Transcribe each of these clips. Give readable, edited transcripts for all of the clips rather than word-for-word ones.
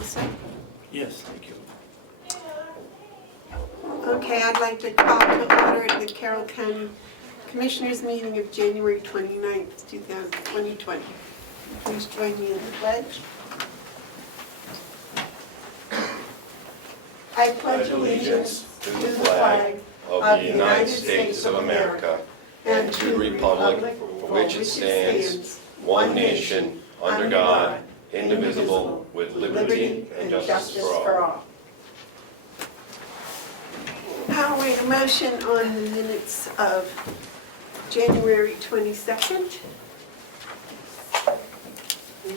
All set? Yes, thank you. Okay, I'd like to call to order the Carroll County Commissioners meeting of January 29th, 2020. Please join me in the pledge. I pledge allegiance to the flag of the United States of America and to the republic for which it stands, one nation, under God, indivisible, with liberty and justice for all. I'll wait a motion on the minutes of January 22nd. Do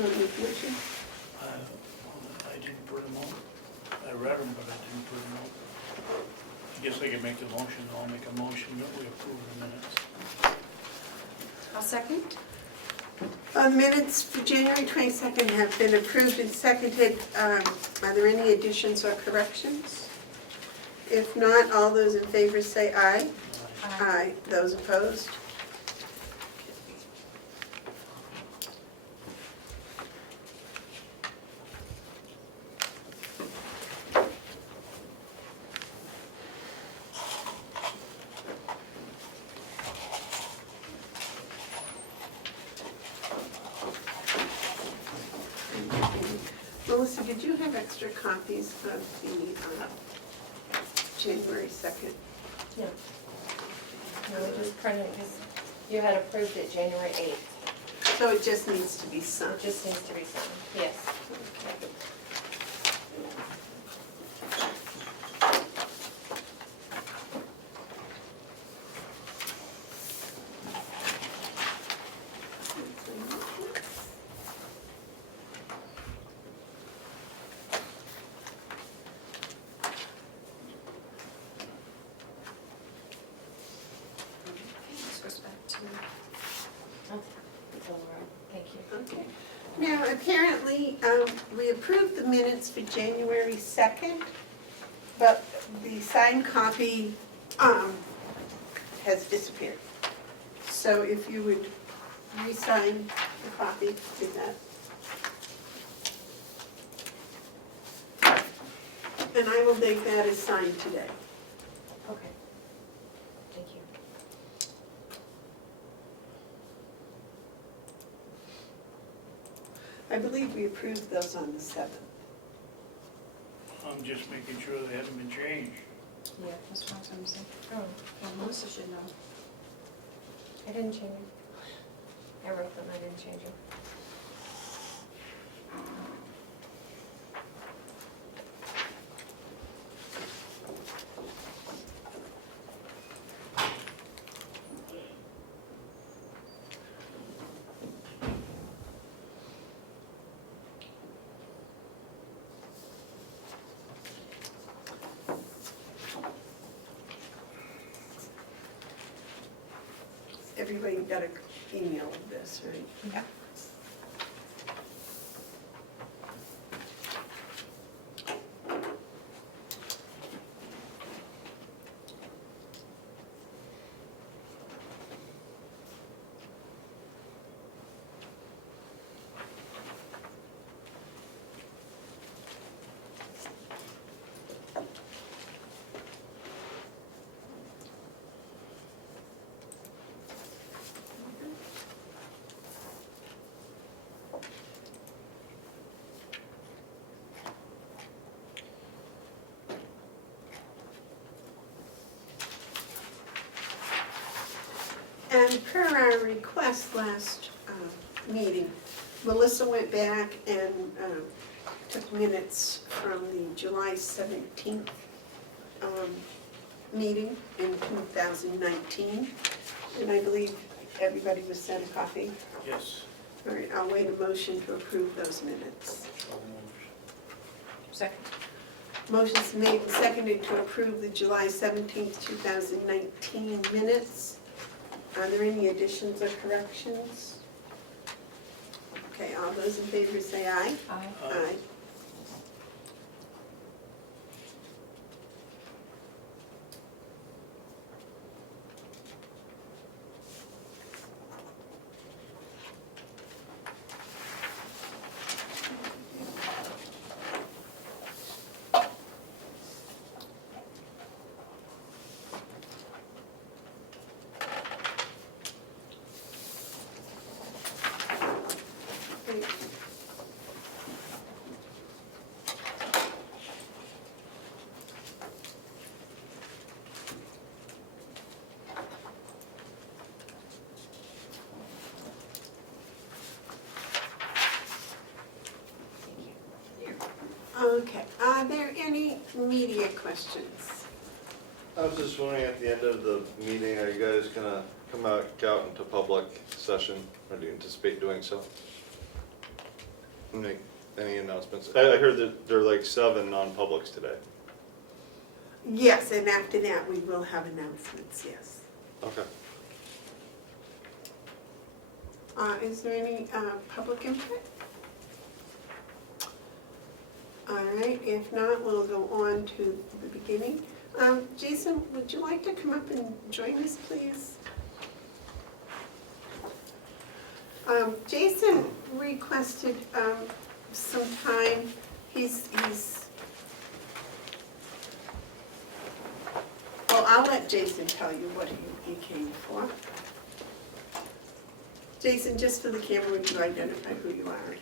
you want to make a motion? I didn't put them on. I read them, but I didn't put them on. I guess I could make the motion. I'll make a motion that we approve the minutes. I'll second. Minutes for January 22nd have been approved and seconded. Are there any additions or corrections? If not, all those in favor say aye. Aye. Those opposed? Melissa, did you have extra copies of the January 2nd? No. No, we just printed because you had approved it January 8th. So it just needs to be signed? It just needs to be signed, yes. This goes back to... It's all right. Thank you. Okay. Now, apparently, we approved the minutes for January 2nd, but the signed copy has disappeared. So if you would re-sign the copy, do that. And I will make that as signed today. Okay. Thank you. I believe we approved those on the 7th. I'm just making sure they haven't been changed. Yeah, that's what I'm saying. Oh, well, Melissa should know. I didn't change them. I wrote them, I didn't change them. Everybody got an email of this, right? Yeah. And per our request last meeting, Melissa went back and took minutes from the July 17th meeting in 2019. And I believe everybody was sent a copy. Yes. All right, I'll wait a motion to approve those minutes. So moved. Second. Motion's made and seconded to approve the July 17th, 2019 minutes. Are there any additions or corrections? Okay, all those in favor say aye. Aye. Aye. Okay, are there any media questions? I was just wondering, at the end of the meeting, are you guys gonna come out into public session, or do you anticipate doing so? Make any announcements? I heard that there are like 7 non-publics today. Yes, and after that, we will have announcements, yes. Okay. Is there any public input? All right, if not, we'll go on to the beginning. Jason, would you like to come up and join us, please? Jason requested some time. Well, I'll let Jason tell you what he came for. Jason, just for the camera, would you identify who you are?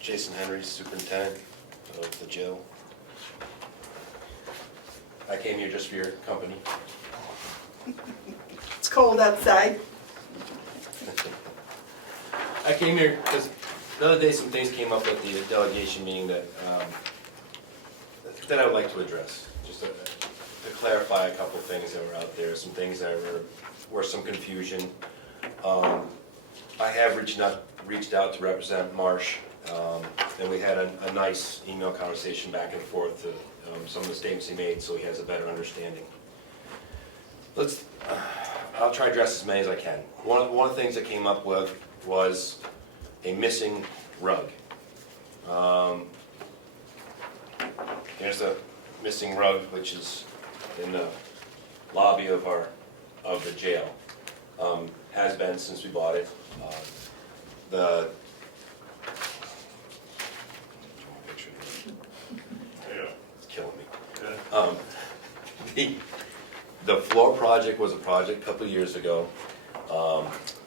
Jason Henry, Superintendent of the jail. I came here just for your company. It's cold outside. I came here because the other day some things came up at the delegation meeting that I would like to address. Just to clarify a couple things that were out there, some things that were some confusion. I have reached out to Representative Marsh, and we had a nice email conversation back and forth to some of the statements he made, so he has a better understanding. I'll try to address as many as I can. One of the things that came up with was a missing rug. There's a missing rug which is in the lobby of the jail. Has been since we bought it. It's killing me. The floor project was a project a couple of years ago.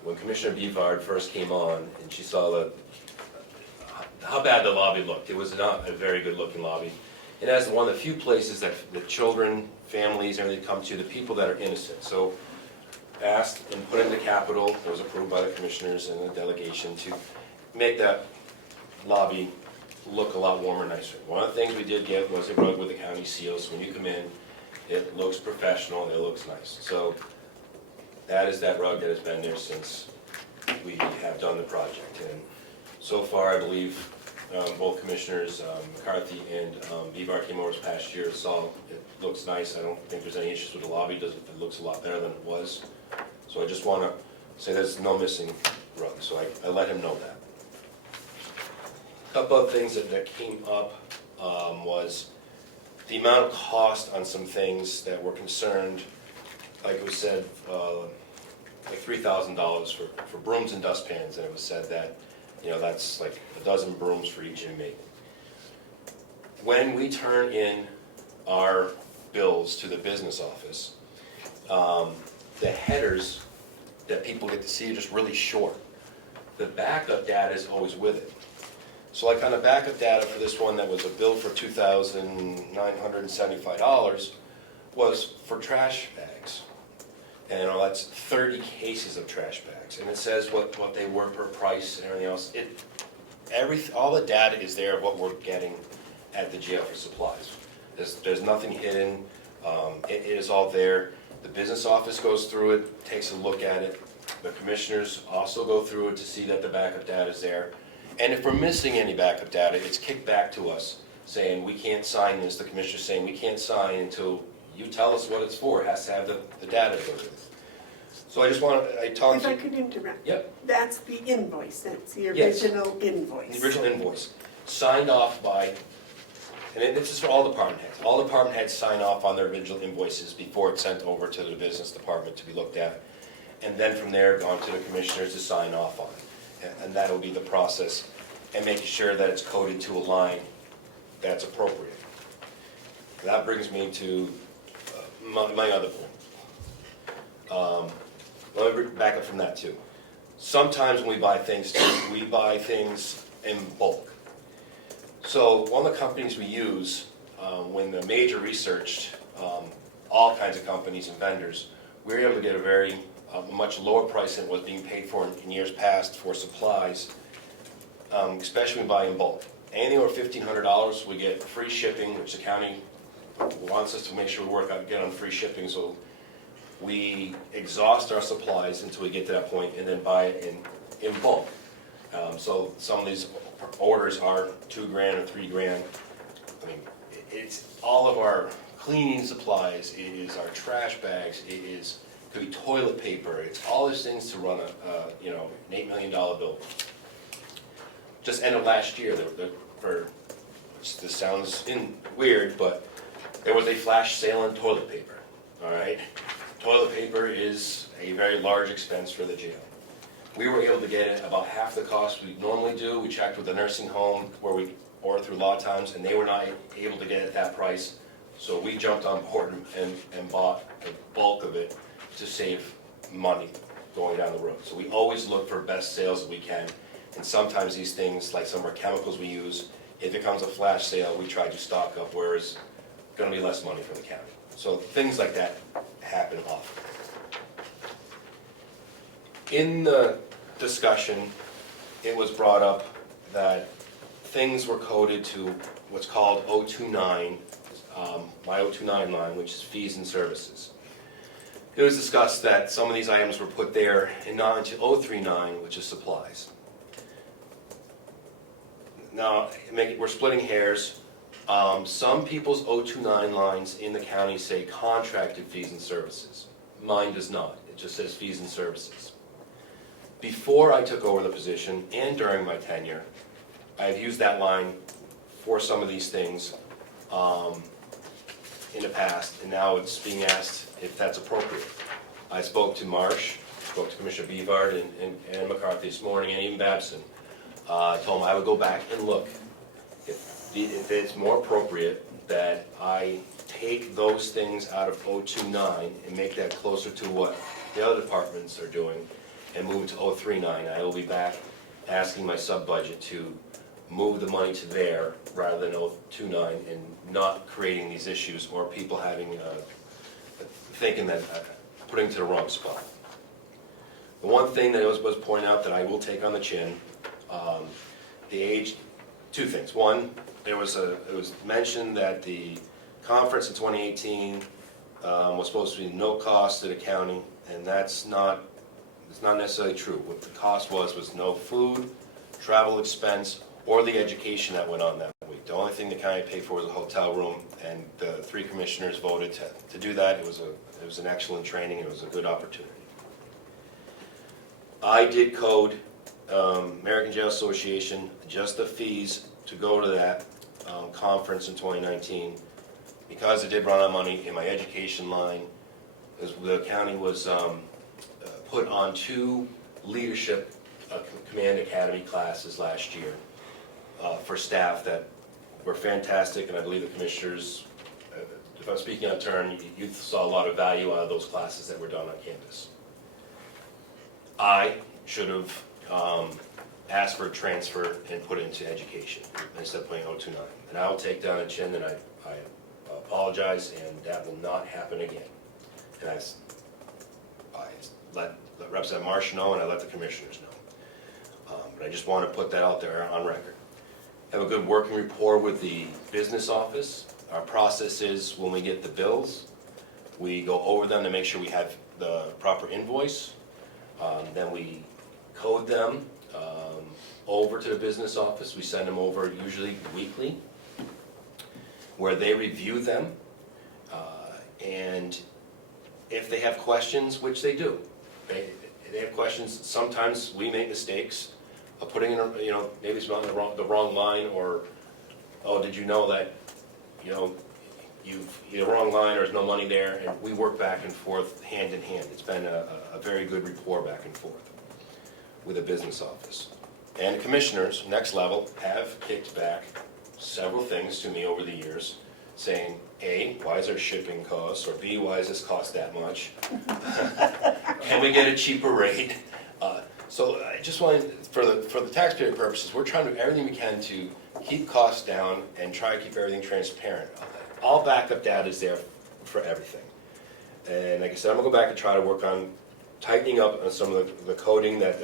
When Commissioner Bevard first came on and she saw how bad the lobby looked. It was not a very good looking lobby. It has one of the few places that the children, families, everything come to, the people that are innocent. So asked and put in the capital, it was approved by the commissioners and the delegation to make that lobby look a lot warmer, nicer. One of the things we did get was a rug with the county seal, so when you come in, it looks professional, it looks nice. So that is that rug that has been there since we have done the project. And so far, I believe both commissioners, McCarthy and Bevard came over this past year, saw it looks nice. I don't think there's any issues with the lobby. It looks a lot better than it was. So I just want to say there's no missing rug, so I let him know that. A couple of things that came up was the amount of cost on some things that were concerned, like it was said, like $3,000 for brooms and dustpans, and it was said that, you know, that's like a dozen brooms for each inmate. When we turn in our bills to the business office, the headers that people get to see are just really short. The backup data is always with it. So like on the backup data for this one that was a bill for $2,975 was for trash bags. And that's 30 cases of trash bags. And it says what they were per price and everything else. All the data is there of what we're getting at the jail for supplies. There's nothing hidden. It is all there. The business office goes through it, takes a look at it. The commissioners also go through it to see that the backup data is there. And if we're missing any backup data, it's kicked back to us saying we can't sign this. The commissioner's saying we can't sign until you tell us what it's for. It has to have the data to go with it. So I just want to, If I could interrupt. Yep. That's the invoice, that's the Yes. original invoice. The original invoice, signed off by, and this is for all department heads. All department heads sign off on their original invoices before it's sent over to the business department to be looked at. And then from there, on to the commissioners to sign off on. And that'll be the process, and making sure that it's coded to a line that's appropriate. That brings me to my other point. Let me back up from that too. Sometimes when we buy things in bulk. So one of the companies we use, when the major researched all kinds of companies and vendors, we were able to get a much lower price than was being paid for in years past for supplies, especially when we buy in bulk. anything over $1,500, we get free shipping, which the county wants us to make sure we get on free shipping, so we exhaust our supplies until we get to that point and then buy it in bulk. So some of these orders are $2,000 or $3,000. I mean, it's all of our cleaning supplies, it is our trash bags, could be toilet paper, it's all these things to run an $8 million bill. Just end of last year, this sounds weird, but there was a flash sale on toilet paper, all right? Toilet paper is a very large expense for the jail. We were able to get it about half the cost we normally do. We checked with the nursing home where we order through law times, and they were not able to get it at that price. So we jumped on board and bought the bulk of it to save money going down the road. So we always look for best sales that we can. And sometimes these things, like some of our chemicals we use, if it comes a flash sale, we try to stock up where it's going to be less money for the county. So things like that happen often. In the discussion, it was brought up that things were coded to what's called 029, my 029 line, which is fees and services. It was discussed that some of these items were put there and not into 039, which is supplies. Now, we're splitting hairs. Some people's 029 lines in the county say contracted fees and services. Mine does not. It just says fees and services. Before I took over the position and during my tenure, I've used that line for some of these things in the past, and now it's being asked if that's appropriate. I spoke to Marsh, spoke to Commissioner Bevard and McCarthy this morning, and even Babson. Told them I would go back and look if it's more appropriate that I take those things out of 029 and make that closer to what the other departments are doing and move it to 039. I will be back asking my sub-budget to move the money to there rather than 029 and not creating these issues or people having, thinking that putting it to the wrong spot. The one thing that was pointed out that I will take on the chin, the age, two things. One, it was mentioned that the conference in 2018 was supposed to be no cost to the county, and it's not necessarily true. What the cost was no food, travel expense, or the education that went on that week. The only thing the county paid for was a hotel room, and the 3 commissioners voted to do that. It was an excellent training, and it was a good opportunity. I did code American Jail Association just the fees to go to that conference in 2019 because it did run out of money in my education line. The county was put on 2 leadership command academy classes last year for staff that were fantastic, and I believe the commissioners, if I'm speaking out of turn, you saw a lot of value out of those classes that were done on campus. I should have asked for a transfer and put it into education instead of putting 029. And I will take down a chin, and I apologize, and that will not happen again. And I let Representative Marsh know, and I let the commissioners know. But I just want to put that out there on record. Have a good working rapport with the business office. Our process is when we get the bills, we go over them to make sure we have the proper invoice. Then we code them over to the business office. We send them over usually weekly, where they review them. And if they have questions, which they do, they have questions. Sometimes we make mistakes of putting in, maybe it's on the wrong line, or, oh, did you know that, you've the wrong line, or there's no money there, and we work back and forth hand in hand. It's been a very good rapport back and forth with the business office. And the commissioners, next level, have kicked back several things to me over the years, saying, A, why is there shipping costs, or B, why does this cost that much? Can we get a cheaper rate? So I just wanted, for the taxpayer purposes, we're trying to do everything we can to keep costs down and try to keep everything transparent. All backup data is there for everything. And like I said, I'm going to go back and try to work on tightening up on some of the coding that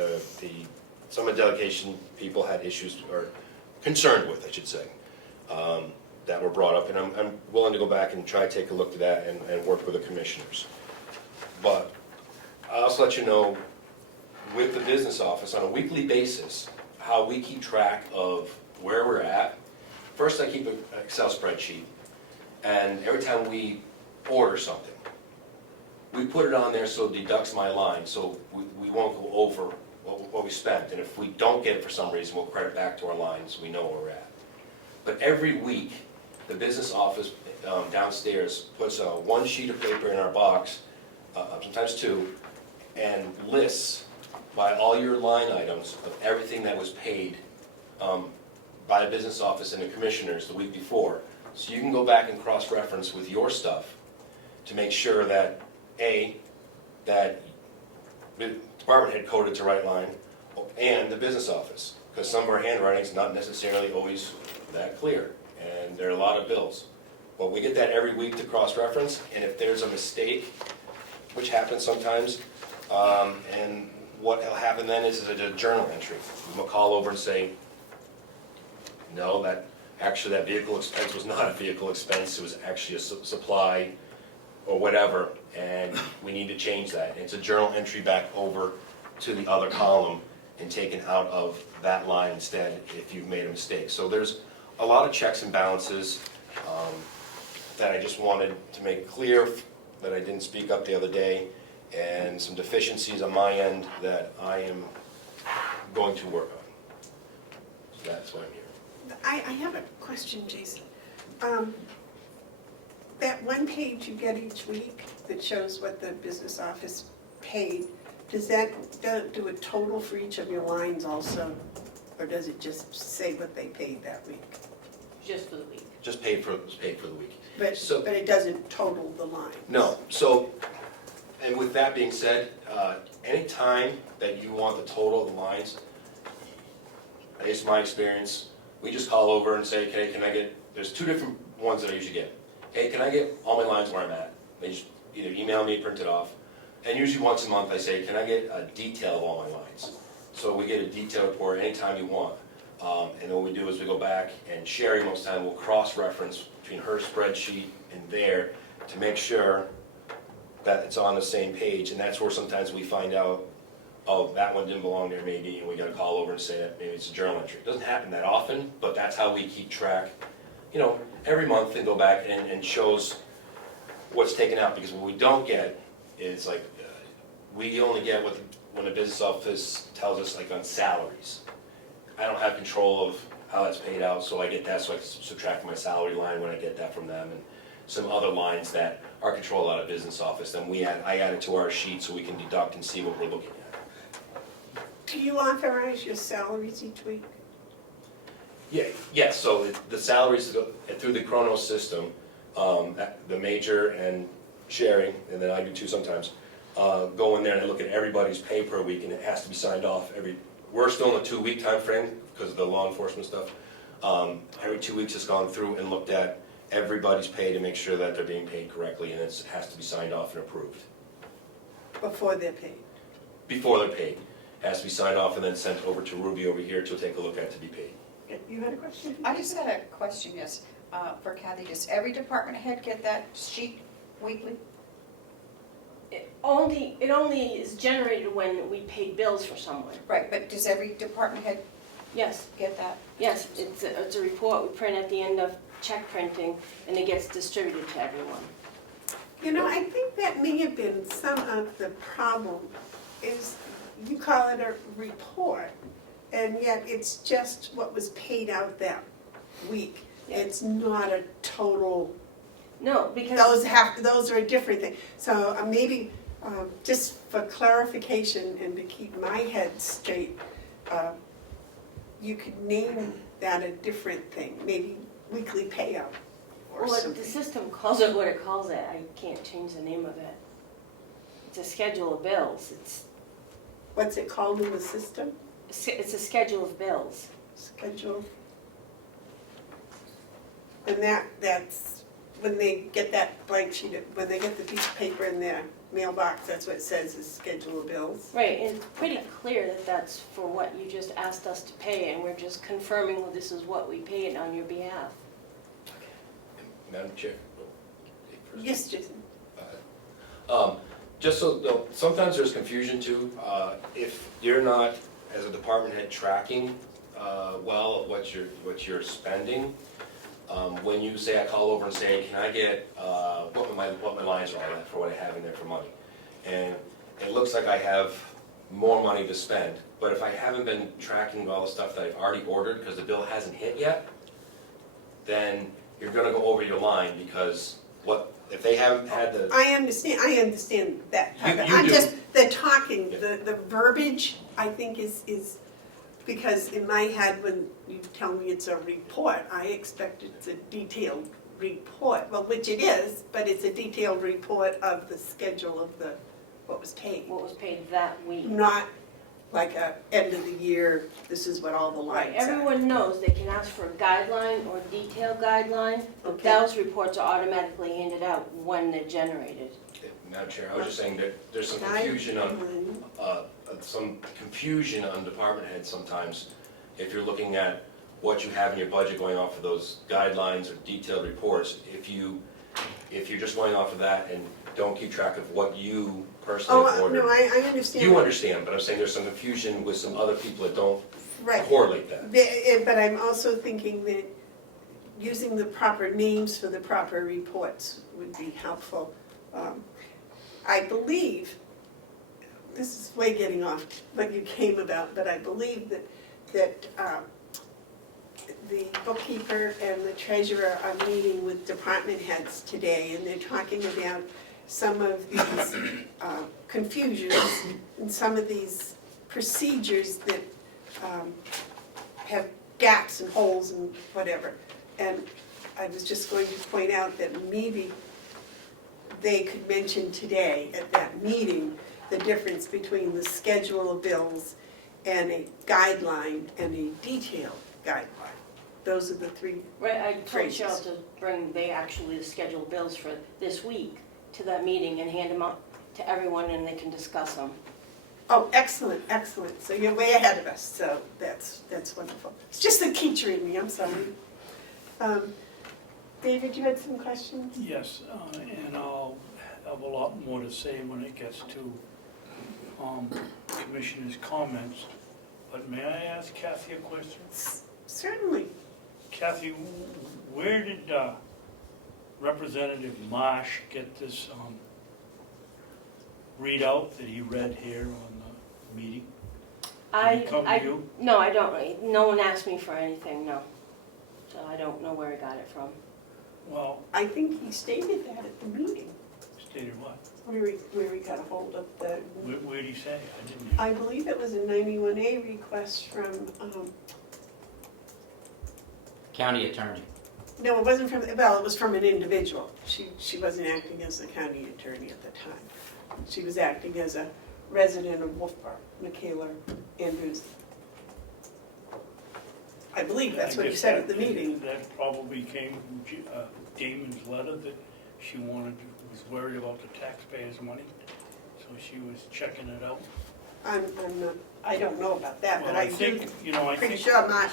some of the delegation people had issues or concerned with, I should say, that were brought up, and I'm willing to go back and try to take a look at that and work with the commissioners. But I'll also let you know, with the business office, on a weekly basis, how we keep track of where we're at. First, I keep an Excel spreadsheet, and every time we order something, we put it on there so it deducts my line, so we won't go over what we spent. And if we don't get it for some reason, we'll credit back to our line so we know where we're at. But every week, the business office downstairs puts one sheet of paper in our box, sometimes two, and lists by all your line items of everything that was paid by the business office and the commissioners the week before. So you can go back and cross-reference with your stuff to make sure that, A, that the department head coded to right line, and the business office, because some of our handwriting is not necessarily always that clear, and there are a lot of bills. But we get that every week to cross-reference, and if there's a mistake, which happens sometimes, and what will happen then is a journal entry. We'll call over and say, no, that vehicle expense was not a vehicle expense, it was actually a supply or whatever, and we need to change that. It's a journal entry back over to the other column and taken out of that line instead if you've made a mistake. So there's a lot of checks and balances that I just wanted to make clear that I didn't speak up the other day, and some deficiencies on my end that I am going to work on. So that's why I'm here. I have a question, Jason. That one page you get each week that shows what the business office paid, does that do a total for each of your lines also? Or does it just say what they paid that week? Just for the week. Just paid for the week. But it doesn't total the lines? No. So, and with that being said, any time that you want the total of the lines, based on my experience, we just call over and say, okay, can I get, there's two different ones that I usually get. Hey, can I get all my lines where I'm at? They just either email me, print it off. And usually once a month I say, can I get a detail of all my lines? So we get a detailed report anytime you want. And then what we do is we go back, and Sherry most of the time will cross-reference between her spreadsheet and there to make sure that it's on the same page. And that's where sometimes we find out, oh, that one didn't belong there maybe, and we gotta call over and say that maybe it's a journal entry. It doesn't happen that often, but that's how we keep track, every month, and go back and shows what's taken out. Because what we don't get is like, we only get when the business office tells us like on salaries. I don't have control of how that's paid out, so I get that, so I can subtract my salary line when I get that from them, and some other lines that are controlled out of business office. Then I add it to our sheet so we can deduct and see what we're looking at. Do you authorize your salaries each week? Yes, so the salaries go through the Chronos system, the major and Sherry, and then I do too sometimes, go in there and I look at everybody's pay per week, and it has to be signed off we're still in a 2-week time frame because of the law enforcement stuff. Every 2 weeks it's gone through and looked at everybody's pay to make sure that they're being paid correctly, and it has to be signed off and approved. Before they're paid? Before they're paid. Has to be signed off and then sent over to Ruby over here to take a look at to be paid. You had a question? I just had a question, yes, for Kathy. Does every department head get that sheet weekly? It only is generated when we pay bills for someone. Right, but does every department head Yes, get that? yes, it's a report we print at the end of check printing, and it gets distributed to everyone. I think that may have been some of the problem, is you call it a report, and yet it's just what was paid out that week. It's not a total. No, because Those are a different thing. So maybe, just for clarification and to keep my head straight, you could name that a different thing, maybe weekly payout or well, something. the system calls it what it calls it. I can't change the name of it. It's a schedule of bills. What's it called in the system? It's a schedule of bills. Schedule. And that's when they get that blank sheet, when they get the piece of paper in their mailbox, that's what it says is schedule of bills. Right, and it's pretty clear that that's for what you just asked us to pay, and we're just confirming well, this is what we paid on your behalf. Madam Chair? Yes, Jason? Just so, sometimes there's confusion too. If you're not, as a department head, tracking well what you're spending, when you say, I call over and say, can I get what my lines are on for what I have in there for money? And it looks like I have more money to spend, but if I haven't been tracking all the stuff that I've already ordered because the bill hasn't hit yet, then you're gonna go over your line because if they haven't had the. I understand that part, but You I'm do. just, the talking, the verbiage, I think is, because in my head, when you tell me it's a report, I expect it's a detailed report, well, which it is, but it's a detailed report of the schedule of what was paid. What was paid that week. Not like a end of the year, this is what all the Right, lines are. everyone knows they can ask for a guideline or detailed guideline, but Okay. those reports are automatically handed out when they're generated. Madam Chair, I was just saying that there's some confusion on department heads sometimes. If you're looking at what you have in your budget going off of those guidelines or detailed reports, if you're just going off of that and don't keep track of what you personally have Oh, ordered. no, I understand. You understand, but I'm saying there's some confusion with some other people that don't Right. correlate that. But I'm also thinking that using the proper names for the proper reports would be helpful. I believe, this is way getting off what you came about, but I believe that the bookkeeper and the treasurer are meeting with department heads today, and they're talking about some of these confusions and some of these procedures that have gaps and holes and whatever. And I was just going to point out that maybe they could mention today at that meeting the difference between the schedule of bills and a guideline and a detailed guideline. Those are the three. Right, I told Phrases. Cheryl to bring the scheduled bills for this week to that meeting and hand them out to everyone and they can discuss them. Oh, excellent, excellent. So you're way ahead of us, so that's wonderful. It's just the teacher in me, I'm sorry. David, you had some questions? Yes, and I'll have a lot more to say when it gets to Commissioner's comments. But may I ask Kathy a question? Certainly. Kathy, where did Representative Marsh get this readout that he read here on the meeting? Did he come to you? No, I don't, no one asked me for anything, no. So I don't know where he got it from. Well, I think he stated that at the meeting, stated what? where he got a hold of the, Where did he say? I didn't. I believe it was a 91A request from, County attorney. no, it wasn't from, well, it was from an individual. She wasn't acting as the county attorney at the time. She was acting as a resident of Wolfboro, Michaela Andrews. I believe that's what he said at the meeting. That probably came from Damon's letter that she was worried about the taxpayers' money, so she was checking it out. I'm not, I don't know about that, but Well, I do, I pretty think sure Marsh,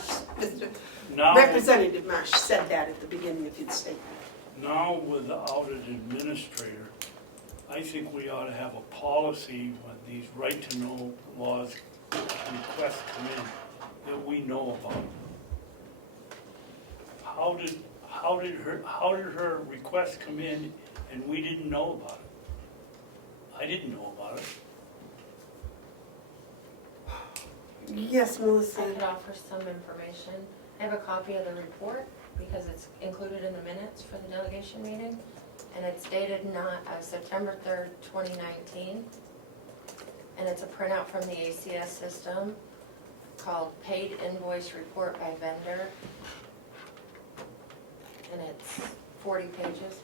now, Representative Marsh said that at the beginning of his statement. now without an administrator, I think we ought to have a policy when these right-to-know laws requests come in, that we know about. How did her request come in and we didn't know about it? I didn't know about it. Yes, Melissa. I could offer some information. I have a copy of the report because it's included in the minutes for the delegation meeting. And it's dated September 3rd, 2019. And it's a printout from the ACS system called Paid Invoice Report by Vendor. And it's 40 pages.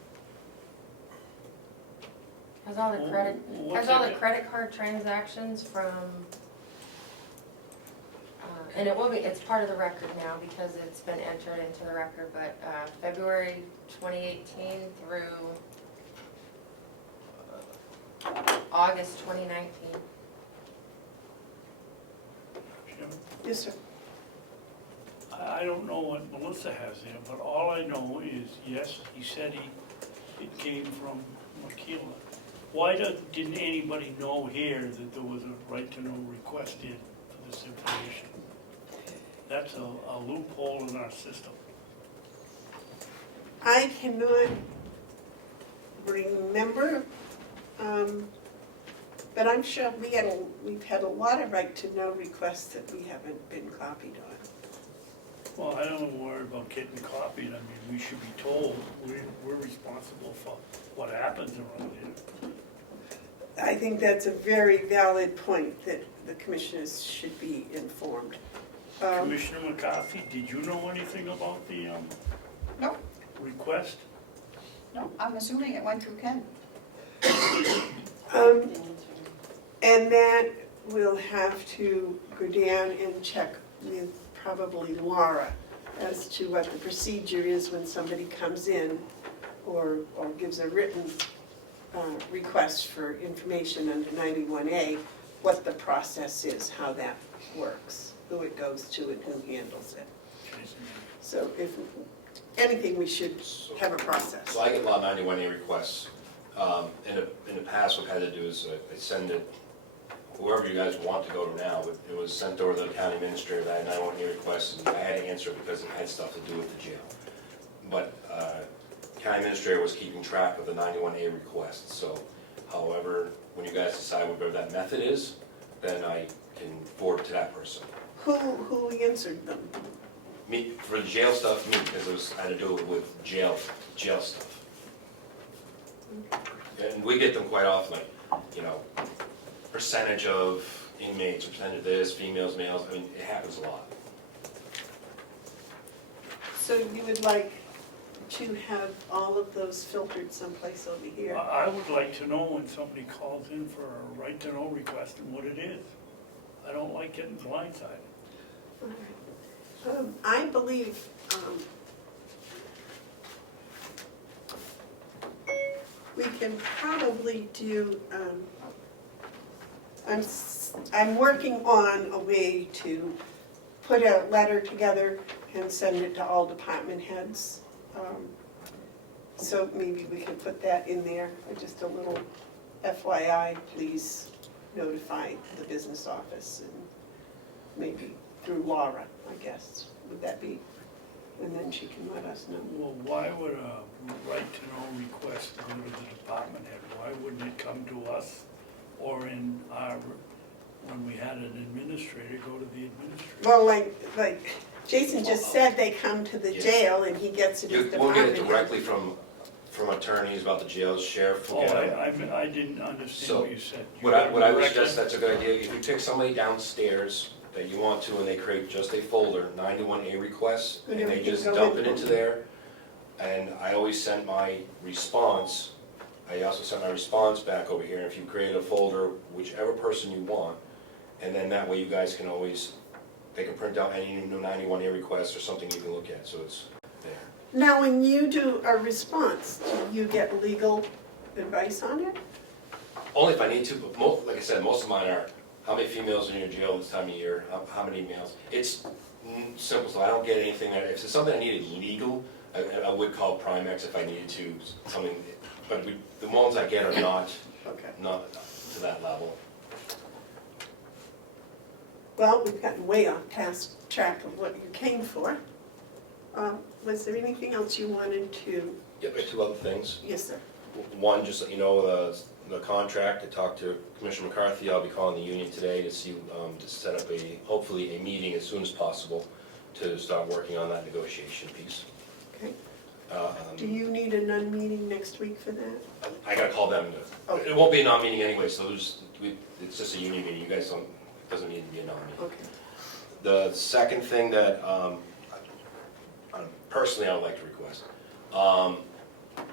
Has all the credit, What's has all the it? credit card transactions from And it will be, it's part of the record now because it's been entered into the record, but February 2018 through August 2019. Jim? Yes, sir. I don't know what Melissa has there, but all I know is, yes, he said it came from Makila. Why didn't anybody know here that there was a right to know requested for this information? That's a loophole in our system. I cannot remember, but I'm sure we've had a lot of right to know requests that we haven't been copied on. Well, I don't worry about getting copied. I mean, we should be told we're responsible for what happens around here. I think that's a very valid point, that the commissioners should be informed. Commissioner McCarthy, did you know anything about the No, request? no, I'm assuming it went through Ken. And that we'll have to go down and check with probably Laura as to what the procedure is when somebody comes in or gives a written request for information under 91A, what the process is, how that works, who it goes to and who handles it. So if anything, we should have a process. So I get a lot of 91A requests. In the past, what I had to do is I send it, whoever you guys want to go to now, it was sent over to the county administrator, that 91A request, and I had to answer it because it had stuff to do with the jail. But county administrator was keeping track of the 91A requests, so however, when you guys decide whatever that method is, then I can forward it to that person. Who answered them? Me, for the jail stuff, me, because I had to do it with jail stuff. And we get them quite often, like, you know, percentage of inmates, or percentage of this, females, males, I mean, it happens a lot. So you would like to have all of those filtered someplace over here? I would like to know when somebody calls in for a right to know request and what it is. I don't like getting blindsided. All right. I believe we can probably do, I'm working on a way to put a letter together and send it to all department heads. So maybe we can put that in there, just a little FYI, please notify the business office, and maybe through Laura, I guess, would that be? And then she can let us know. Well, why would a right to know request go to the department head? Why wouldn't it come to us, or in our, when we had an administrator, go to the administrator? Well, like Jason just said, they come to the Yeah. jail and he gets it as We'll department get it head. directly from attorneys about the jails, sheriff will Oh, get it. I didn't understand So, what you said. What I would Direct suggest, it? that's a good idea, if you take somebody downstairs that you want to, and they create just a folder, 91A requests, and And they everything just go dump in it into one. there, and I always send my response, I also send my response back over here, and if you create a folder, whichever person you want, and then that way you guys can always, they can print out any new 91A requests or something you can look at, so it's there. Now, when you do a response, do you get legal advice on it? Only if I need to, but like I said, most of mine are, how many females are in your jail this time of year, how many males? It's simple, so I don't get anything, if it's something I needed legal, I would call Primex if I needed to, something, but the ones I get are not Okay. to that level. Well, we've gotten way off past track of what you came for. Was there anything else you wanted to? Yeah, there are two other things. Yes, sir. One, just so you know, the contract, I talked to Commissioner McCarthy, I'll be calling the union today to see, to set up hopefully a meeting as soon as possible to start working on that negotiation piece. Okay. Do you need a non-meeting next week for that? I gotta call them, Okay. it won't be a non-meeting anyway, so it's just a union meeting, you guys don't, it doesn't need to be a non-meeting. Okay. The second thing that, personally I would like to request,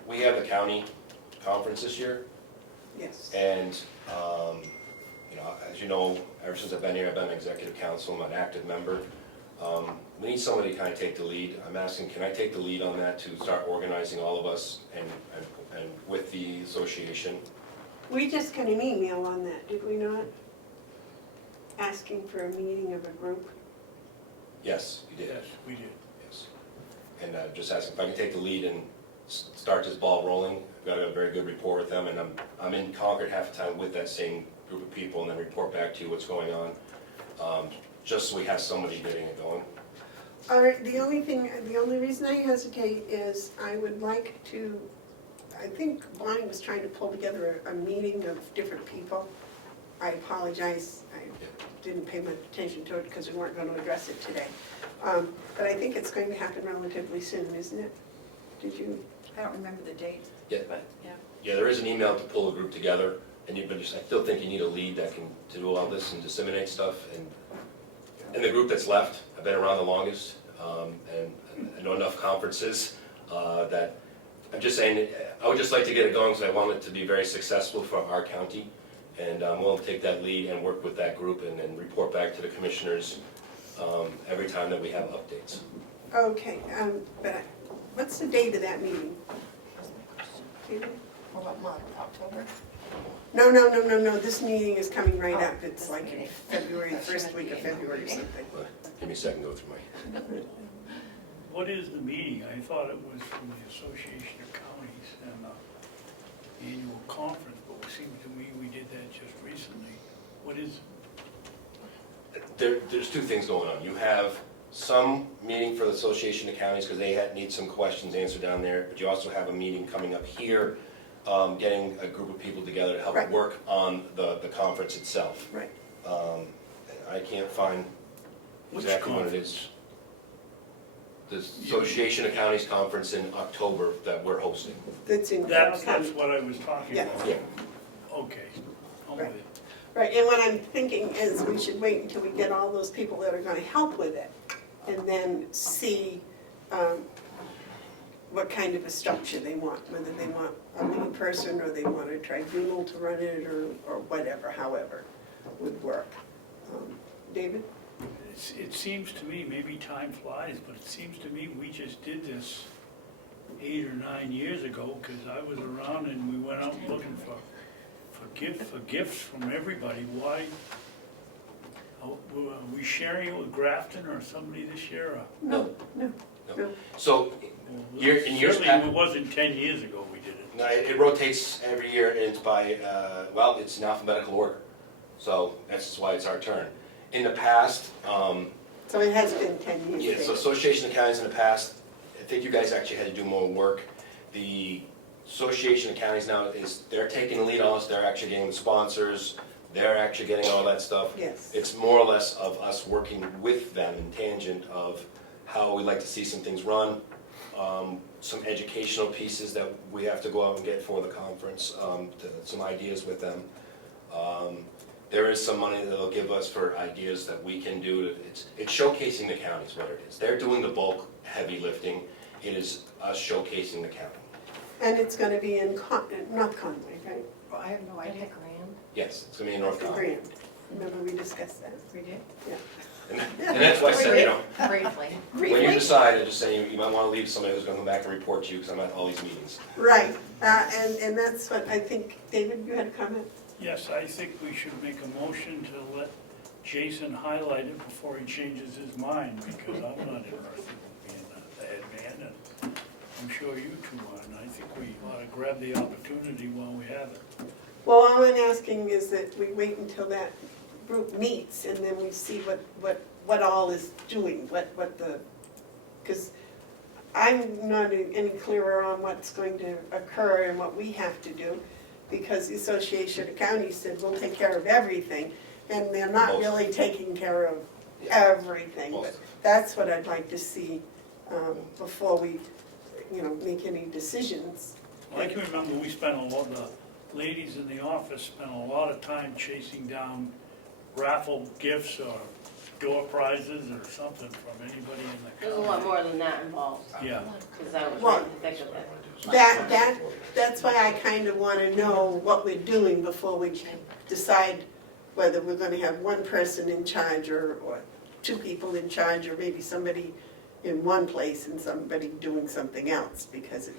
we have a county conference this year, Yes. and, You know, as you know, ever since I've been here, I've been executive council, I'm an active member. We need somebody to kind of take the lead. I'm asking, can I take the lead on that to start organizing all of us and with the association? We just got an email on that, did we not? Asking for a meeting of a group. Yes, you did. Yes, we did. Yes. And just asking if I can take the lead and start this ball rolling. I've got a very good rapport with them, and I'm in Concord half the time with that same group of people, and then report back to you what's going on, just so we have somebody getting it going. All right, the only reason I hesitate is I would like to, I think Bonnie was trying to pull together a meeting of different people. I apologize, I didn't pay much attention to it because we weren't going to address it today. But I think it's going to happen relatively soon, isn't it? Did you? I don't remember the date, Yeah. but, yeah. Yeah, there is an email to pull a group together, and I still think you need a lead that can to do all this and disseminate stuff. And the group that's left, I've been around the longest, and I know enough conferences that I'm just saying, I would just like to get it going because I want it to be very successful for our county. And we'll take that lead and work with that group and report back to the commissioners every time that we have updates. Okay, but what's the date of that meeting? What month, October? No, this meeting is coming right up. It's like in February, first week of February or something. Give me a second to go through my... What is the meeting? I thought it was from the Association of Counties and the annual conference, but it seemed to me we did that just recently. What is? There's two things going on. You have some meeting for the Association of Counties because they need some questions answered down there, but you also have a meeting coming up here, getting a group of people together to help Right. work on the conference itself. Right. I can't find Which exactly what it conference? is. The Association of Counties Conference in October that we're hosting. That's in Carroll That's County. what I was talking Yeah. about. Yeah. Okay, I'm with it. Right, and what I'm thinking is we should wait until we get all those people that are gonna help with it, and then see what kind of a structure they want, whether they want a lead person, or they want a tribunal to run it, or whatever, however would work. David? It seems to me, maybe time flies, but it seems to me we just did this 8 or 9 years ago, because I was around and we went out looking for gifts from everybody. Why? Are we sharing it with Grafton or somebody this year? Or? No. So, in years Certainly past, it wasn't 10 years ago we did it. no, it rotates every year, and it's by, well, it's in alphabetical order. So that's why it's our turn. In the past, So it has been 10 years. yeah, so Association of Counties in the past, I think you guys actually had to do more work. The Association of Counties now they're taking the lead on us, they're actually getting the sponsors, they're actually getting all that stuff. Yes. It's more or less of us working with them in tangent of how we like to see some things run, some educational pieces that we have to go out and get for the conference, some ideas with them. There is some money that they'll give us for ideas that we can do. It's showcasing the county is what it is. They're doing the bulk heavy lifting. It is us showcasing the county. And it's gonna be in North Conway, right? Well, I have no At the idea. Grand? Yes, it's gonna be in North The Conway. Grand. Remember we discussed that? We did? And that's why I said, you know, Briefly. when you decide, I just say you might want to leave somebody who's gonna come back and report to you, because I'm at all these meetings. Right, and that's what I think, David, you had a comment? Yes, I think we should make a motion to let Jason highlight it before he changes his mind, because I'm not interested in being the head man, and I'm sure you two are, and I think we ought to grab the opportunity while we have it. Well, all I'm asking is that we wait until that group meets, and then we see what all is doing, what the, because I'm not any clearer on what's going to occur and what we have to do, because the Association of Counties said, we'll take care of everything, and they're not Most. really taking care of everything. Most. But that's what I'd like to see before we, make any decisions. I can remember we spent the ladies in the office spent a lot of time chasing down raffle gifts or door prizes or something from anybody in the There's a county. lot more than that involved, Yeah, because I was Well, trying to think of it. That's why I kind of want to know what we're doing before we decide whether we're gonna have one person in charge or two people in charge, or maybe somebody in one place and somebody doing something else, because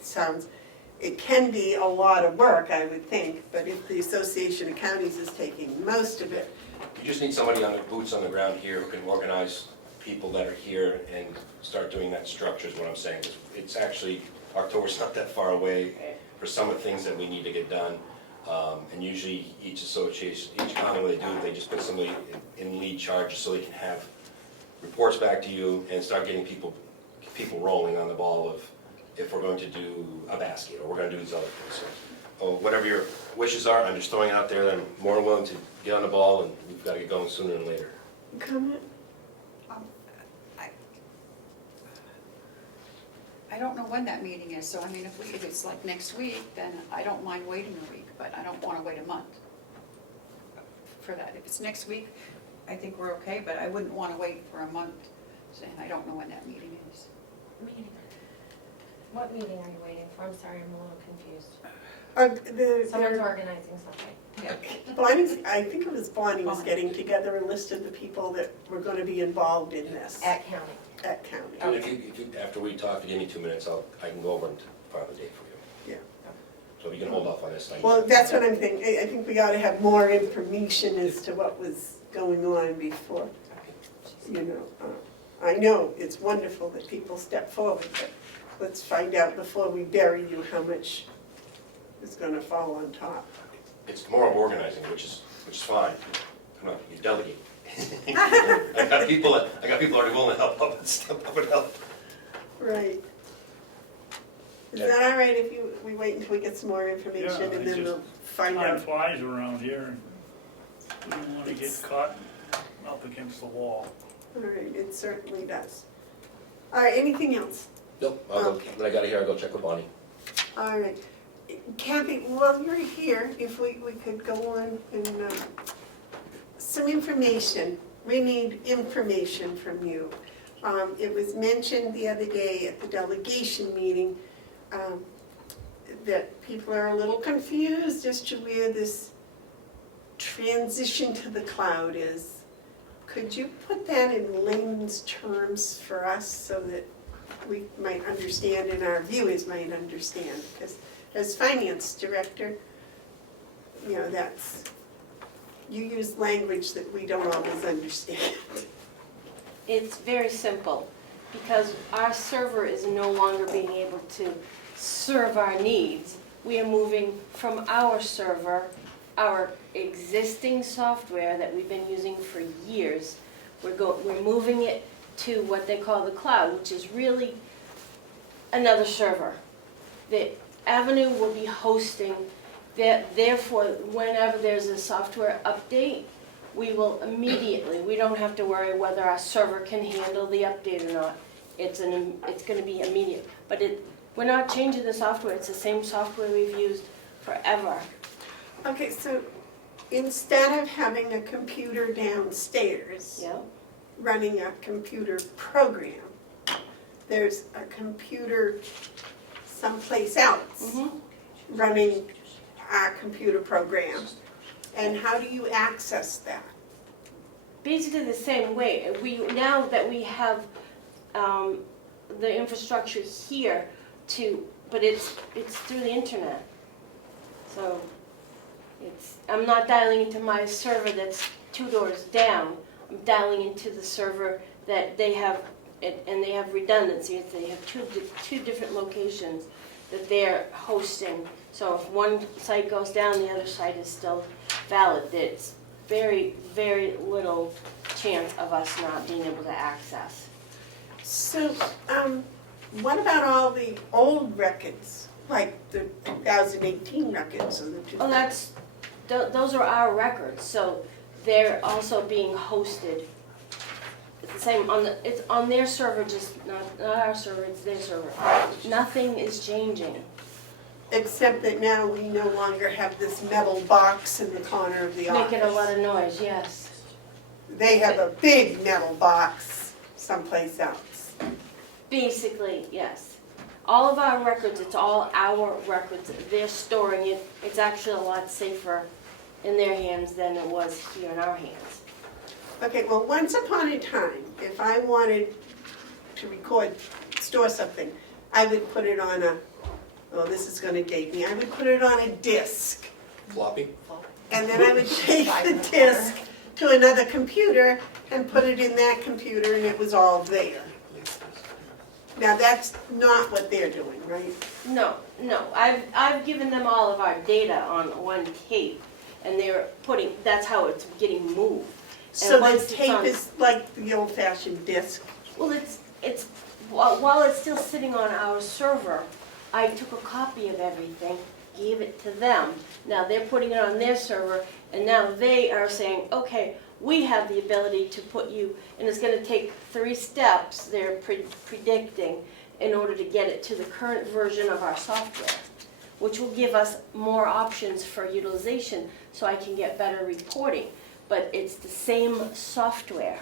it can be a lot of work, I would think, but if the Association of Counties is taking most of it, You just need somebody on the boots on the ground here who can organize people that are here and start doing that structure is what I'm saying. It's actually, October's not that far away for some of the things that we need to get done. And usually each association, each county, what they do, they just put somebody in lead charge so they can have reports back to you and start getting people rolling on the ball of if we're going to do a basket or we're going to do these other things. So, whatever your wishes are, I'm just throwing it out there that I'm more willing to get on the ball, and we've got to get going sooner than later. comment? I don't know when that meeting is, so I mean, if it's like next week, then I don't mind waiting a week, but I don't wanna wait a month for that. If it's next week, I think we're okay, but I wouldn't wanna wait for a month, saying I don't know when that meeting is. Meeting. What meeting are you waiting for? I'm sorry, I'm a little confused. Someone's organizing something. Yeah. Bonnie's, I think it was Bonnie was getting together a list of the people that were gonna be involved in this At county. at county. And if you, after we talk, if you give me 2 minutes, I can go over and find the date for you. Yeah. So if you can hold off on this thing. Well, that's what I'm thinking. I think we ought to have more information as to what was going on before, you know. I know it's wonderful that people step forward, but let's find out before we bury you how much is gonna fall on top. It's more of organizing, which is fine. Come on, you delegate. I got people already willing to help up and step up and help. Right. Is that all right if we wait until we get some more information Yeah, and then we'll find Time out? flies around here, and we don't want to get caught up against the wall. All right, it certainly does. All right, anything else? Nope, I'll go, Okay. when I got here, I'll go check with Bonnie. All right. Kathy, while you're here, if we could go on and, some information. We need information from you. It was mentioned the other day at the delegation meeting that people are a little confused as to where this transition to the cloud is. Could you put that in layman's terms for us so that we might understand and our viewers might understand? Because as finance director, you know, you use language that we don't always understand. It's very simple, because our server is no longer being able to serve our needs. We are moving from our server, our existing software that we've been using for years. We're moving it to what they call the cloud, which is really another server. The Avenue will be hosting that, therefore, whenever there's a software update, we will immediately, we don't have to worry whether our server can handle the update or not. It's gonna be immediate. But we're not changing the software, it's the same software we've used forever. Okay, so instead of having a computer downstairs Yeah? running a computer program, there's a computer someplace else Mm-hmm. running our computer program. And how do you access that? Basically the same way. Now that we have the infrastructure here but it's through the internet. So I'm not dialing into my server that's 2 doors down. I'm dialing into the server that they have, and they have redundancy. They have two different locations that they're hosting. So if one site goes down, the other site is still valid. It's very, very little chance of us not being able to access. So, what about all the old records, like the 2018 records or the 2000? Well, those are our records, so they're also being hosted. It's the same it's on their server, just not our server, it's their server. Nothing is changing. Except that now we no longer have this metal box in the corner of the office. Making a lot of noise, yes. They have a big metal box someplace else. Basically, yes. All of our records, it's all our records. They're storing it. It's actually a lot safer in their hands than it was here in our hands. Okay, well, once upon a time, if I wanted to store something, I would put it on a, well, this is gonna date me, I would put it on a disc. Floppy? And then I would take the disc to another computer and put it in that computer and it was all there. Now, that's not what they're doing, right? No, I've given them all of our data on one tape, and they're putting, that's how it's getting moved. So once the it's tape on- is like the old-fashioned disc? Well, it's, while it's still sitting on our server, I took a copy of everything, gave it to them. Now they're putting it on their server, and now they are saying, okay, we have the ability to put you, and it's gonna take 3 steps, they're predicting, in order to get it to the current version of our software, which will give us more options for utilization, so I can get better reporting. But it's the same software.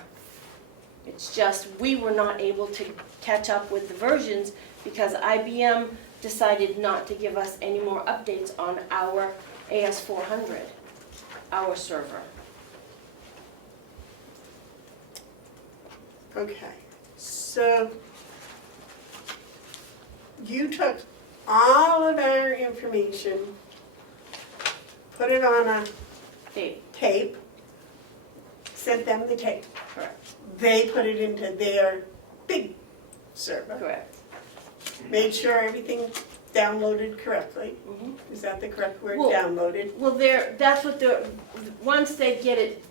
It's just, we were not able to catch up with the versions because IBM decided not to give us any more updates on our AS400, our server. Okay, so you took all of our information, put it on a tape, sent them the tape. Correct. They put it into their big server, Correct. made sure everything downloaded correctly. Mhm. Is that the correct word, Well- downloaded? Well, that's what once they get it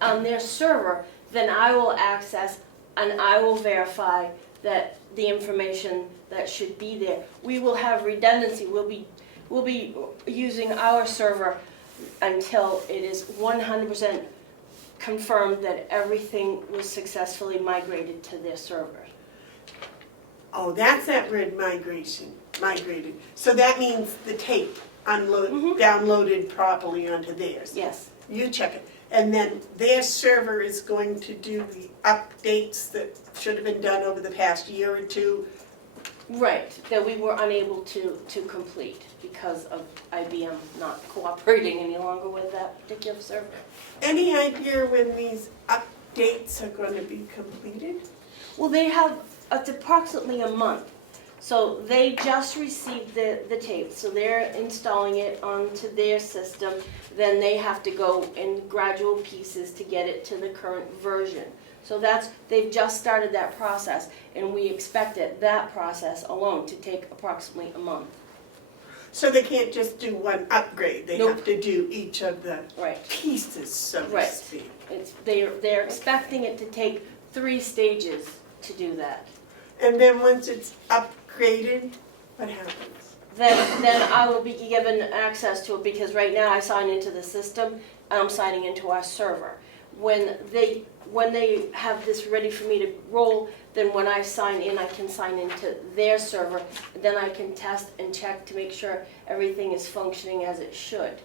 on their server, then I will access and I will verify that the information that should be there. We will have redundancy. We'll be using our server until it is 100% confirmed that everything was successfully migrated to their server. Oh, that's that word migrated. So that means the tape downloaded properly onto theirs. Yes. You check it. And then their server is going to do the updates that should have been done over the past year or two. Right, that we were unable to complete because of IBM not cooperating any longer with that particular server. Any idea when these updates are going to be completed? Well, they have, it's approximately a month. So they just received the tape, so they're installing it onto their system. Then they have to go in gradual pieces to get it to the current version. So they've just started that process, and we expected that process alone to take approximately a month. So they can't just do one upgrade, they Nope. have to do each of the Right. pieces, so to Right. speak. They're expecting it to take 3 stages to do that. And then once it's upgraded, what happens? Then I will be given access to it, because right now I sign into the system, and I'm signing into our server. When they have this ready for me to roll, then when I sign in, I can sign into their server. Then I can test and check to make sure everything is functioning as it should.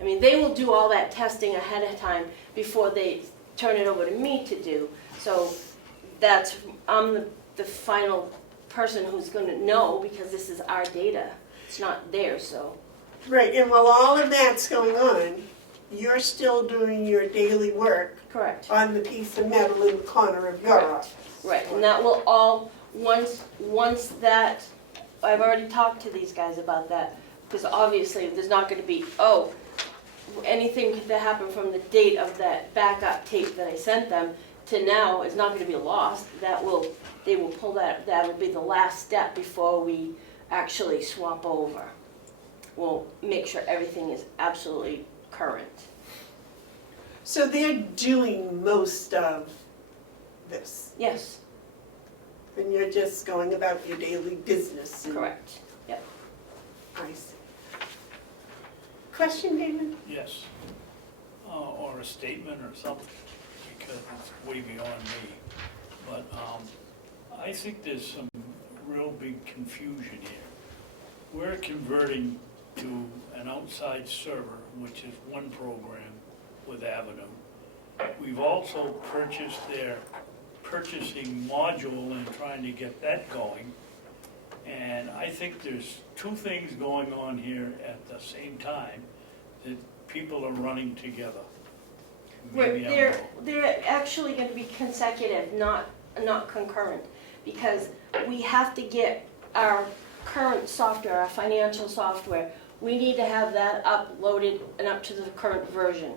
I mean, they will do all that testing ahead of time before they turn it over to me to do. So I'm the final person who's going to know, because this is our data. It's not theirs, so. Right, and while all of that's going on, you're still doing your daily work Correct. on the piece of metal in the corner of your Correct. office. Right, and that will all, once that, I've already talked to these guys about that, because obviously there's not going to be, anything that happened from the date of that backup tape that I sent them to now is not going to be lost. They will pull that'll be the last step before we actually swap over. We'll make sure everything is absolutely current. So they're doing most of this, Yes, and you're just going about your daily business. and- correct. Yep. I see. Question, David? Yes. Or a statement or something, because it's way beyond me. But I think there's some real big confusion here. We're converting to an outside server, which is one program with Avenue. We've also purchased their purchasing module and trying to get that going. And I think there's 2 things going on here at the same time that people are running together? Right, Maybe I'm they're, wrong. they're actually gonna be consecutive, not concurrent, because we have to get our current software, our financial software, we need to have that uploaded and up to the current version.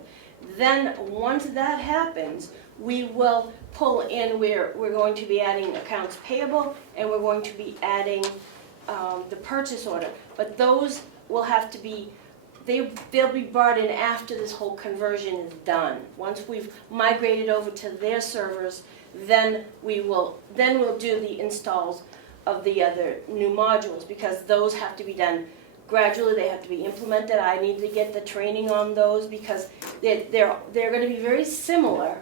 Then, once that happens, we will pull in, we're going to be adding accounts payable, and we're going to be adding the purchase order. But those will have to be, they'll be brought in after this whole conversion is done. Once we've migrated over to their servers, then we'll do the installs of the other new modules, because those have to be done gradually, they have to be implemented. I need to get the training on those because they're gonna be very similar.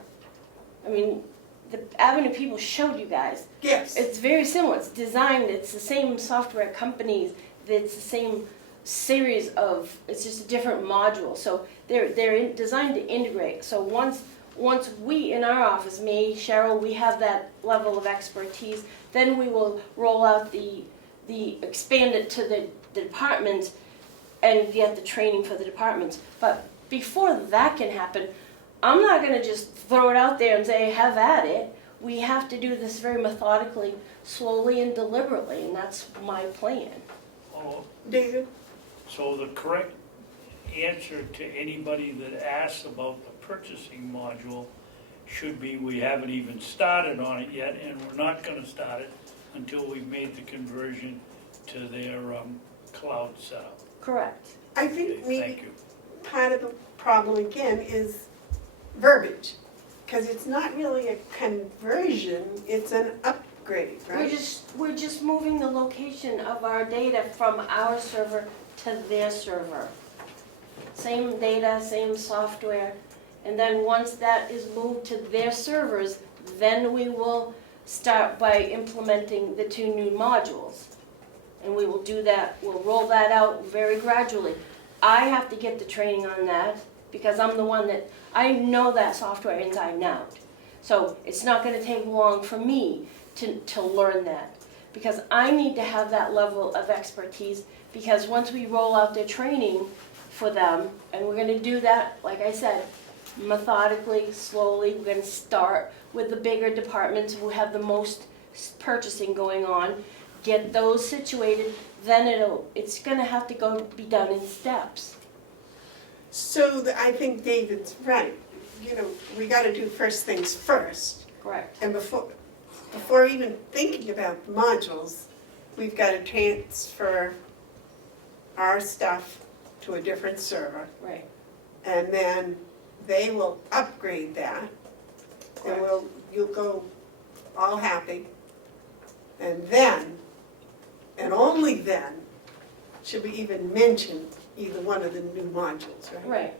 I mean, the Avenue people showed you guys. Yes. It's very similar, it's designed, it's the same software companies, it's the same series of, it's just a different module. So they're designed to integrate. So once we in our office, me, Cheryl, we have that level of expertise, then we will roll out expand it to the departments and get the training for the departments. But before that can happen, I'm not gonna just throw it out there and say, have at it. We have to do this very methodically, slowly and deliberately, and that's my plan. Oh, David? so the correct answer to anybody that asks about the purchasing module should be, we haven't even started on it yet, and we're not gonna start it until we've made the conversion to their cloud setup. Correct. I Okay, think thank maybe you. part of the problem again is verbiage, because it's not really a conversion, it's an upgrade, right? We're just moving the location of our data from our server to their server. Same data, same software, and then once that is moved to their servers, then we will start by implementing the 2 new modules. And we will do that, we'll roll that out very gradually. I have to get the training on that because I'm the one that, I know that software inside and out. So it's not gonna take long for me to learn that, because I need to have that level of expertise, because once we roll out the training for them, and we're gonna do that, like I said, methodically, slowly, we're gonna start with the bigger departments who have the most purchasing going on, get those situated, then it's gonna have to be done in steps. So I think David's right. You know, we gotta do first things first. Correct. And before even thinking about the modules, we've gotta transfer our stuff to a different server. Right. And then they will upgrade that. And Correct. you'll go all happy. And then, and only then, should we even mention either one of the new modules, right? Right.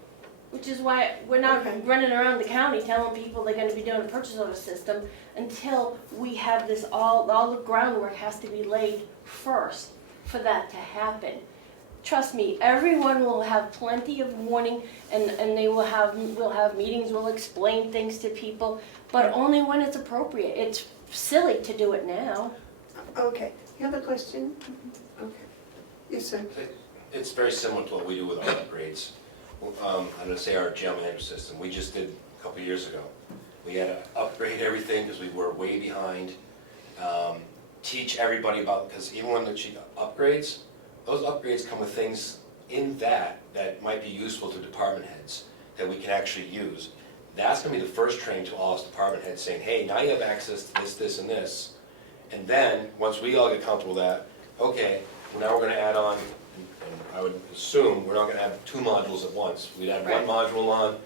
Which is why we're not Okay. running around the county telling people they're gonna be doing a purchase order system until we have this all the groundwork has to be laid first for that to happen. Trust me, everyone will have plenty of warning and we'll have meetings, we'll explain things to people, but only when it's appropriate. It's silly to do it now. Okay, you have a question? Okay. Yes, sir. It's very similar to what we do with our upgrades. I'm gonna say our jail management system, we just did a couple years ago. We had to upgrade everything because we were way behind. Teach everybody about, because even when she upgrades, those upgrades come with things in that might be useful to department heads that we can actually use. That's gonna be the first training to all us department heads saying, hey, now you have access to this, this, and this. And then, once we all get comfortable with that, okay, well, now we're gonna add on, and I would assume we're not gonna have 2 modules at once. We'd have Right. one module on,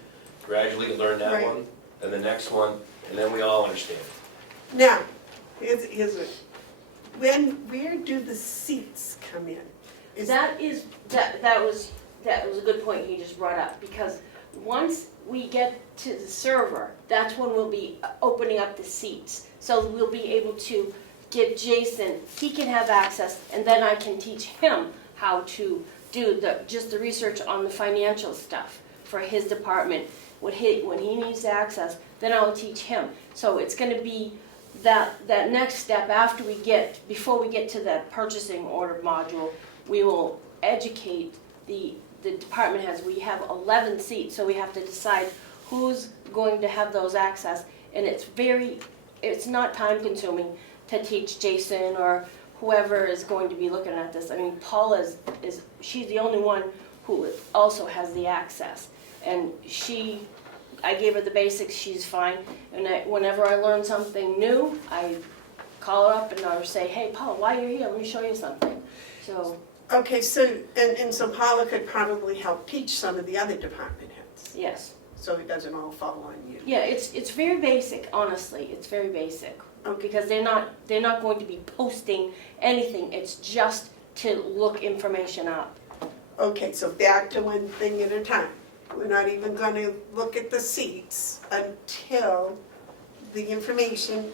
gradually learn that Right. one, then the next one, and then we all understand. Now, here's it. Where do the seats come in? That was a good point you just brought up, because once we get to the server, that's when we'll be opening up the seats. So we'll be able to get Jason, he can have access, and then I can teach him how to do just the research on the financial stuff for his department. When he needs access, then I'll teach him. So it's gonna be that next step before we get to that purchasing order module, we will educate the the department has, we have 11 seats, so we have to decide who's going to have those access. And it's not time consuming to teach Jason or whoever is going to be looking at this. I mean, Paula she's the only one who also has the access. And I gave her the basics, she's fine. And whenever I learn something new, I call her up and I'll say, hey, Paula, while you're here, let me show you something. So, Okay, so, and so Paula could probably help teach some of the other department heads, yes. so it doesn't all fall on you. Yeah, it's very basic, honestly, it's very basic. Okay. Because they're not going to be posting anything, it's just to look information up. Okay, so back to one thing at a time. We're not even gonna look at the seats until the information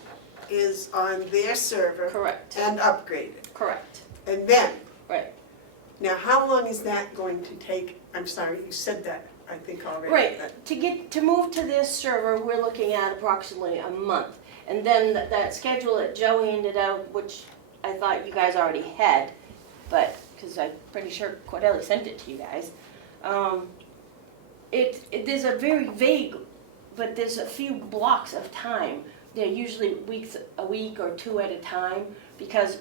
is on their server Correct, and upgraded. correct, And then, right. now how long is that going to take? I'm sorry, you said that, I think already. Right, to move to this server, we're looking at approximately a month. And then that schedule that Joey ended out, which I thought you guys already had, but, because I'm pretty sure Cordelli sent it to you guys. There's a very vague, but there's a few blocks of time. They're usually a week or two at a time, because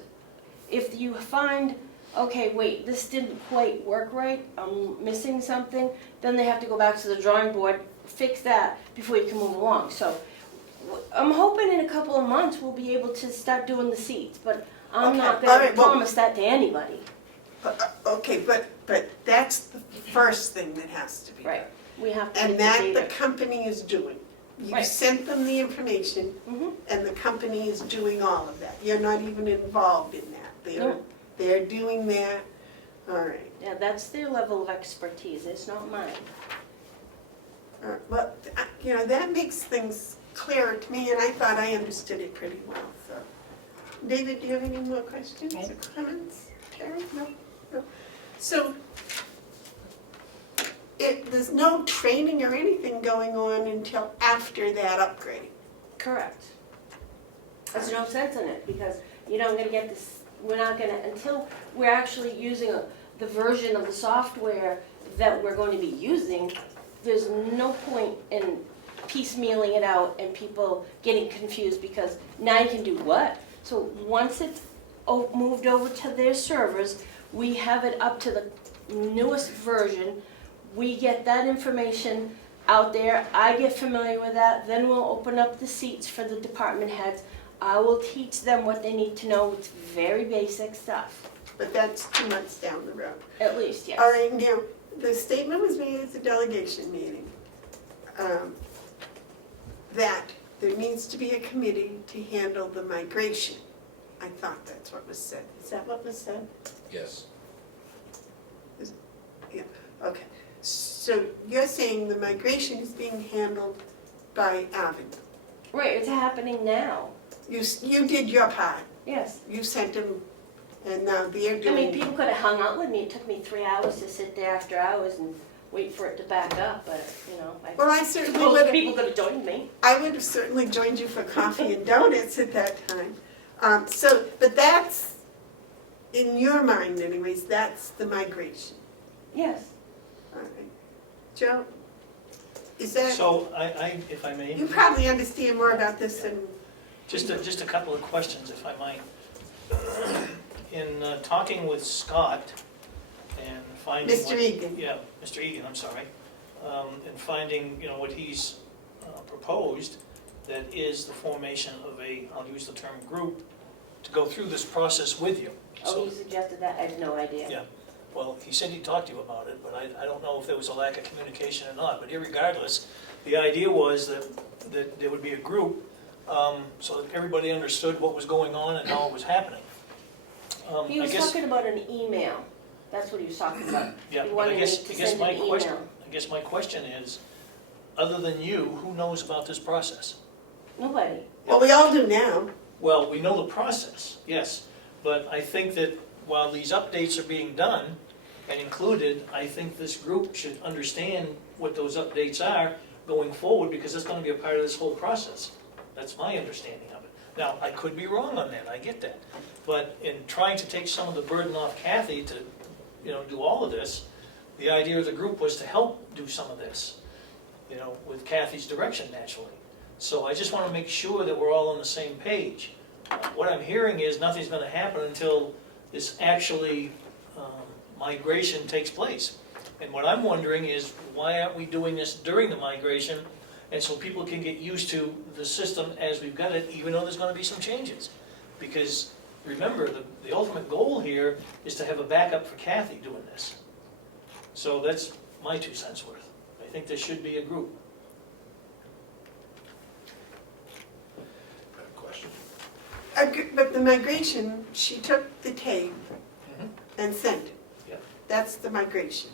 if you find, okay, wait, this didn't quite work right, I'm missing something, then they have to go back to the drawing board, fix that before you can move along. So I'm hoping in a couple of months we'll be able to start doing the seats, but I'm Okay, not all gonna right, well- promise that to anybody. Okay, but that's the first thing that has to be done. Right, we have to And get the that the data. company is doing. You Right. sent them the information, Mhm. and the company is doing all of that. You're not even involved in that. No. They're doing that, all right. Yeah, that's their level of expertise, it's not mine. All right. Well, that makes things clearer to me, and I thought I understood it pretty well, so. David, do you have any more questions or comments? Karen, no? No? So, there's no training or anything going on until after that upgrade? Correct. There's no sense in it, because you're not gonna get this, we're not gonna, until we're actually using the version of the software that we're going to be using, there's no point in piecemealing it out and people getting confused, because now you can do what? So once it's moved over to their servers, we have it up to the newest version, we get that information out there, I get familiar with that, then we'll open up the seats for the department heads. I will teach them what they need to know, it's very basic stuff, But that's 2 months down the road. at least, yes. All right, now, the statement was made at the delegation meeting, that there needs to be a committee to handle the migration. I thought that's what was said. Is that what was said? Yes. Okay. So you're saying the migration is being handled by Avenue? Right, it's happening now, You did your part. yes. You sent them, and now they're I mean, doing. people could have hung out with me, it took me 3 hours to sit there after hours and wait for it to back up, but, Well, I certainly suppose would people could have joined me. I would have certainly joined you for coffee and donuts at that time. But that's, in your mind anyways, that's the migration. Yes. All right. Joe, is that, So if I may, you probably understand more about this than, just a couple of questions, if I might. In talking with Scott and finding Mr. what- Egan. Yeah, Mr. Egan, I'm sorry. And finding, what he's proposed, that is the formation of I'll use the term group, to go through this process with you. Oh, So, you suggested that, I had no idea. yeah, well, he said he talked to you about it, but I don't know if there was a lack of communication or not. But irregardless, the idea was that there would be a group, so that everybody understood what was going on and how it was happening. He I was guess, talking about an email, that's what he was talking about. yeah, He but wanted I me guess, to I guess send my an question, email. I guess my question is, other than you, who knows about this process? Nobody. well, we all do now. Well, we know the process, yes, but I think that while these updates are being done and included, I think this group should understand what those updates are going forward, because it's gonna be a part of this whole process. That's my understanding of it. Now, I could be wrong on that, I get that. But in trying to take some of the burden off Kathy to, do all of this, the idea of the group was to help do some of this, with Kathy's direction naturally. So I just want to make sure that we're all on the same page. What I'm hearing is nothing's going to happen until this actually migration takes place. And what I'm wondering is, why aren't we doing this during the migration, and so people can get used to the system as we've got it, even though there's going to be some changes? Because remember, the ultimate goal here is to have a backup for Kathy doing this. So that's my 2 cents worth. I think there should be a group. Question. But the migration, she took the tape Mhm. and sent it. Yep. That's the migration.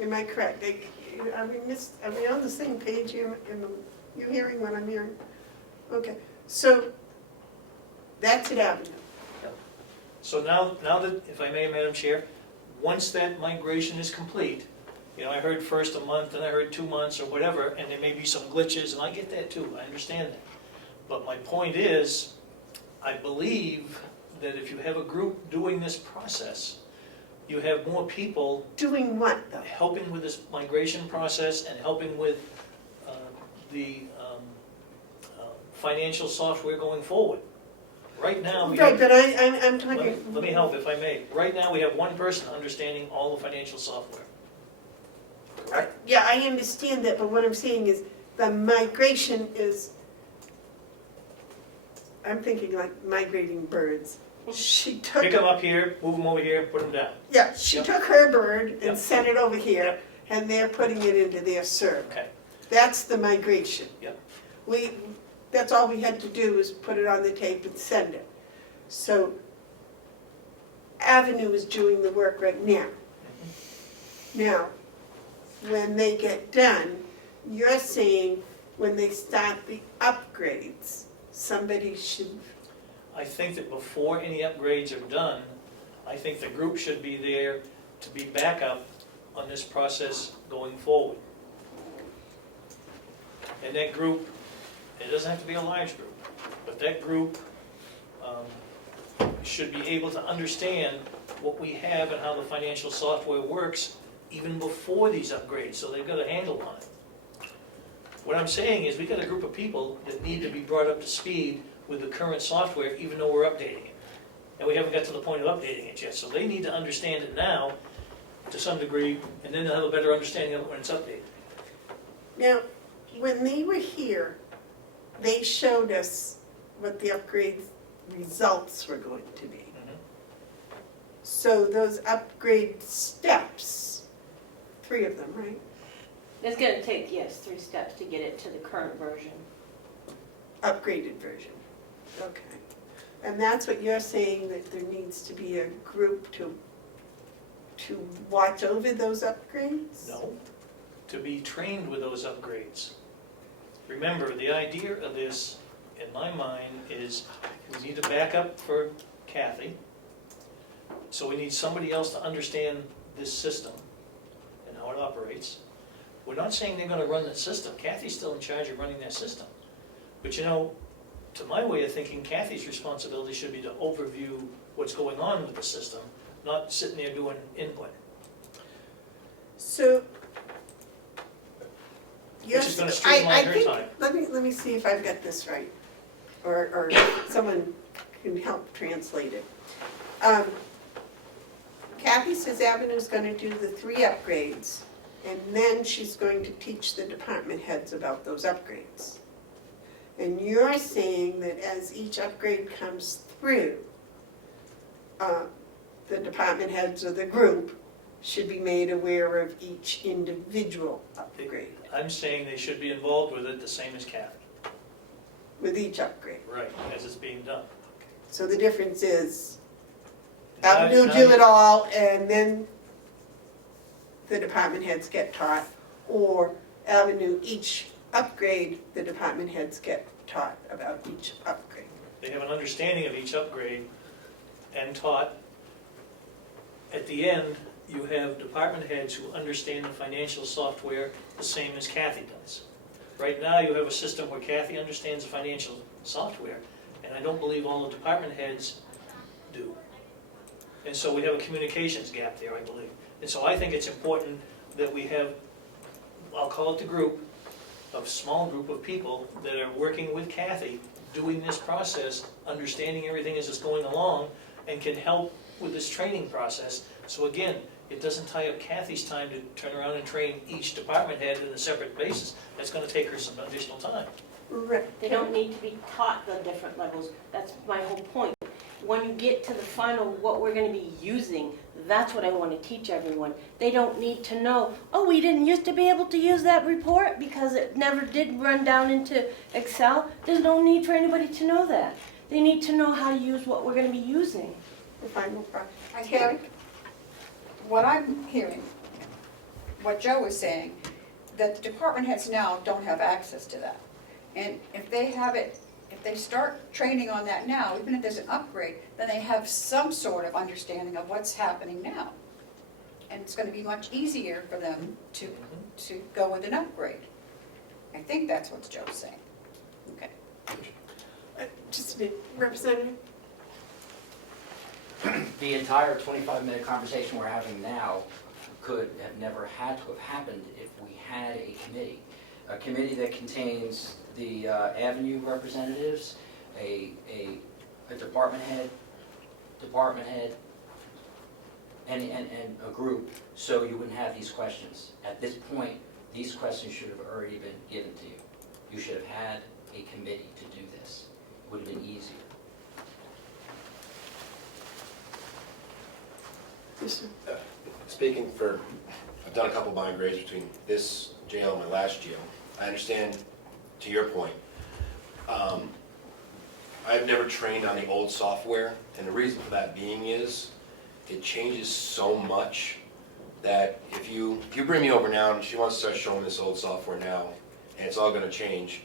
Am I correct? Are we on the same page here? You hearing what I'm hearing? Okay, so that's at Avenue. So now that, if I may, Madam Chair, once that migration is complete, I heard first a month, and I heard 2 months, or whatever, and there may be some glitches, and I get that too, I understand that. But my point is, I believe that if you have a group doing this process, you have more people Doing what, though? helping with this migration process and helping with the financial software going forward. Right now, we Right, have, but I'm talking. let me help if I may. Right now, we have one person understanding all the financial software. Yeah, I understand that, but what I'm saying is, the migration is, I'm thinking like migrating birds. She took, Pick them up here, move them over here, put them down. yeah, she Yep. took her bird and Yep. sent it over here, Yep. and they're putting it into their server. Okay, That's the migration. Yep. That's all we had to do was put it on the tape and send it. So Avenue is doing the work right now. Now, when they get done, you're saying when they start the upgrades, somebody should, I think that before any upgrades are done, I think the group should be there to be backup on this process going forward. And that group, it doesn't have to be a large group, but that group should be able to understand what we have and how the financial software works even before these upgrades, so they've got a handle on it. What I'm saying is, we've got a group of people that need to be brought up to speed with the current software, even though we're updating it. And we haven't got to the point of updating it yet, so they need to understand it now to some degree, and then they'll have a better understanding of it when it's updated. now, when they were here, they showed us what the upgrade results were going to be. So those upgrade steps, 3 of them, right? It's gonna take, yes, 3 steps to get it to the current version. Upgraded version, okay. And that's what you're saying, that there needs to be a group to watch over those upgrades? No, to be trained with those upgrades. Remember, the idea of this, in my mind, is we need a backup for Kathy. So we need somebody else to understand this system and how it operates. We're not saying they're gonna run the system. Kathy's still in charge of running that system. But to my way of thinking, Kathy's responsibility should be to overview what's going on with the system, not sitting there doing input. So, Which is gonna streamline her time. Let me see if I've got this right, or someone can help translate it. Kathy says Avenue's gonna do the 3 upgrades, and then she's going to teach the department heads about those upgrades. And you're saying that as each upgrade comes through, the department heads or the group should be made aware of each individual upgrade, I'm saying they should be involved with it the same as Kathy. with each upgrade. Right, as it's being done. So the difference is, Now- Avenue now do you- it all, and then the department heads get taught, or Avenue, each upgrade, the department heads get taught about each upgrade. They have an understanding of each upgrade and taught. At the end, you have department heads who understand the financial software the same as Kathy does. Right now, you have a system where Kathy understands the financial software, and I don't believe all the department heads do. And so we have a communications gap there, I believe. And so I think it's important that we have, I'll call it the group, a small group of people that are working with Kathy, doing this process, understanding everything as it's going along, and can help with this training process. So again, it doesn't tie up Kathy's time to turn around and train each department head on a separate basis. That's gonna take her some additional time. Right. They don't need to be taught the different levels. That's my whole point. When you get to the final, what we're gonna be using, that's what I wanna teach everyone. They don't need to know, oh, we didn't used to be able to use that report because it never did run down into Excel. There's no need for anybody to know that. They need to know how to use what we're gonna be using. The final product. I think, what I'm hearing, what Joe was saying, that the department heads now don't have access to that. And if they have it, if they start training on that now, even if there's an upgrade, then they have some sort of understanding of what's happening now. And it's gonna be much easier for them to go with an upgrade. I think that's what Joe's saying. Okay. Just a minute, Representative? The entire 25-minute conversation we're having now could have never had to have happened if we had a committee that contains the Avenue representatives, a department head, and a group, so you wouldn't have these questions. At this point, these questions should have already been given to you. You should have had a committee to do this. It would have been easier. Speaking for, I've done a couple mind grades between this jail and my last jail. I understand, to your point, I've never trained on the old software, and the reason for that being is it changes so much that if you bring me over now and she wants to start showing this old software now, and it's all gonna change,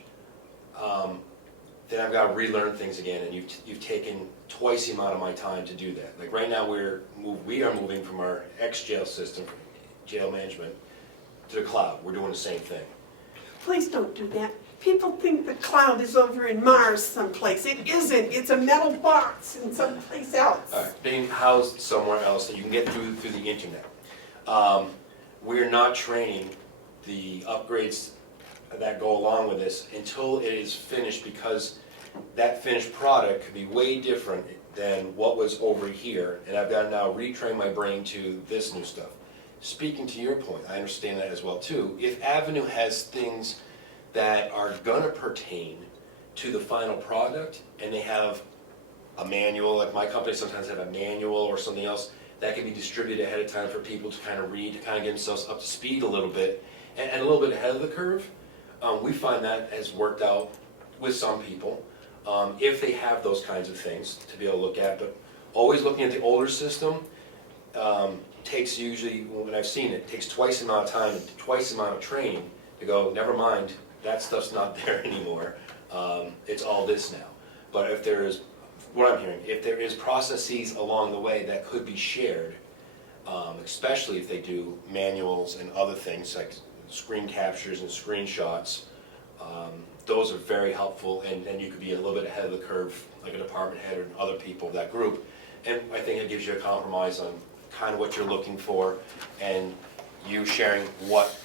then I've got to relearn things again, and you've taken twice the amount of my time to do that. Like right now, we are moving from our ex-jail system, jail management, to the cloud. We're doing the same thing. Please don't do that. People think the cloud is over in Mars someplace. It isn't. It's a metal box in someplace else. All right, being housed somewhere else that you can get through the internet. We're not training the upgrades that go along with this until it is finished, because that finished product could be way different than what was over here, and I've got to now retrain my brain to this new stuff. Speaking to your point, I understand that as well too. If Avenue has things that are gonna pertain to the final product, and they have a manual, like my company sometimes have a manual or something else that can be distributed ahead of time for people to kind of read, to kind of get themselves up to speed a little bit, and a little bit ahead of the curve. We find that has worked out with some people, if they have those kinds of things to be able to look at. But always looking at the older system takes usually, when I've seen it, takes twice the amount of time, and twice the amount of training to go, never mind, that stuff's not there anymore. It's all this now. But if there is, what I'm hearing, if there is processes along the way that could be shared, especially if they do manuals and other things like screen captures and screenshots, those are very helpful, and you could be a little bit ahead of the curve, like a department head or other people of that group. And I think it gives you a compromise on kind of what you're looking for, and you sharing what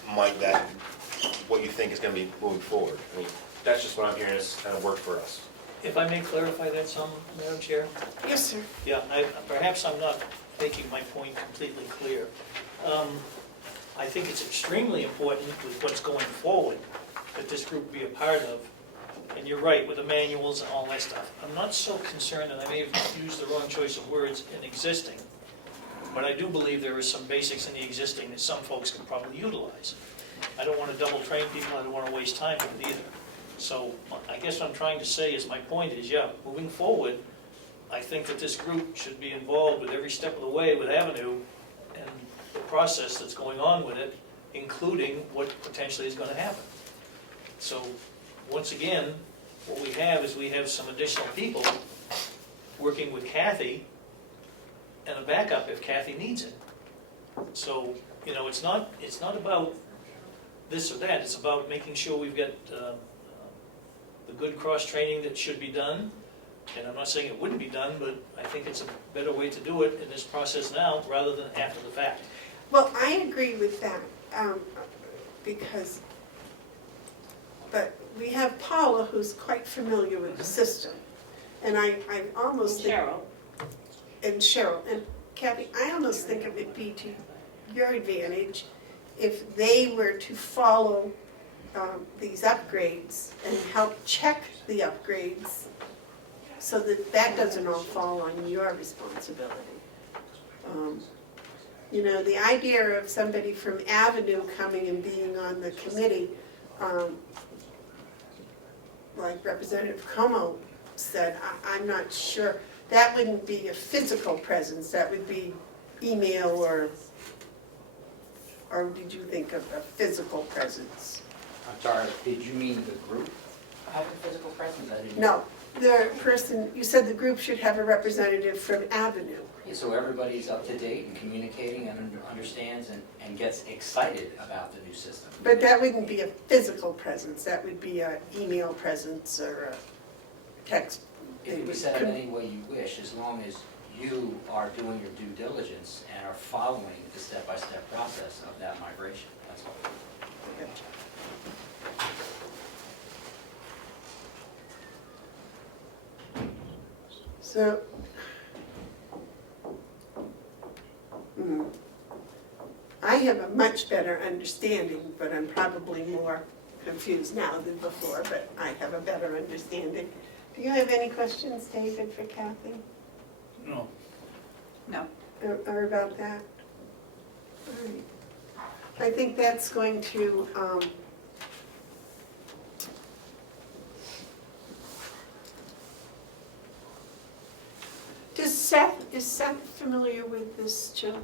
you think is going to be moving forward. I mean, that's just what I'm hearing is kind of work for us. If I may clarify that some, Madam Chair? Yes, sir. Yeah, perhaps I'm not making my point completely clear. I think it's extremely important with what's going forward that this group be a part of. And you're right, with the manuals and all that stuff. I'm not so concerned, and I may have used the wrong choice of words, in existing, but I do believe there is some basics in the existing that some folks can probably utilize. I don't want to double train people, I don't want to waste time with it either. So I guess what I'm trying to say is, my point is, yeah, moving forward, I think that this group should be involved with every step of the way with Avenue and the process that's going on with it, including what potentially is going to happen. So once again, what we have is we have some additional people working with Kathy and a backup if Kathy needs it. So, you know, it's not about this or that, it's about making sure we've got the good cross-training that should be done, And I'm not saying it wouldn't be done, but I think it's a better way to do it in this process now, rather than after the fact. Well, I agree with that, because, but we have Paula who's quite familiar with the system. And I almost think. Cheryl. And Cheryl, and Kathy, I almost think it would be to your advantage if they were to follow these upgrades and help check the upgrades so that that doesn't all fall on your responsibility. You know, the idea of somebody from Avenue coming and being on the committee, like Representative Comeau said, I'm not sure. That wouldn't be a physical presence, that would be email or did you think of a physical presence? I'm sorry, did you mean the group have a physical presence? I didn't. No, the person, you said the group should have a representative from Avenue. Yeah, so everybody's up to date and communicating and understands and gets excited about the new system. But that wouldn't be a physical presence, that would be an email presence or a text. It can be set up any way you wish, as long as you are doing your due diligence and are following the step-by-step process of that migration, that's all. So, I have a much better understanding, but I'm probably more confused now than before, but I have a better understanding. Do you have any questions, David, for Kathy, No, No. or about that? All right. I think that's going to, is Seth familiar with this, Jill?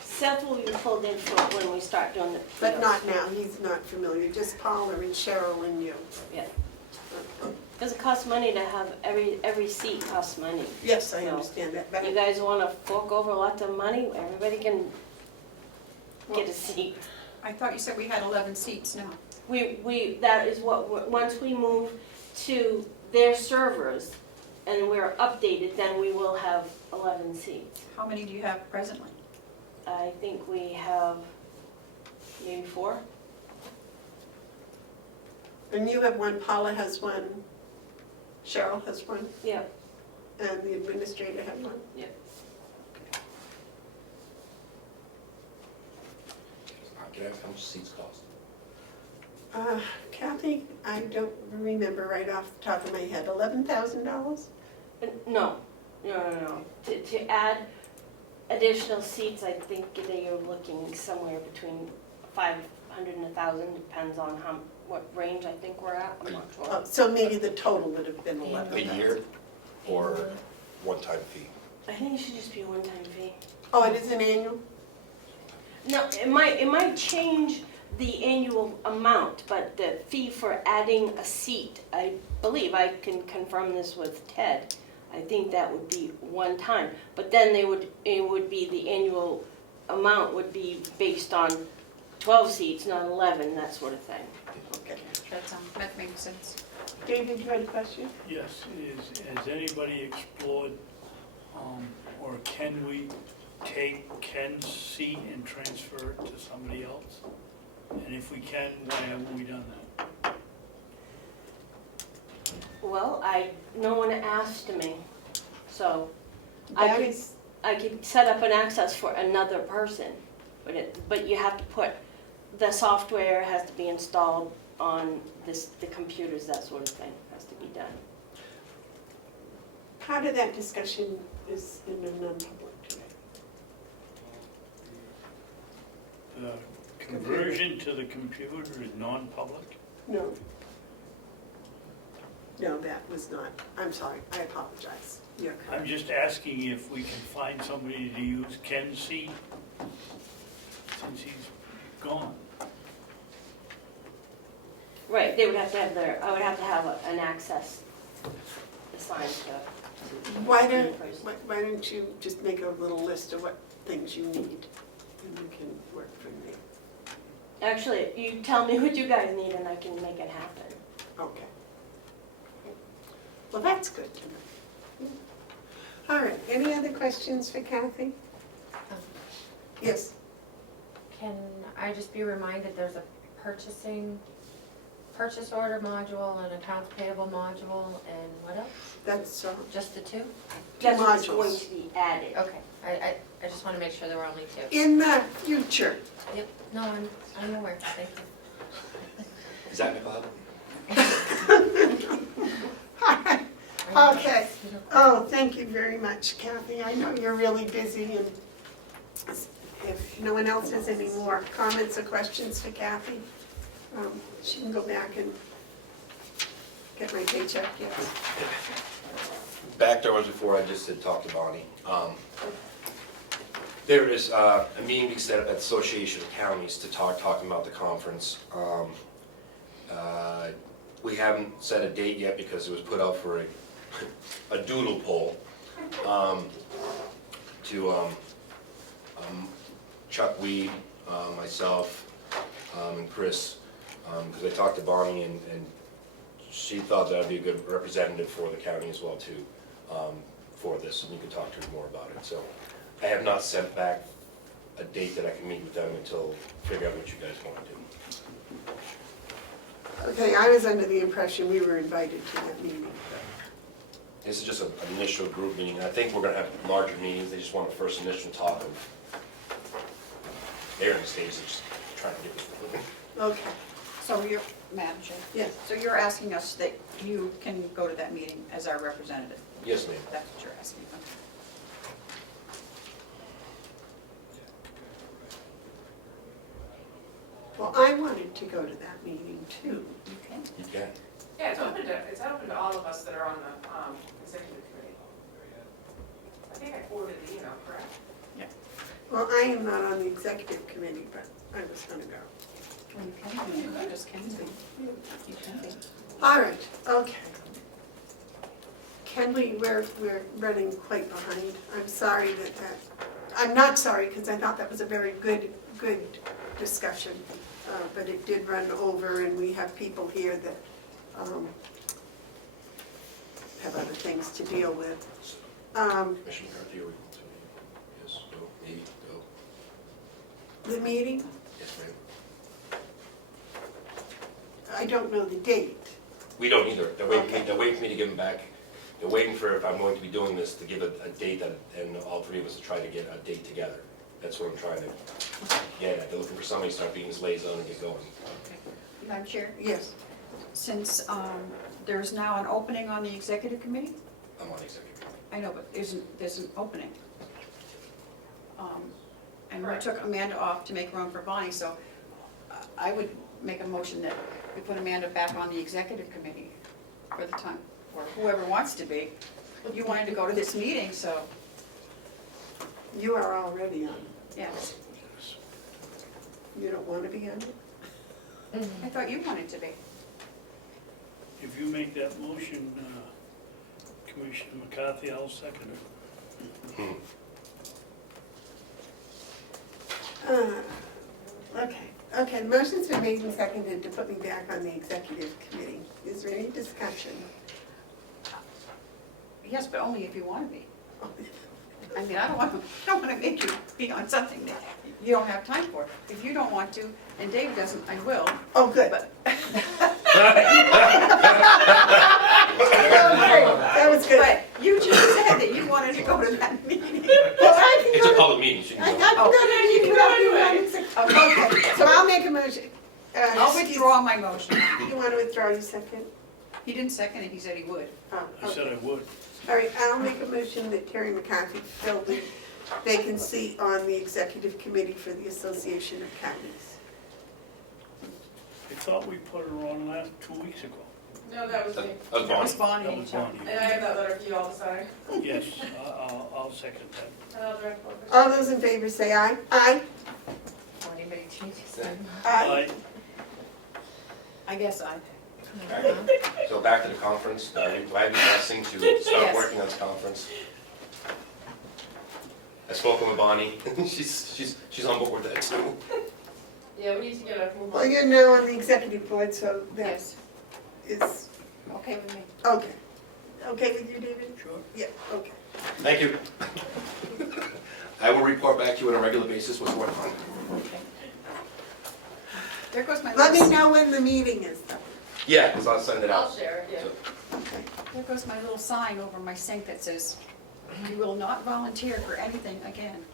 Seth will be pulled in for when we start doing the. But not now, he's not familiar, just Paula and Cheryl and you. Yeah. Because it costs money to have, every seat costs money. Yes, I So, understand that, but You guys want to fork over lots of money, everybody can get a seat. I thought you said we had 11 seats now. That is what, once we move to their servers and we're updated, then we will have 11 seats. How many do you have presently? I think we have maybe 4. and you have one, Paula has one, Cheryl has one, Yeah. and the administrator had one. Can I ask how much seats cost? Kathy, I don't remember right off the top of my head, $11,000? No. To add additional seats, I think they are looking somewhere between 500 and 1,000, depends on what range I think we're at, I'm not sure. Oh, so maybe the total would have been A 11,000. year or one-time fee? I think it should just be a one-time fee. Oh, it is an annual? No, it might change the annual amount, but the fee for adding a seat, I believe, I can confirm this with Ted, I think that would be one time. But then it would be, the annual amount would be based on 12 seats, not 11, that sort of thing. Okay. That makes sense. David, you had a question? yes, has anybody explored, or can we take Ken's seat and transfer it to somebody else? And if we can, why haven't we done that? Well, no one asked me, so That is, I could set up an access for another person, but you have to put, the software has to be installed on the computers, that sort of thing has to be done. part of that discussion is in a non-public today. The conversion to the computer is non-public? No. No, that was not, I'm sorry, I apologize. You're I'm correct. just asking if we can find somebody to use Ken's seat since he's gone. Right, they would have to have I would have to have an access assigned to. Why the don't, person. why don't you just make a little list of what things you need, and we can work from there. Actually, you tell me what you guys need and I can make it happen. Okay. Well, that's good to know. All right, any other questions for Kathy? Yes, Can I just be reminded, there's a purchase order module, an accounts payable module, and what else? that's, Just the two? That's what's modules. going to be added. Okay, I just want to make sure there were only two. in the future. Yep, no, I'm aware, thank you. Is that McLeod? Okay. Oh, thank you very much, Kathy. I know you're really busy, and if no one else has any more comments or questions for Kathy, she can go back and get my paycheck, yes. Back to ours before I just had talked to Bonnie. There is a meeting being set up at the Association of Counties to talking about the conference. We haven't set a date yet because it was put out for a doodle poll to Chuck Weed, myself, and Chris, because I talked to Bonnie and she thought that would be a good representative for the county as well too, for this, and you can talk to her more about it. So I have not sent back a date that I can meet with them until figure out what you guys want to do. Okay, I was under the impression we were invited to that meeting. This is just an initial group meeting. I think we're gonna have larger meetings. They just want a first initial talk of, they're in the stage of just trying to get this moving. Okay, So you're, Madam Chair, yes. so you're asking us that you can go to that meeting as our representative? Yes, ma'am. That's what you're asking, okay. Well, I wanted to go to that meeting too. Okay. You can. Yeah, it's open to all of us that are on the executive committee. I think I forwarded the email, correct? Well, I am not on the executive committee, but I was gonna go. Well, you can be, you just can be. You can be. All right, okay. Can we're running quite behind. I'm sorry I'm not sorry, because I thought that was a very good discussion. But it did run over, and we have people here that have other things to deal with. Commissioner McCarthy, or yes, go, maybe, go. The meeting, Yes, ma'am. I don't know the date. We don't either. They're waiting, Okay. they're waiting for me to give them back. They're waiting for if I'm going to be doing this, to give a date that, and all three of us to try to get a date together. That's what I'm trying to get. They're looking for somebody to start being this liaison and get going. Madam Chair, Yes. since there's now an opening on the executive committee, I'm on executive. I know, but there's an opening. And we took Amanda off to make room for Bonnie, so I would make a motion that we put Amanda back on the executive committee for the time, or whoever wants to be. You wanted to go to this meeting, so, You are already on. yeah. You don't want to be on it? I thought you wanted to be. If you make that motion, Commissioner McCarthy, I'll second it. Okay, the motion's been made and seconded to put me back on the executive committee. Is there any discussion? Yes, but only if you want to be. I mean, I don't want to make you be on something that you don't have time for. If you don't want to, and Dave doesn't, I will, Oh, good. but That was good. but you just said that you wanted to go to that meeting. Well, I can It's a go to- public meeting, so you I can can go. go to, you can go to, okay, so I'll make a motion. I'll withdraw my motion. You want to withdraw your second? He didn't second it, he said he would. Oh, I said okay. I would. All right, I'll make a motion that Terry McCarthy fill the vacancy on the executive committee for the Association of Counties. I thought we put her on 2 weeks ago. No, that was me. That was That was Bonnie. That Bonnie. was Bonnie. And I have that letter for you all to sign. Yes, I'll second that. And I'll direct forward. All those in favor say aye. Aye. Or anybody changes their mind. Aye. I guess I. So back to the conference. Do I have your blessing to start Yes. working on this conference? I spoke with Bonnie. she's on board with that too. Yeah, we need to get a move Well, on. you're now on the executive board, so that Yes, is, okay with me. okay. okay with you, David? Sure. Yeah, okay. Thank you. I will report back to you on a regular basis what's going on. There goes my Let me little, know when the meeting is, though. Yeah, because I'll send it I'll out. share it, yeah. So- Okay. there goes my little sign over my sink that says, "You will not volunteer for anything again."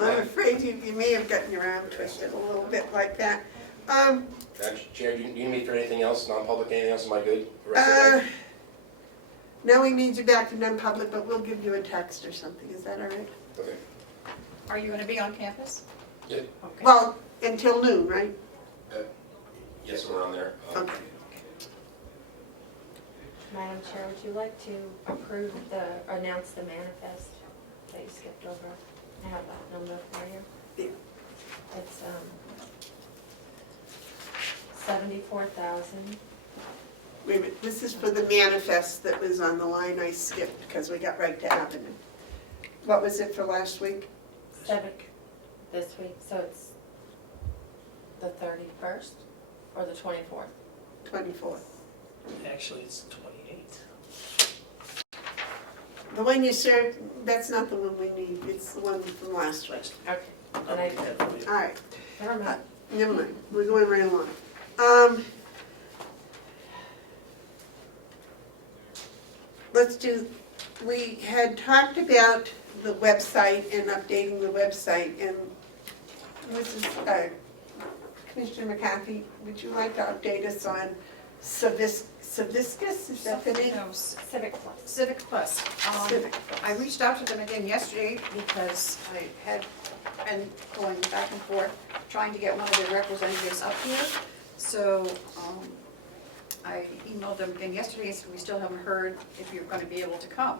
I'm afraid you may have gotten your arm twisted a little bit like that. Actually, Chair, do you need me for anything else, non-public, anything else? Am I good? The rest of the day? No, we need you back to non-public, but we'll give you a text or something, is that all right? Okay. Are you gonna be on campus? Yeah. Okay. Well, until noon, right? Yes, around there. Okay. Madam Chair, would you like to announce the manifest that you skipped over? I have that number for you. Yeah. It's 74,000. Wait a minute, this is for the manifest that was on the line I skipped because we got right to Avenue. What was it for last week? This week, so it's the 31st or the 24th? 24th. Actually, it's 28. The one you served, that's not the one we need, it's the one from last week. Okay. And All right, never mind. never mind, we're going right along. Let's do, we had talked about the website and updating the website, and Mrs. Commissioner McCarthy, would you like to update us on Civiscus, is that the name? No, Civic Plus. Civic Plus. Civic. I reached out to them again yesterday because I had been going back and forth, trying to get one of their representatives up here. So I emailed them again yesterday, so we still haven't heard if you're gonna be able to come.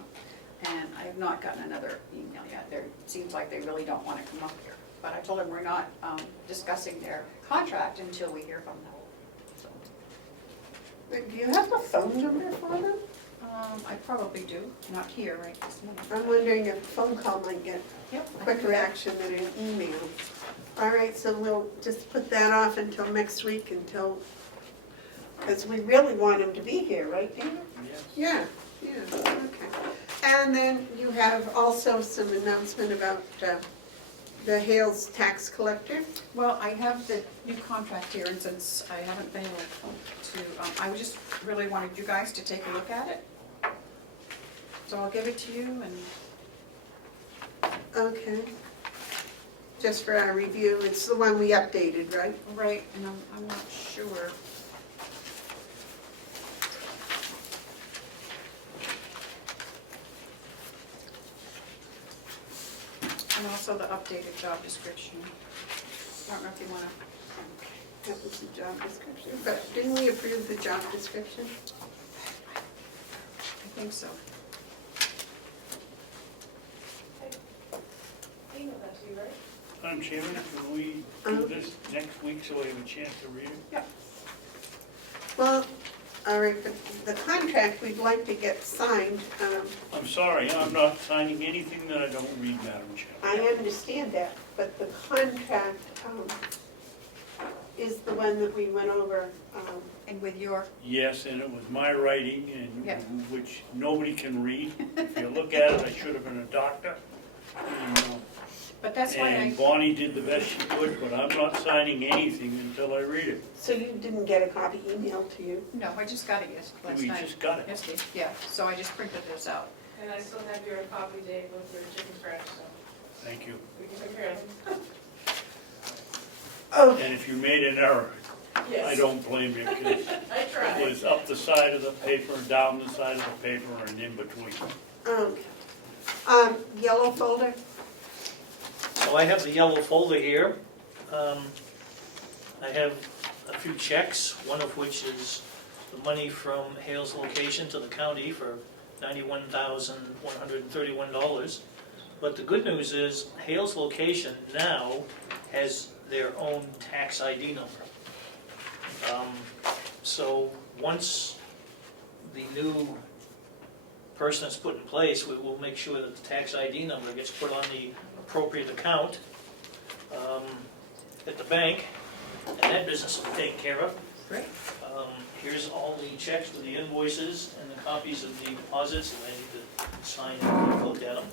And I have not gotten another email yet. It seems like they really don't wanna come up here. But I told them we're not discussing their contract until we hear from them. So, Do you have a phone number for them? I probably do, not here right this minute. I'm wondering if a phone call might get Yep. I can do quicker that. action than an email. All right, so we'll just put that off until next week because we really want him to be here, right, Dana? Yes. Yeah, okay. And then you have also some announcement about the Hales tax collector. Well, I have the new contract here, and since I haven't been able to, I just really wanted you guys to take a look at it. So I'll give it to you, and, Okay. Just for our review, it's the one we updated, right? right, and I'm not sure. And also the updated job description. I don't know if you wanna, That was the job description, but didn't we approve the job description? I think so. Email that to you, right? Madam Chairman, can we do this next week so we have a chance to read it? Well, all right, but the contract we'd like to get signed. I'm sorry, I'm not signing anything that I don't read, Madam Chair. I understand that, but the contract is the one that we went over. And with your, Yes, and it was my writing, Yeah. and which nobody can read. If you look at it, I should have been a doctor. but that's why And I, Bonnie did the best she could, but I'm not signing anything until I read it. So you didn't get a copy emailed to you? no, I just got it last We night. just got it. Yesterday, yeah, so I just printed this out. And I still have your copy, Dave, with your chicken scratch, so Thank you. we can compare them. Oh, And if you made an error, I don't blame you, because I it tried. was up the side of the paper, down the side of the paper, and in between. okay. Yellow folder? So I have the yellow folder here. I have a few checks, one of which is the money from Hales location to the county for $91,131. But the good news is Hales location now has their own tax ID number. So once the new person is put in place, we will make sure that the tax ID number gets put on the appropriate account at the bank, and that business will be taken care of. Great. Here's all the checks with the invoices and the copies of the deposits, and I need to sign and look at them.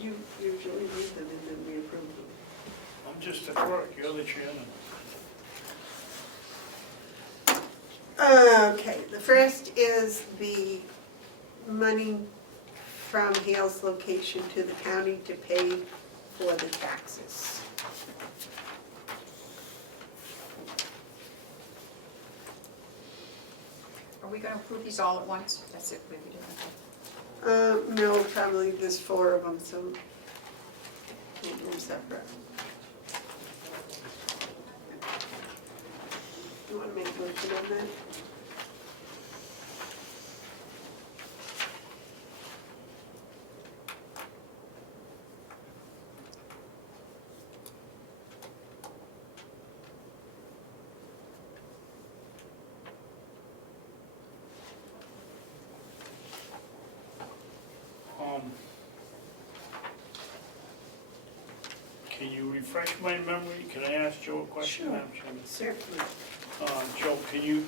You usually read them and then we approve them. I'm just a clerk, you're the chairman. Okay, the first is the money from Hale's location to the county to pay for the taxes. Are we gonna approve these all at once? That's it, we do that. No, probably there's 4 of them, so we'll do them separate. You wanna make a motion on that? Can you refresh my memory? Can I ask Joe a question, Sure. Madam Chairman? Certainly. Joe, can you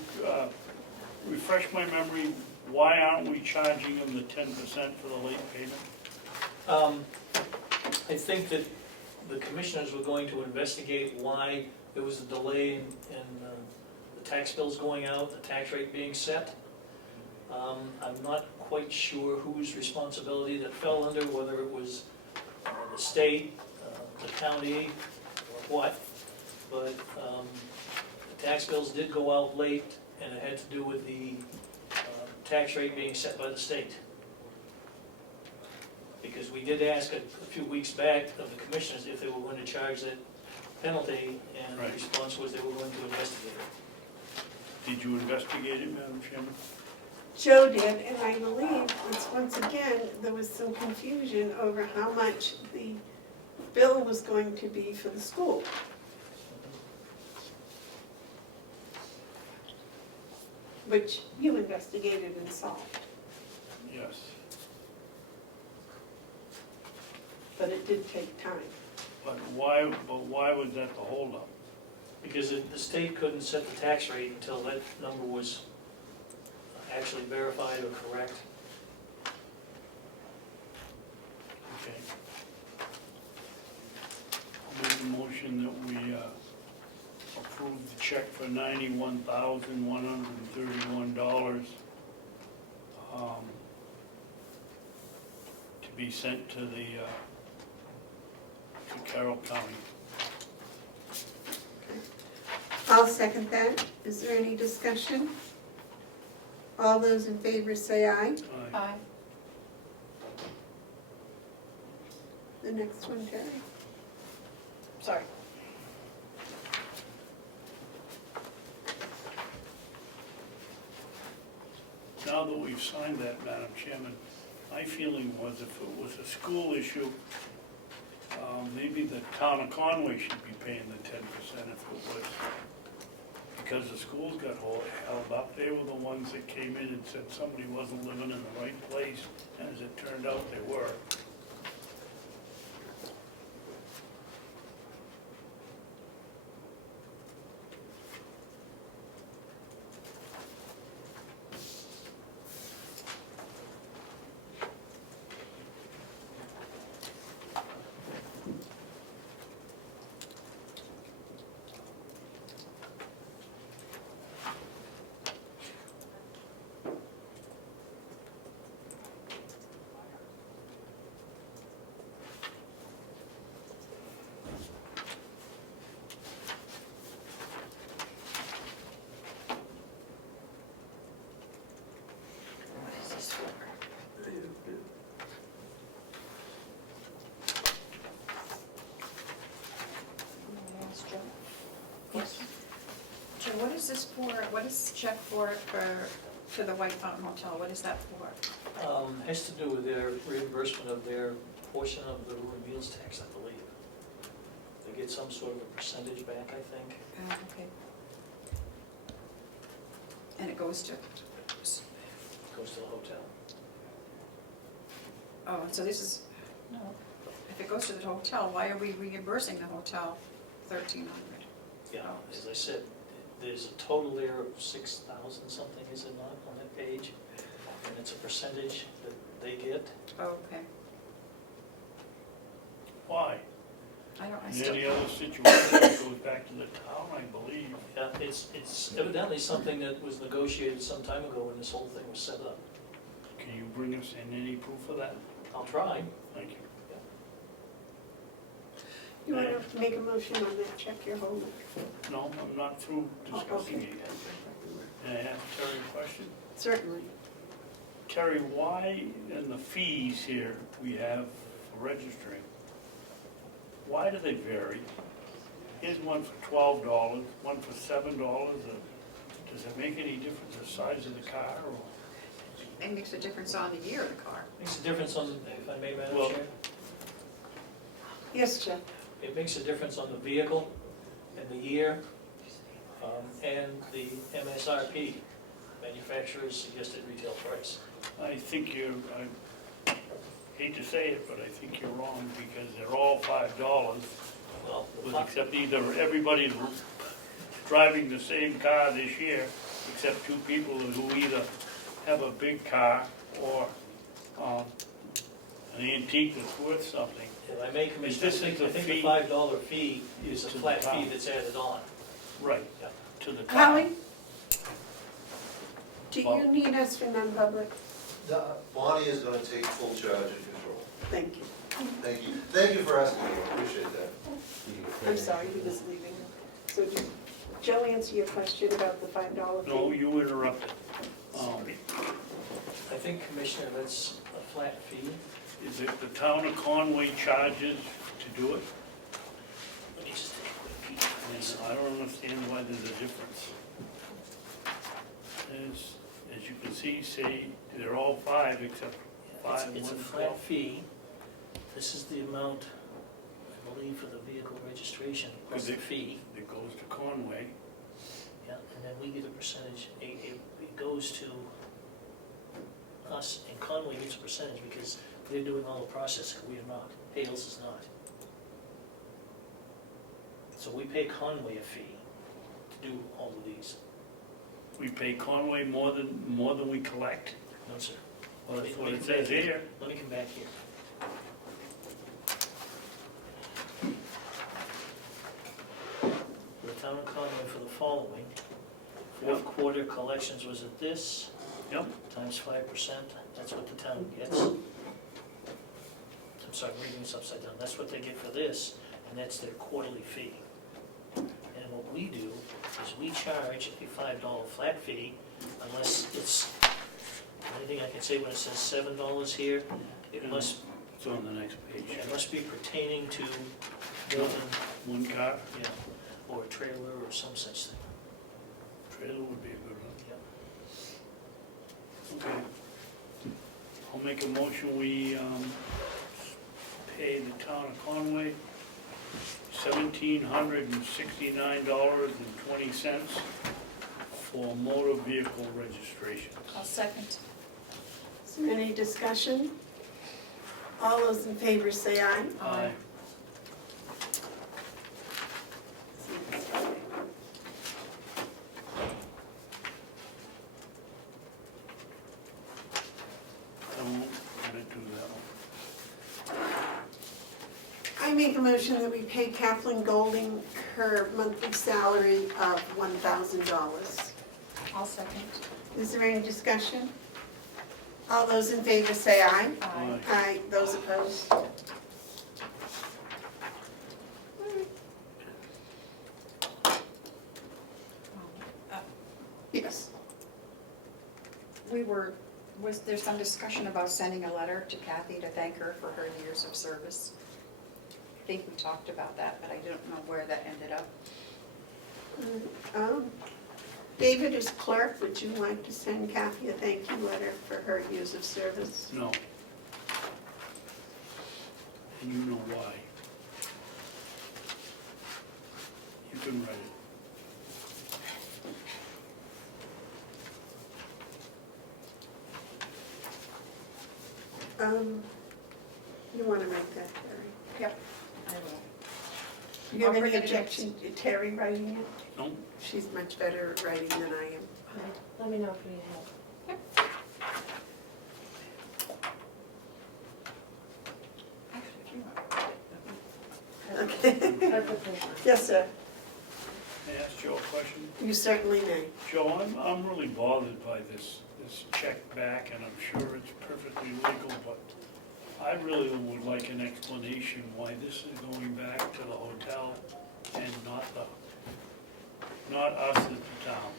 refresh my memory, why aren't we charging them the 10% for the late payment? I think that the commissioners were going to investigate why there was a delay in the tax bills going out, the tax rate being set. I'm not quite sure whose responsibility that fell under, whether it was the state, the county, or what. But the tax bills did go out late, and it had to do with the tax rate being set by the state. Because we did ask a few weeks back of the commissioners if they were going to charge that penalty, and the Right. response was they were going to investigate it. Did you investigate it, Madam Chairman? Joe did, and I believe it's, once again, there was some confusion over how much the bill was going to be for the school. Which you investigated and solved, Yes. but it did take time. But why was that the holdup? Because the state couldn't set the tax rate until that number was actually verified or correct. Okay. I'll make a motion that we approve the check for $91,131 to be sent to Carroll County. I'll second that. Is there any discussion? All those in favor say aye. Aye. The next one, Terry. Sorry. Now that we've signed that, Madam Chairman, my feeling was if it was a school issue, maybe the town of Conway should be paying the 10% if it was. Because the schools got held up, they were the ones that came in and said somebody wasn't living in the right place, and as it turned out, they were. What is this for? Yes. Joe, what is this for? What is this check for the White Fountain Hotel? What is that for? Has to do with their reimbursement of their portion of the room and meals tax, I believe. They get some sort of a percentage back, I think. Okay. And it goes to, Goes to the hotel. oh, so this is, if it goes to the hotel, why are we reimbursing the hotel $1,300? Yeah, as I said, there's a total there of 6,000 something, is it not, on that page? And it's a percentage that they get. Oh, okay. Why? I don't, I In still, any other situation, it goes back to the town, I believe. Yeah, it's evidently something that was negotiated some time ago when this whole thing was set up. Can you bring us in any proof of that? I'll try. Thank you. You want to make a motion on that check you're holding? No, I'm not through discussing it yet. May I ask Terry a question? Certainly. Terry, why in the fees here we have for registering, why do they vary? Here's one for $12, one for $7. Does it make any difference the size of the car or? it makes a difference on the year of the car. Makes a difference on, if I may, Madam Well- Chair? Yes, Jeff? It makes a difference on the vehicle and the year, and the MSRP, manufacturer's suggested retail price. I think I hate to say it, but I think you're wrong because they're all $5, Well, except either everybody's driving the same car this year, except two people who either have a big car or an antique that's worth something. if I may, Commissioner, I This is think a the fee- $5 fee is a to the flat fee town. that's added on. Right, Yeah. to the town. Howie? Do you need us for non-public? Bonnie is gonna take full charge and control. Thank you. Thank you. Thank you for asking me, I appreciate that. I'm sorry, he was leaving. So did Joe answer your question about the $5 fee? No, you interrupted. I think, Commissioner, that's a flat fee. Is it the town of Conway charges to do it? Let me just take a quick peek at this. And I don't understand why there's a difference. As you can see, say, they're all 5 except 5 and It's a 1 flat 12. fee. This is the amount, I believe, for the vehicle registration, plus the fee. It goes to Conway. Yeah, and then we get a percentage. It goes to us, and Conway gets a percentage because they're doing all the processing. We are not. Hales is not. So we pay Conway a fee to do all of these. We pay Conway more than we collect. No, sir. Well, that's what it says here. Let me come back here. The town of Conway for the following, fourth quarter collections was at this, Yep. times 5%, that's what the town gets. I'm sorry, I'm reading this upside down, that's what they get for this, and that's their quarterly fee. And what we do is we charge a $5 flat fee unless it's, anything I can say when it says $7 here, it must, It's on the next page. it must be pertaining to more than, One car, yeah, or a trailer or some such thing. trailer would be a good one. Yeah. Okay. I'll make a motion, we pay the town of Conway $1,769.20 for motor vehicle registration. I'll second. Is there any discussion? All those in favor say aye. Aye. I won't do that one. I make a motion that we pay Kathleen Golding her monthly salary of $1,000. I'll second. Is there any discussion? All those in favor say aye. Aye. Aye. Those opposed? Yes. Was there some discussion about sending a letter to Kathy to thank her for her years of service? I think we talked about that, but I don't know where that ended up. David is clerk. Would you like to send Kathy a thank you letter for her years of service? No. And you know why. You can write it. You want to make that, Terry? Yep, I will. Do you have I'll any bring it in. objection to Terry writing it? No, She's much better at writing than I am. Let me know if you need help. Actually, if you want. Okay. Perfectly fine. Yes, sir. may I ask Joe a question? You certainly may. Joe, I'm really bothered by this check back, and I'm sure it's perfectly legal, but I really would like an explanation why this is going back to the hotel and not us as the town.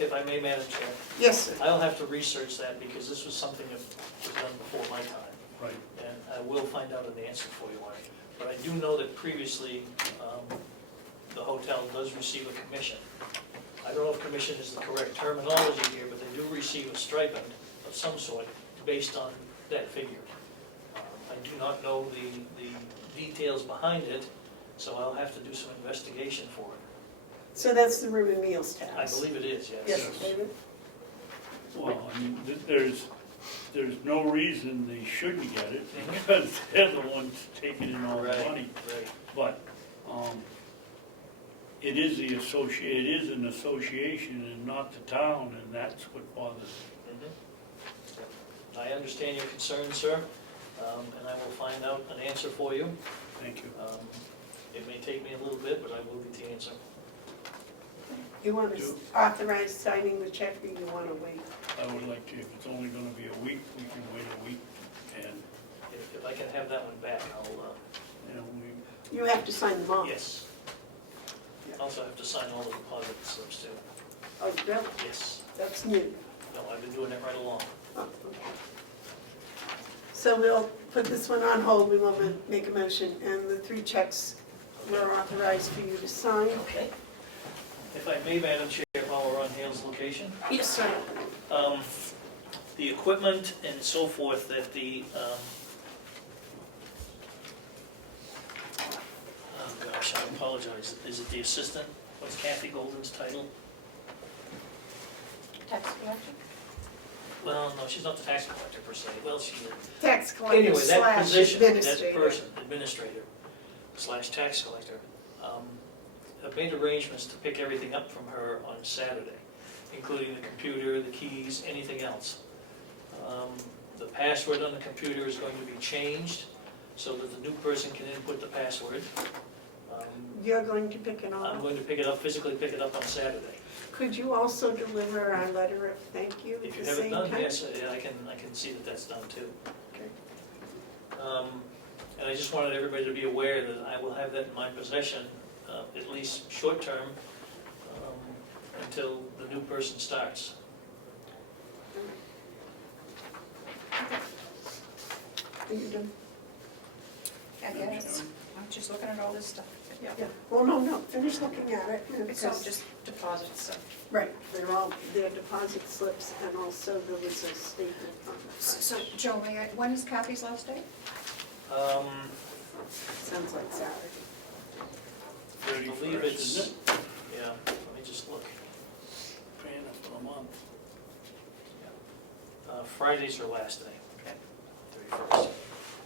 If I may, Madam Chair, Yes, sir. I'll have to research that because this was something that was done before my time. Right. And I will find out an answer for you on it. But I do know that previously, the hotel does receive a commission. I don't know if commission is the correct terminology here, but they do receive a stipend of some sort based on that figure. I do not know the details behind it, so I'll have to do some investigation for it. So that's the room and meals tax? I believe it is, yes. Yes, David? Well, I mean, there's no reason they shouldn't get it, because they're the ones taking in all the Right, money. right. But, it is an association and not the town, and that's what bothers me. Mhm. I understand your concern, sir, and I will find out an answer for you. Thank you. It may take me a little bit, but I will get the answer. You want to authorize signing the check, or you want to wait? I would like to, if it's only gonna be a week, we can wait a week, and, If I can have that one back, I'll, you know, You have to sign them all? yes. Also have to sign all the deposit slips too. Oh, really? Yes. That's new. No, I've been doing it right along. Oh, okay. So we'll put this one on hold, we won't make a motion, and the 3 checks were authorized for you to sign. Okay. If I may, Madam Chair, while we're on Hale's location, Yes, sir. the equipment and so forth that the, oh gosh, I apologize, is it the assistant? What's Kathy Golden's title? Tax collector? Well, no, she's not the tax collector per se, well, she is. Tax collector Anyway, that slash position, that administrator. person, administrator slash tax collector, have made arrangements to pick everything up from her on Saturday, including the computer, the keys, anything else. The password on the computer is going to be changed so that the new person can input the password. You're going to pick it I'm up? going to pick it up, physically pick it up on Saturday. Could you also deliver our letter of thank you If at you the have it same done, time? yes, I can see that that's done too. Okay. And I just wanted everybody to be aware that I will have that in my possession, at least short-term, until the new person starts. Are you done? I guess, I'm just looking at all this stuff. Yeah. Well, no, finish looking at it. It's all because- just deposits, so. Right, they're deposit slips, and also there was a statement on the front. So, Joe, when is Kathy's last day? Sounds like Saturday. I believe 31st, it's, isn't it? yeah, let me just look. Paying it for the month. Friday's her last day. Okay. 31st.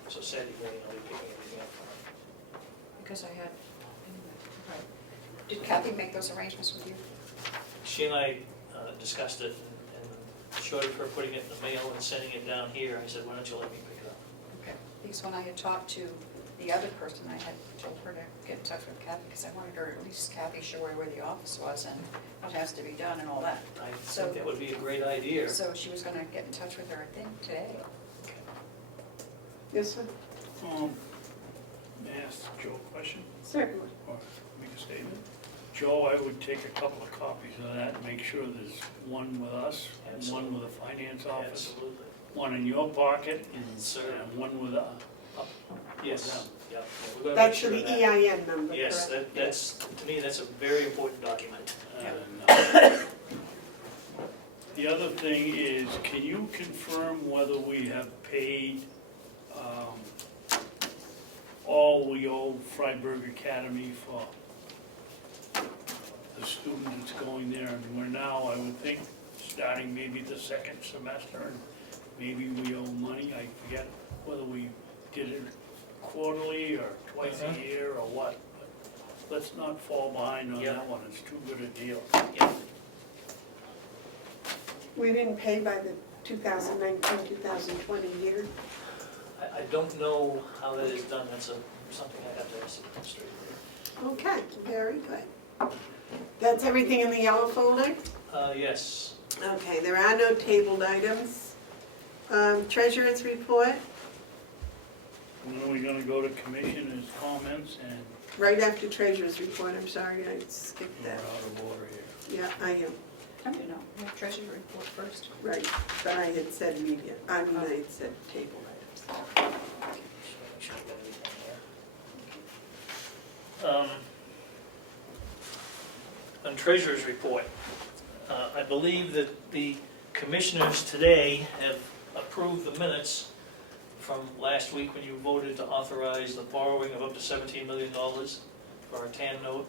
So Saturday morning I'll be picking everything up from her. Because I had, right. Did Kathy make those arrangements with you? She and I discussed it, and short of her putting it in the mail and sending it down here, I said, why don't you let me pick it up? Okay. Because when I had talked to the other person, I had told her to get in touch with Kathy, because I wanted her, at least Kathy, show her where the office was and what has to be done and all that. I So- think that would be a great idea. So she was gonna get in touch with her, I think, today. Yes, sir? May I ask Joe a question, Certainly. or make a statement? Joe, I would take a couple of copies of that and make sure there's one with us, and one with the finance office, Absolutely. one in your pocket, Sir. and one with Yes, yeah. We're gonna make That's sure the of that. EIN number, correct? Yes, that's, to me, that's a very important document. And, the other thing is, can you confirm whether we have paid all we owe Freiburg Academy for the student that's going there? And we're now, I would think, starting maybe the 2nd semester, and maybe we owe money. I forget whether we did it quarterly or twice a year or what. But let's not fall behind on Yeah. that one, it's too good a deal. Yeah. We didn't pay by the 2019, 2020 year. I don't know how that is done, that's something I have to ask the administrator. Okay, very good. That's everything in the yellow folder? Yes, Okay, there are no tabled items. Treasurer's report, And then we're gonna go to commissioners' comments, and right after treasurer's report, I'm sorry, I skipped we're that. out of order here. Yeah, I am, I don't know, we have treasury report first. right, but I had said media, I had said table items. On treasurer's report, I believe that the commissioners today have approved the minutes from last week when you voted to authorize the borrowing of up to $17 million for our TAN note.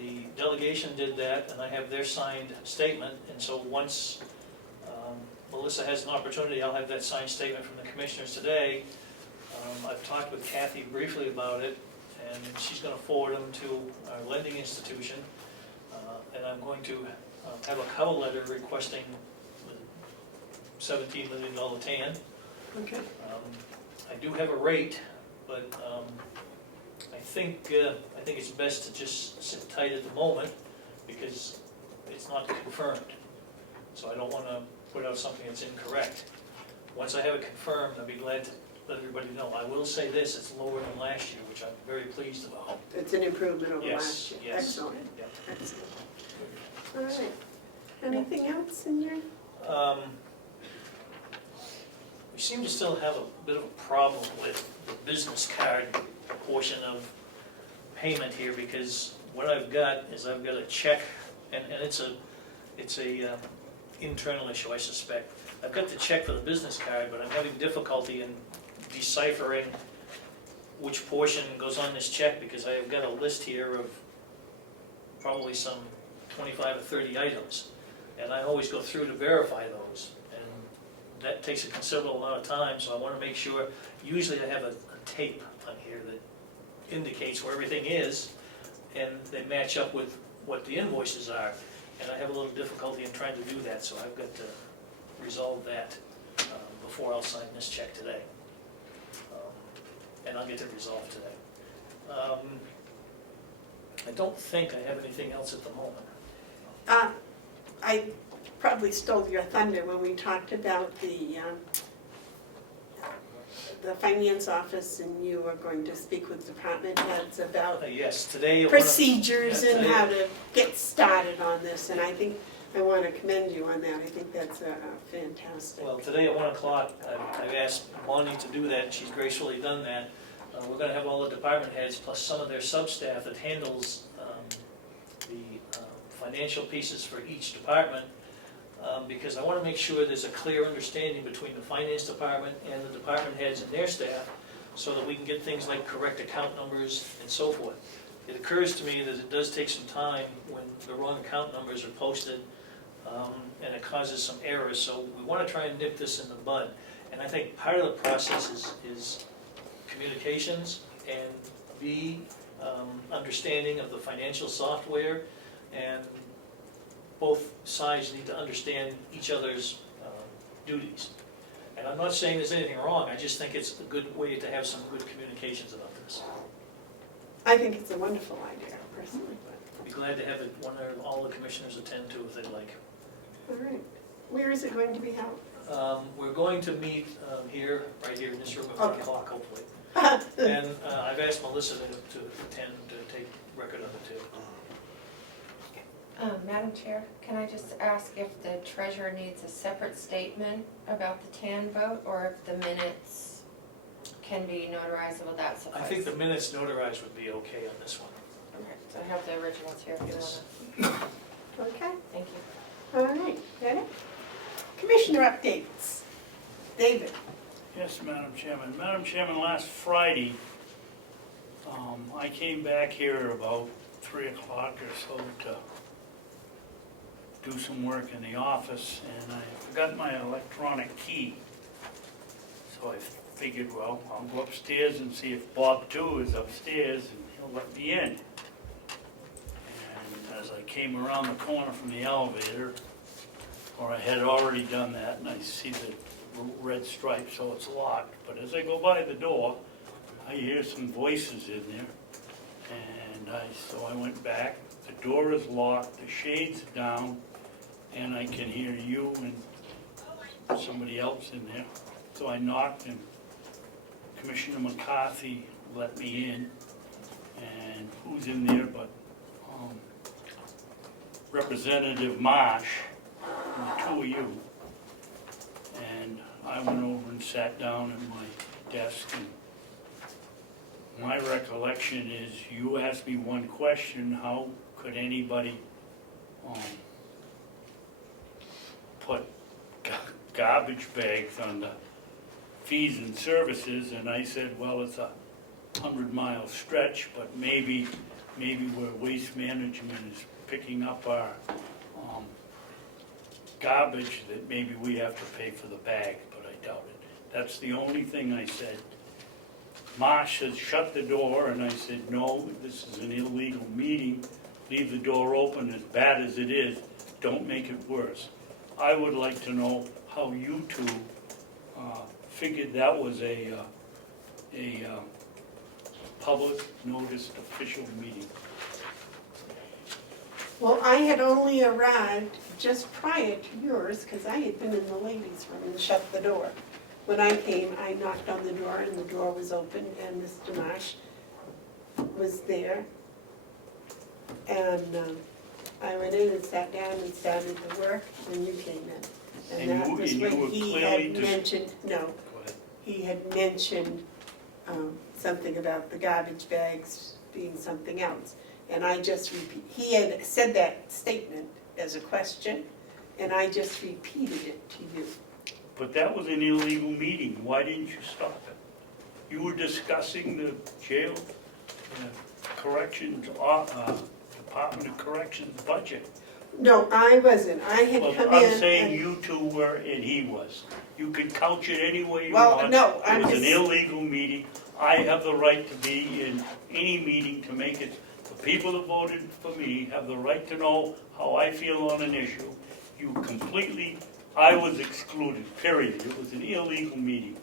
The delegation did that, and I have their signed statement, and so once Melissa has an opportunity, I'll have that signed statement from the commissioners today. I've talked with Kathy briefly about it, and she's going to forward them to our lending institution, and I'm going to have a cover letter requesting the $17 million TAN. Okay, I do have a rate, but I think it's best to just sit tight at the moment because it's not confirmed. So I don't want to put out something that's incorrect. Once I have it confirmed, I'll be glad to let everybody know. I will say this, it's lower than last year, which I'm very pleased about. it's an improvement over Yes, last year. yes. Excellent, Yeah. excellent. All right, anything else in your? We seem to still have a bit of a problem with the business card portion of payment here, because what I've got is I've got a check, and it's a internal issue, I suspect. I've got the check for the business card, but I'm having difficulty in deciphering which portion goes on this check, because I have got a list here of probably some 25 or 30 items, and I always go through to verify those, and that takes a considerable amount of time, so I want to make sure, usually I have a tape on here that indicates where everything is, and they match up with what the invoices are, and I have a little difficulty in trying to do that, so I've got to resolve that before I'll sign this check today. And I'll get it resolved today. I don't think I have anything else at the moment. I probably stole your thunder when we talked about the finance office, and you were going to speak with department heads about Yes, today at procedures yeah, and today- how to get started on this, and I think, I want to commend you on that. I think that's fantastic. Well, today at 1 o'clock, I've asked Bonnie to do that, and she's gracefully done that. We're going to have all the department heads, plus some of their sub-staff that handles the financial pieces for each department, because I want to make sure there's a clear understanding between the finance department and the department heads and their staff, so that we can get things like correct account numbers and so forth. It occurs to me that it does take some time when the wrong account numbers are posted, and it causes some errors, so we want to try and nip this in the bud. And I think part of the process is communications, and B, understanding of the financial software, and both sides need to understand each other's duties. And I'm not saying there's anything wrong, I just think it's a good way to have some good communications about this. I think it's a wonderful idea, personally, but, I'd be glad to have it, one or all the commissioners attend to if they'd like. all right. Where is it going to be held? We're going to meet here, right here in this room at 1 Okay. o'clock, hopefully. And I've asked Melissa to attend, to take record of it too. Madam Chair, can I just ask if the treasurer needs a separate statement about the TAN vote, or if the minutes can be notarized, will that suffice? I think the minutes notarized would be okay on this one. Okay, so I have the originals here if you Yes. wanna, Okay, thank you. all right, ready? Commissioner updates. David? Yes, Madam Chairman. Madam Chairman, last Friday, I came back here about 3 o'clock or so to do some work in the office, and I forgot my electronic key. So I figured, well, I'll go upstairs and see if Bob too is upstairs and he'll let me in. And as I came around the corner from the elevator, or I had already done that, and I see the red stripe, so it's locked. But as I go by the door, I hear some voices in there. And so I went back, the door is locked, the shades are down, and I can hear you and somebody else in there. So I knocked and Commissioner McCarthy let me in. And who's in there but Representative Marsh and the two of you. And I went over and sat down at my desk, and my recollection is you asked me one question: how could anybody put garbage bags on the fees and services? And I said, well, it's a 100-mile stretch, but maybe where waste management is picking up our garbage, that maybe we have to pay for the bag, but I doubt it. That's the only thing I said. Marsh has shut the door, and I said, no, this is an illegal meeting. Leave the door open, as bad as it is. Don't make it worse. I would like to know how you two figured that was a public noticed official meeting. Well, I had only arrived just prior to yours, because I had been in the ladies' room and shut the door. When I came, I knocked on the door, and the door was open, and Mr. Marsh was there. And I went in and sat down and started the work when you came in. And that was when he had mentioned, he had mentioned something about the garbage bags being something else. And I just he had said that statement as a question, and I just repeated it to you. But that was an illegal meeting. Why didn't you stop it? You were discussing the jail, corrections, Department of Corrections budget. No, I wasn't. I had Well, come in. I'm saying you two were and he was. You could couch it any way you Well, want. no, It was an illegal meeting. I have the right to be in any meeting to make it. The people that voted for me have the right to know how I feel on an issue. I was excluded, period. It was an illegal meeting.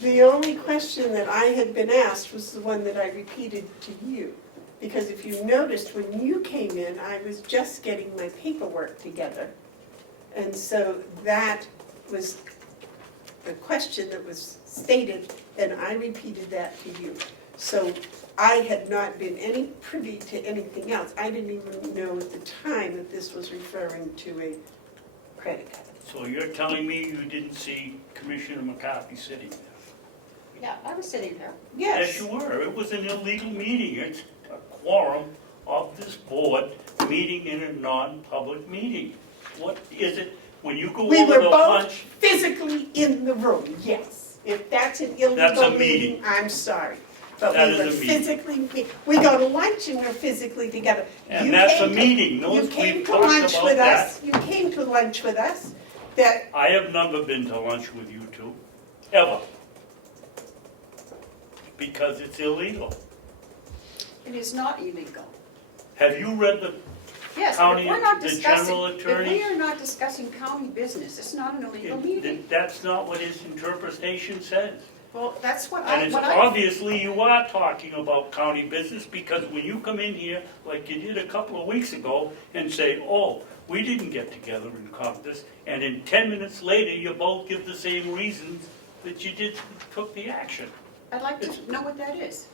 The only question that I had been asked was the one that I repeated to you. Because if you noticed, when you came in, I was just getting my paperwork together. And so that was the question that was stated, and I repeated that to you. So I had not been any privy to anything else. I didn't even know at the time that this was referring to a credit card. So you're telling me you didn't see Commissioner McCarthy sitting there? Yeah, I was sitting there. Yes. Yes, you were. It was an illegal meeting. It's a quorum of this board meeting in a non-public meeting. What is it when you go We over were the both lunch? physically in the room, yes. If that's an That's illegal a meeting. meeting, I'm sorry. But That we is were a meeting. physically, we go to lunch and we're physically together. And You that's a came to- meeting. You Those, came we've to talked lunch about with that. us, you came to lunch with us, that, I have never been to lunch with you two, ever. Because it's illegal. It is not illegal. Have you read the Yes, but County- we're not the discussing, general if attorney- we are not discussing county business, it's not an illegal meeting. That's not what his interpretation says. Well, that's what And it's I, obviously you are talking about county business, because when you come in here, like you did a couple of weeks ago, and say, oh, we didn't get together and caught this, and in 10 minutes later, you both give the same reasons that you took the action. I'd like to know what that is.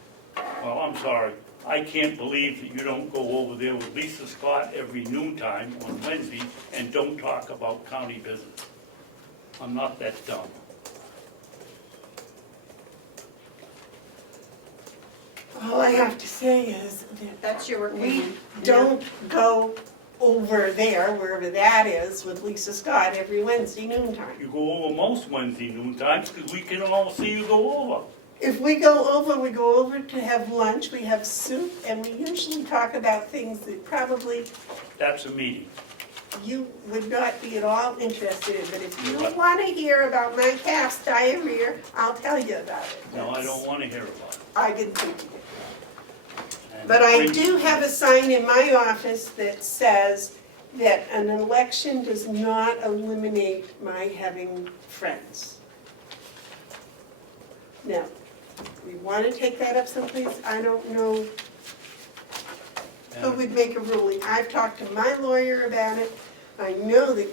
Well, I'm sorry. I can't believe that you don't go over there with Lisa Scott every noontime on Wednesday and don't talk about county business. I'm not that dumb. all I have to say is that That's your we opinion. don't go over there, wherever that is, with Lisa Scott every Wednesday noontime. You go over most Wednesday noontimes because we can all see you go over. If we go over to have lunch, we have soup, and we usually talk about things that probably, That's a meeting. you would not be at all interested in, but if you want to hear about my calf's diarrhea, I'll tell you about it. No, I don't want to hear about it. I didn't think you did. And But I bring- do have a sign in my office that says that an election does not eliminate my having friends. Now, we want to take that up someplace, I don't know who would make a ruling. I've talked to my lawyer about it, I know that,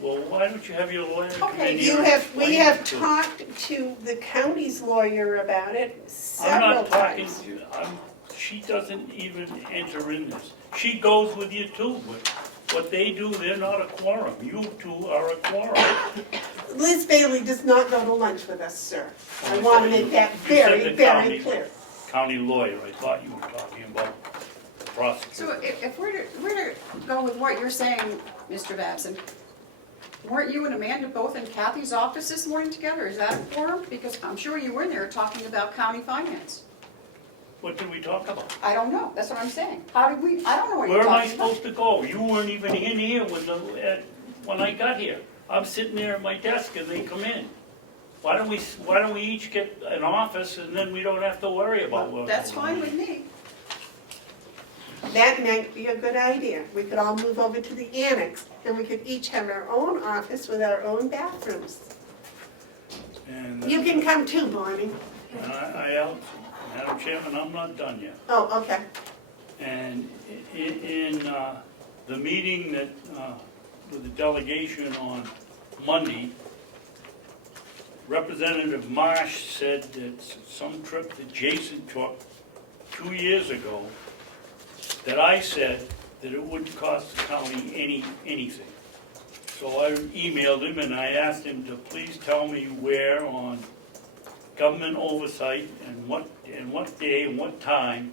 Well, why don't you have your lawyer come okay, in here and we explain have it to us? talked to the county's lawyer about it I'm several not talking, times. she doesn't even enter in this. She goes with you too, but what they do, they're not a quorum. You two are a quorum. Liz Bailey does not go to lunch with us, sir. I want to make that You said very, the very county- clear. County lawyer, I thought you were talking about the So prosecutor. if we're to go with what you're saying, Mr. Babson, weren't you and Amanda both in Kathy's office this morning together? Is that a forum? Because I'm sure you were in there talking about county finance. What did we talk about? I don't know, that's what I'm saying. How did we, I don't know what you're Where am I talking about. supposed to go? You weren't even in here when I got here. I'm sitting there at my desk and they come in. Why don't we each get an office and then we don't have to worry about what. That's fine with me. That might be a good idea. We could all move over to the annex, and we could each have our own office with our own bathrooms. And You can come too, Bonnie. Madam Chairman, I'm not done yet. Oh, okay. And in the meeting that, with the delegation on Monday, Representative Marsh said that some trip that Jason took 2 years ago, that I said that it wouldn't cost the county anything. So I emailed him and I asked him to please tell me where on government oversight and what day and what time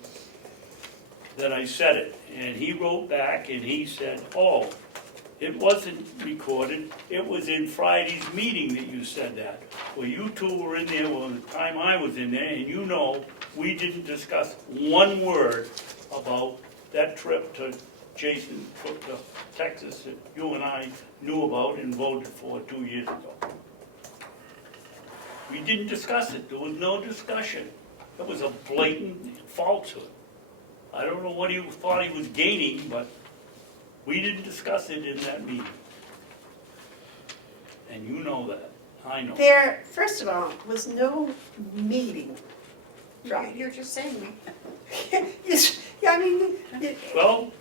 that I said it. And he wrote back and he said, oh, it wasn't recorded, it was in Friday's meeting that you said that. Well, you two were in there well, the time I was in there, and you know we didn't discuss one word about that trip to Jason took to Texas that you and I knew about and voted for 2 years ago. We didn't discuss it, there was no discussion. It was a blatant falsehood. I don't know what he thought he was gaining, but we didn't discuss it in that meeting. And you know that, I know. There, first of all, was no meeting. Right. You're just saying me. Yes, I mean, Well,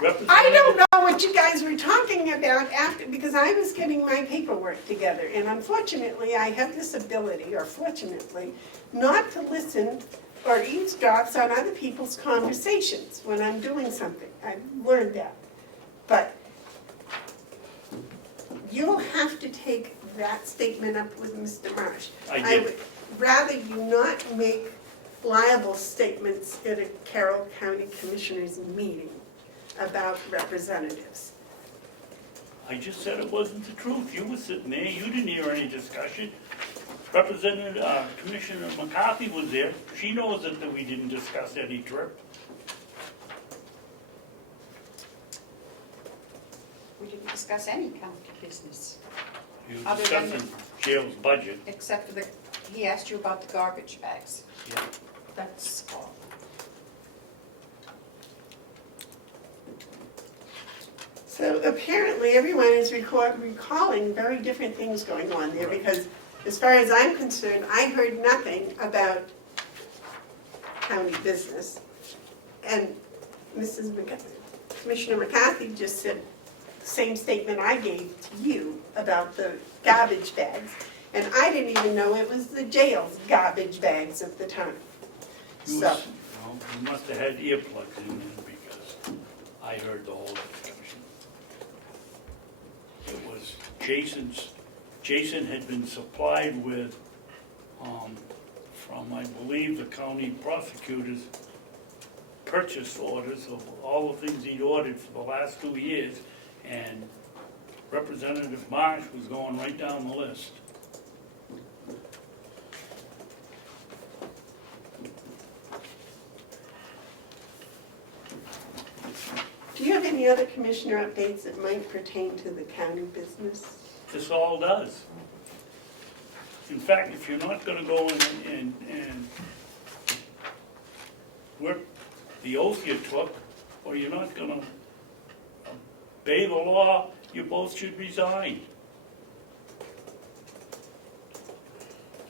I Representative, don't know what you guys were talking about after, because I was getting my paperwork together, and unfortunately, I have this ability, or fortunately, not to listen or eavesdrop on other people's conversations when I'm doing something. I've learned that. But you'll have to take that statement up with Mr. Marsh. I did. would rather you not make liable statements at a Carroll County Commissioners meeting about representatives. I just said it wasn't the truth. You were sitting there, you didn't hear any discussion. Representative, Commissioner McCarthy was there. She knows that we didn't discuss any trip. We didn't discuss any county business, You were Other than- discussing jail's budget. except for he asked you about the garbage bags. Yeah. That's all. So apparently, everyone is recalling very different things going on there, because as far as I'm concerned, I heard nothing about county business. And Commissioner McCarthy just said the same statement I gave to you about the garbage bags. And I didn't even know it was the jail's garbage bags at the time. You So, was- well, you must have had earplugs in then because I heard the whole discussion. It was Jason had been supplied with, from, I believe, the county prosecutors, purchase orders of all the things he'd ordered for the last 2 years, and Representative Marsh was going right down the list. do you have any any other commissioner updates that might pertain to the county business? This all does. In fact, if you're not gonna go in and work the oath you took, or you're not gonna obey the law, you both should resign.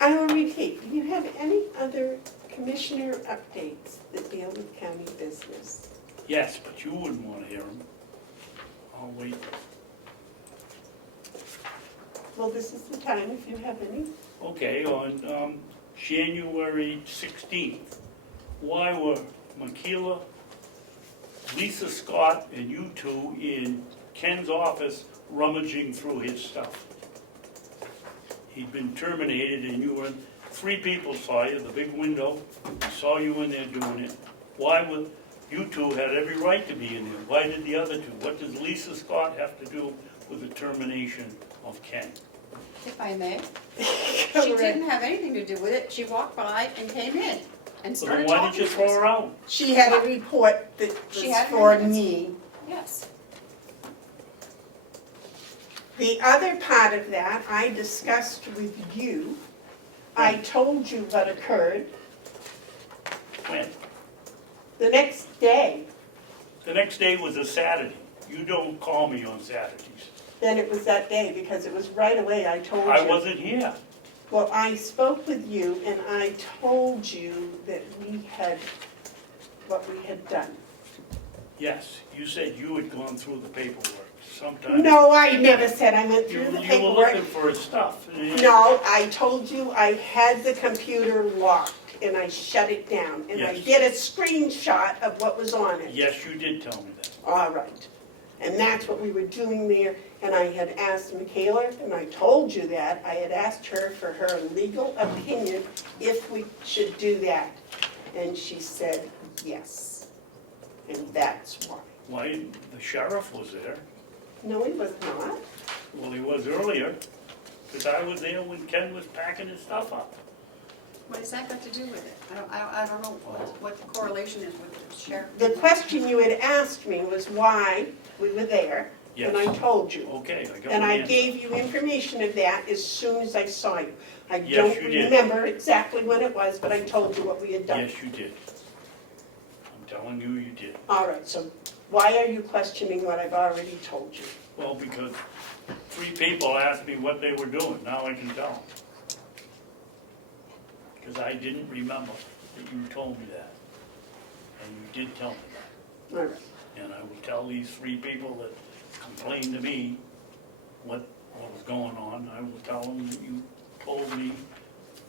I will repeat, do you have any other commissioner updates that deal with county business? Yes, but you wouldn't wanna hear them. I'll wait. Well, this is the time if you have any. Okay, on January 16th, why were Michaela, Lisa Scott, and you two in Ken's office rummaging through his stuff? He'd been terminated and you were in, 3 people saw you, the big window, saw you in there doing it. Why would, you two had every right to be in there, why did the other two? What does Lisa Scott have to do with the termination of Ken? If I may, she didn't have anything to do with it. She walked by and came in and So then started why talking did you to throw us. her out? She had a report that She was had for minutes. me. Yes. The other part of that, I discussed with you. I told you what occurred. When? The next day, The next day was a Saturday. You don't call me on Saturdays. then it was that day, because it was right away I told you. I wasn't here. Well, I spoke with you and I told you that we had, what we had done. Yes, you said you had gone through the paperwork sometime. No, I never said I went You through the you were paperwork. looking for his stuff. No, I told you I had the computer locked and I shut it down. And I Yes. did a screenshot of what was on it. Yes, you did tell me that. All right. And that's what we were doing there. And I had asked Michaela, and I told you that, I had asked her for her legal opinion if we should do that. And she said yes. And that's why. Why, the sheriff was there. No, he was not. Well, he was earlier, because I was there when Ken was packing his stuff up. What has that got to do with it? I don't know what the correlation is with the sheriff. The question you had asked me was why we were there. And I Yes. told you. Okay, I got the And I answer. gave you information of that as soon as I saw you. I Yes, don't you did. remember exactly when it was, but I told you what we had done. Yes, you did. I'm telling you, you did. All right, so why are you questioning what I've already told you? Well, because 3 people asked me what they were doing, now I can tell them. Because I didn't remember that you told me that. And you did tell me that. All right. And I will tell these 3 people that complained to me what was going on. I will tell them that you told me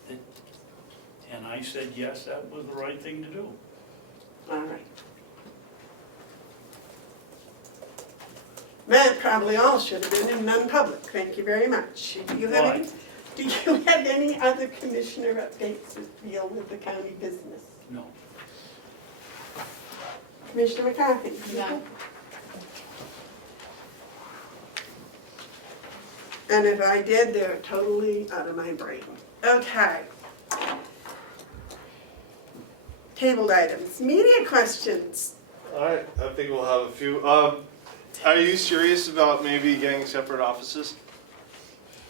that, and I said, yes, that was the right thing to do. All right. That probably all should have been in non-public. Thank you very much. Do you have any, do you have any other commissioner updates that deal with the county business? No. Commissioner McCarthy? No. And if I did, they're totally out of my brain. Okay. Tabled items, media questions. Alright, I think we'll have a few. Are you serious about maybe getting separate offices?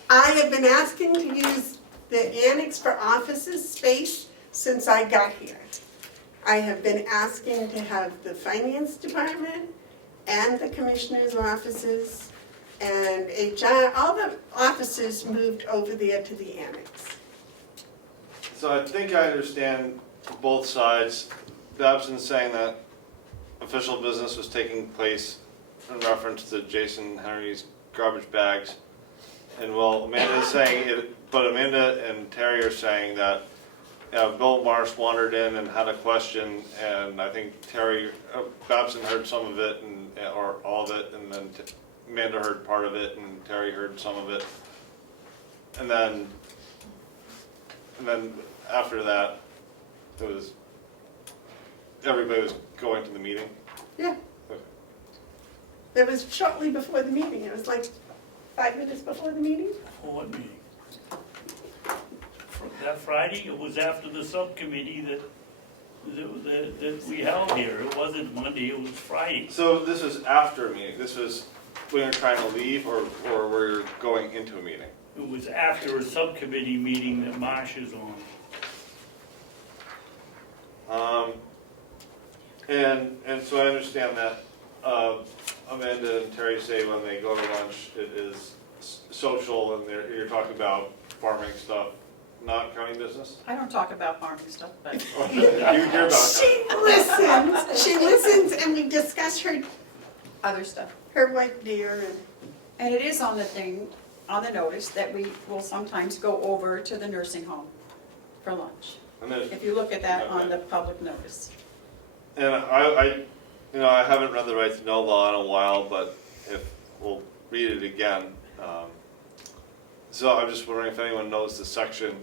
I have been asking to use the annex for offices space since I got here. I have been asking to have the finance department and the commissioner's offices and HR, all the offices moved over there to the annex. So I think I understand both sides. Babson's saying that official business was taking place in reference to Jason Henry's garbage bags. And well, Amanda's saying it, but Amanda and Terry are saying that Bill Marsh wandered in and had a question, and I think Terry, Babson heard some of it, or all of it, and then Amanda heard part of it, and Terry heard some of it. And then after that, it was, everybody was going to the meeting. Yeah. Okay. It was shortly before the meeting, it was like 5 minutes before the meeting. For what meeting? That Friday, it was after the subcommittee that that we held here. It wasn't Monday, it was Friday. So this is after a meeting, this was when you're trying to leave or where you're going into a meeting? It was after a subcommittee meeting that Marsh is on. And so I understand that Amanda and Terry say when they go to lunch, it is social and you're talking about farming stuff, not county business? I don't talk about farming stuff, but You hear about She listens, and we discuss other stuff. her white deer and. And it is on the thing, on the notice, that we will sometimes go over to the nursing home for lunch. And there's- If you look at that on the public notice. And I haven't read the right to know law in a while, but if we'll read it again. So I'm just wondering if anyone knows the section.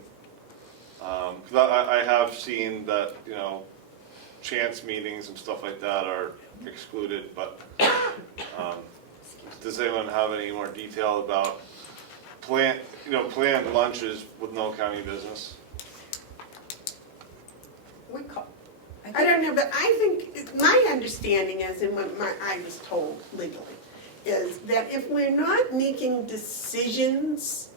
Because I have seen that, chance meetings and stuff like that are excluded, but does anyone have any more detail about planned lunches with no county business? We call. I don't know, but I think, my understanding is, and what I was told legally, is that if we're not making decisions,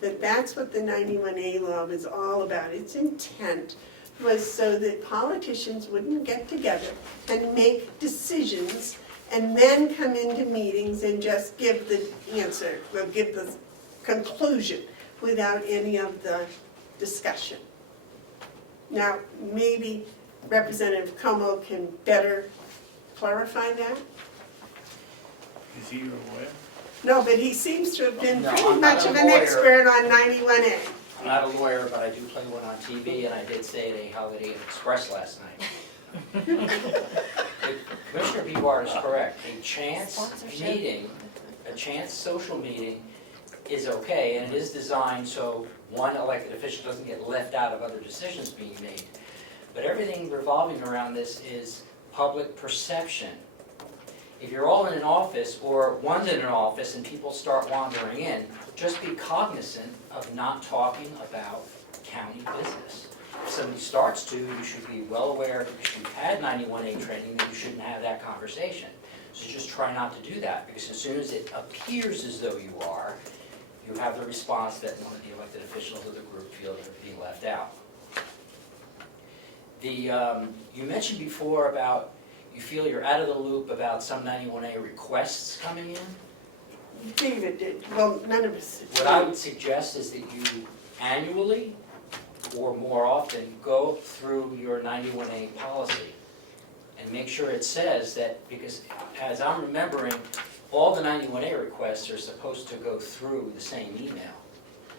that that's what the 91A law was all about. Its intent was so that politicians wouldn't get together and make decisions and then come into meetings and just give the answer, or give the conclusion without any of the discussion. Now, maybe Representative Comeau can better clarify that? Is he your lawyer? No, but he seems to have been No, pretty I'm not much a of an lawyer. expert on 91A. I'm not a lawyer, but I do play one on TV, and I did stay at a Holiday Inn Express last night. Commissioner Bewar is correct. A chance meeting, a chance social meeting is okay, and it is designed so one elected official doesn't get left out of other decisions being made. But everything revolving around this is public perception. If you're all in an office, or one's in an office and people start wandering in, just be cognizant of not talking about county business. If somebody starts to, you should be well aware, because you've had 91A training, that you shouldn't have that conversation. So just try not to do that, because as soon as it appears as though you are, you have the response that one of the elected officials of the group feel they're being left out. You mentioned before about you feel you're out of the loop about some 91A requests coming in. David did, well, none of us did. What I would suggest is that you annually or more often go through your 91A policy and make sure it says that, because as I'm remembering, all the 91A requests are supposed to go through the same email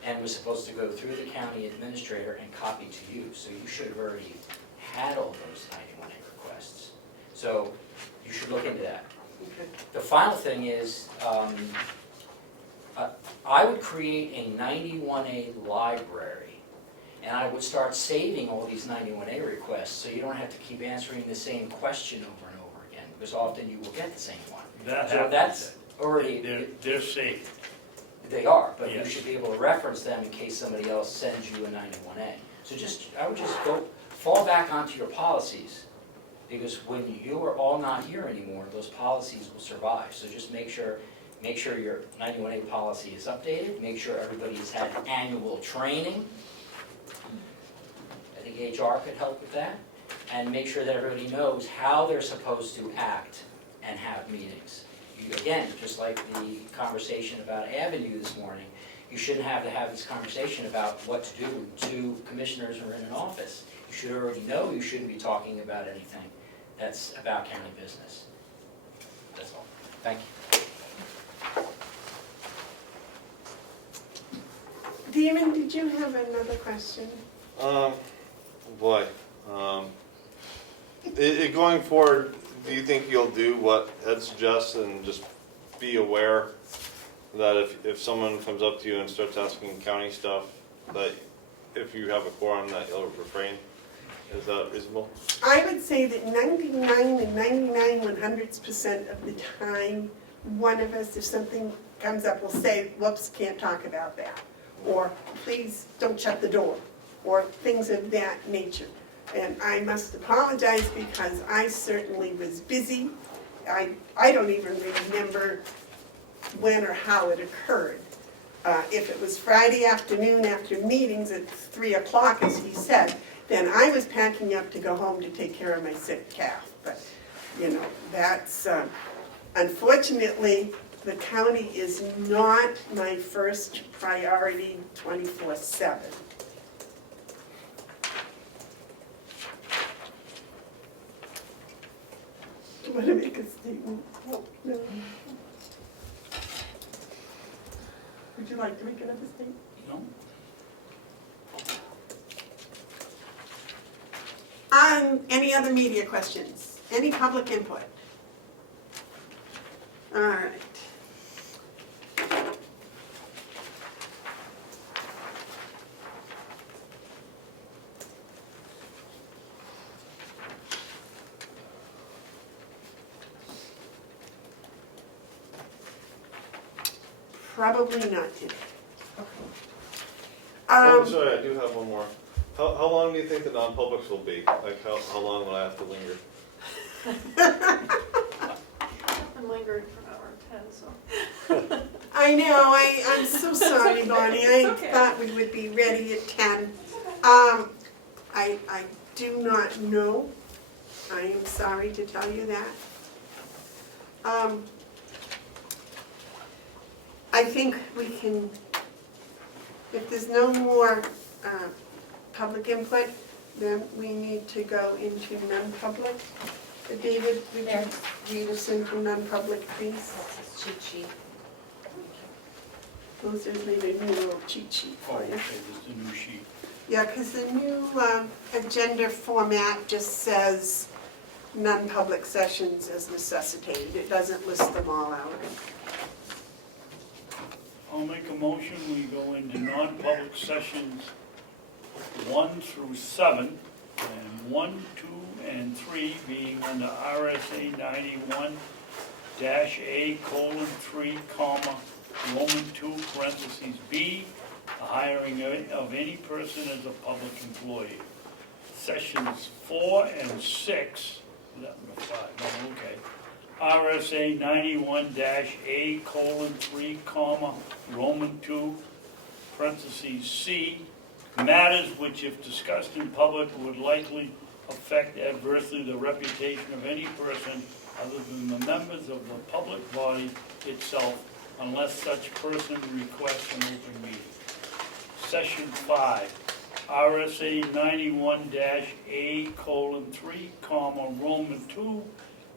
and was supposed to go through the county administrator and copy to you. So you should have already had all those 91A requests. So you should look into that. Okay. The final thing is, I would create a 91A library, and I would start saving all these 91A requests so you don't have to keep answering the same question over and over again, because often you will get the same one. That So happens. that's already, They're safe. they are, but you Yes. should be able to reference them in case somebody else sends you a 91A. So I would just fall back onto your policies, because when you are all not here anymore, those policies will survive. So just make sure your 91A policy is updated, make sure everybody has had annual training. I think HR could help with that. And make sure that everybody knows how they're supposed to act and have meetings. Again, just like the conversation about Avenue this morning, you shouldn't have to have this conversation about what to do when two commissioners are in an office. You should already know you shouldn't be talking about anything that's about county business. That's all. Thank you. Damon, did you have another question? Boy. Going forward, do you think you'll do what Ed suggests and just be aware that if someone comes up to you and starts asking county stuff, that if you have a quorum, that you'll refrain? Is that reasonable? I would say that 100% of the time, one of us, if something comes up, will say, whoops, can't talk about that. Or, please don't shut the door. or things of that nature. And I must apologize because I certainly was busy. I don't even remember when or how it occurred. If it was Friday afternoon after meetings at 3 o'clock, as he said, then I was packing up to go home to take care of my sick calf. But, you know, that's, unfortunately, the county is not my first priority 24/7. Do you want to make a statement? No. Would you like to make another statement? No? Any other media questions? Any public input? All right. Probably not today. Oh, sorry, I do have one more. How long do you think the non-publics will be? Like, how long will I have to linger? I'm lingering for an hour and 10, so. I know, I'm so sorry, Bonnie, I okay. thought we would be ready at 10. I do not know, I am sorry to tell you that. I think we can, if there's no more public input, then we need to go into non-public. David, would There. you read us into non-public, please? That's his cheat sheet. Those are maybe a new little cheat sheet Oh, for okay, you. there's the new sheet. Yeah, because the new agenda format just says non-public sessions as necessitated. It doesn't list them all out. I'll make a motion, we go into non-public sessions 1 through 7, and 1, 2, and 3 being under RSA 91-A:3, Roman 2, parentheses B, the hiring of any person as a public employee. Sessions 4 and 6, that was 5, oh, okay. RSA 91-A:3, Roman 2, parentheses C, matters which if discussed in public would likely affect adversely the reputation of any person other than the members of the public body itself unless such person requests an open meeting. Session 5, RSA 91-A:3, Roman 2,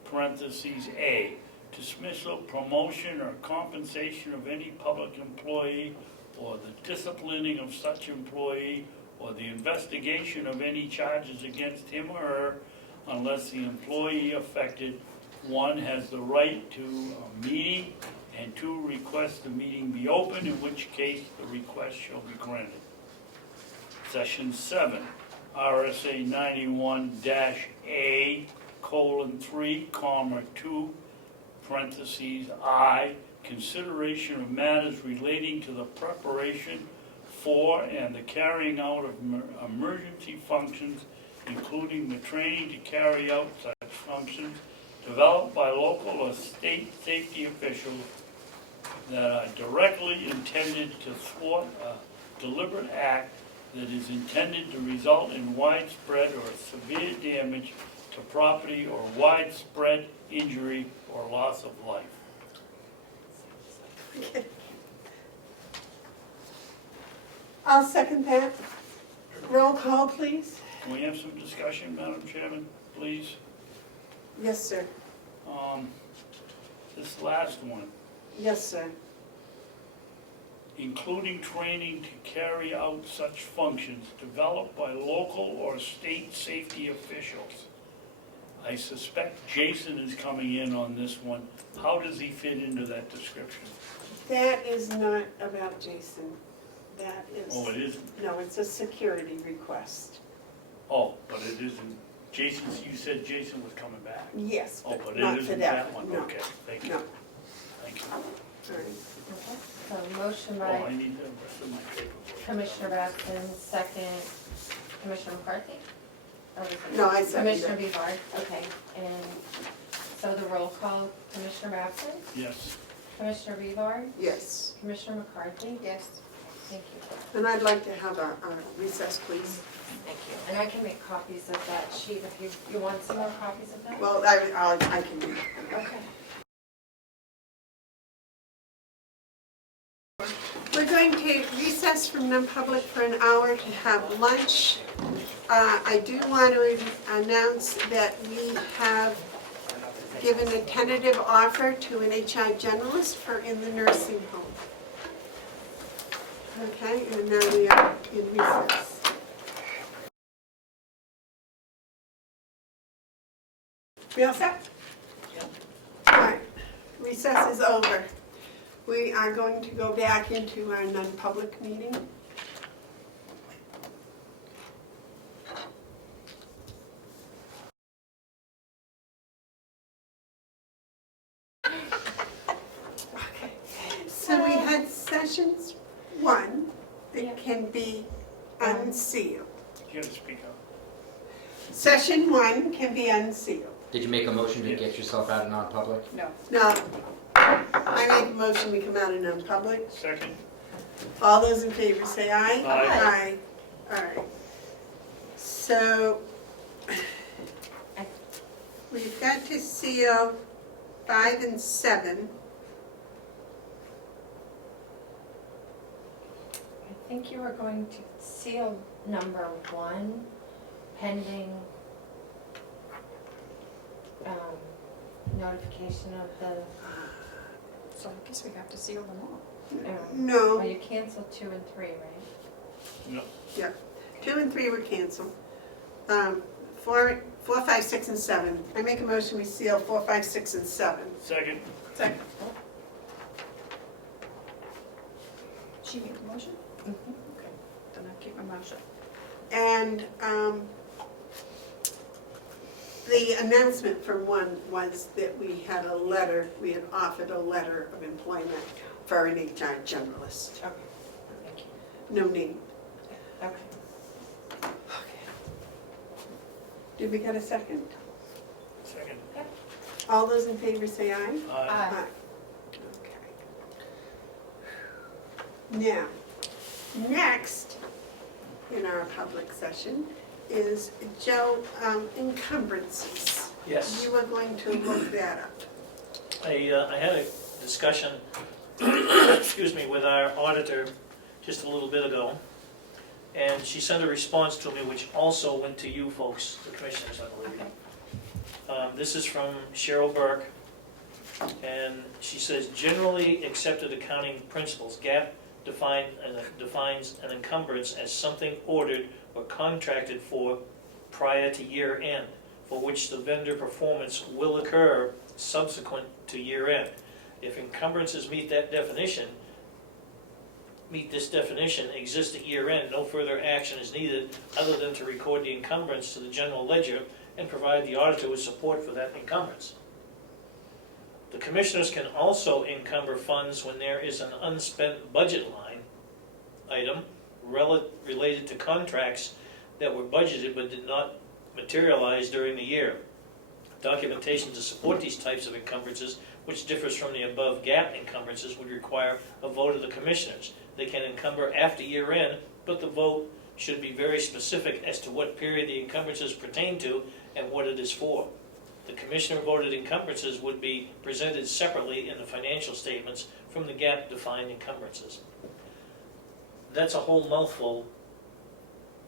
parentheses A, dismissal, promotion, or compensation of any public employee or the disciplining of such employee or the investigation of any charges against him or her unless the employee affected, 1, has the right to a meeting, and 2, requests the meeting be open, in which case the request shall be granted. Session 7, RSA 91-A:3, 2, parentheses I, consideration of matters relating to the preparation for and the carrying out of emergency functions, including the training to carry out such functions developed by local or state safety officials that are directly intended to thwart a deliberate act that is intended to result in widespread or severe damage to property or widespread injury or loss of life. Okay. I'll second that. Roll call, please. Can we have some discussion, Madam Chairman, please? Yes, sir. This last one, Yes, sir. including training to carry out such functions developed by local or state safety officials. I suspect Jason is coming in on this one. How does he fit into that description? That is not about Jason. That is. Oh, it isn't? No, it's a security request. Oh, but it isn't. Jason, you said Jason was coming back. Yes, Oh, but but not it for isn't that that one, one? no. Okay, thank you. No. Thank you. All right. So motion Oh, I by need the rest of my paperwork. Commissioner Batson, second Commissioner McCarthy? Or was it No, I seconded. Commissioner Bevard, okay, and so the roll call, Commissioner Babson, Yes. Commissioner Bevard, Yes. Commissioner McCarthy, Yes. thank you. And I'd like to have a recess, please. Thank you. And I can make copies of that sheet if you want some more copies of that? Well, I can do that. Okay. We're going to recess from non-public for an hour to have lunch. I do want to announce that we have given a tentative offer to an HR generalist for in the nursing home. Okay, and now we are in recess. We all set? All right, recess is over. We are going to go back into our non-public meeting. Okay, so we had sessions 1, it can be unsealed. You gotta speak up. Session 1 can be unsealed. Did you make a motion to get yourself out of non-public? No. Now, I make a motion we come out of non-public. Second? All those in favor say aye. Aye. Aye. All right. So, we've got to seal 5 and 7. I think you were going to seal number 1 pending notification of the, So I guess we have to seal them all. well, No, you canceled 2 and 3, right? No. 2 and 3 were canceled. 4, 5, 6, and 7. I make a motion we seal 4, 5, 6, and 7. Second? Second. She made the motion? Mhm. Okay, then I keep my mouth shut. And the announcement from 1 was that we had offered a letter of employment for an HR generalist. Okay, thank you. No name. Okay. Did we get a second? Second. All those in favor say aye. Aye. Okay. Now, next in our public session is Joe, encumbrances. Yes. You are going to look that up. I had a discussion, excuse me, with our auditor just a little bit ago, and she sent a response to me, which also went to you folks, the commissioners, I believe. This is from Cheryl Burke, and she says, generally accepted accounting principles, GAAP defines an encumbrance as something ordered or contracted for prior to year end, for which the vendor performance will occur subsequent to year end. If encumbrances meet this definition, exist at year end, no further action is needed other than to record the encumbrance to the general ledger and provide the auditor with support for that encumbrance. The commissioners can also encumber funds when there is an unspent budget line item related to contracts that were budgeted but did not materialize during the year. Documentation to support these types of encumbrances, which differs from the above GAAP encumbrances, would require a vote of the commissioners. They can encumber after year end, but the vote should be very specific as to what period the encumbrances pertain to and what it is for. The commissioner voted encumbrances would be presented separately in the financial statements from the GAAP defined encumbrances. That's a whole mouthful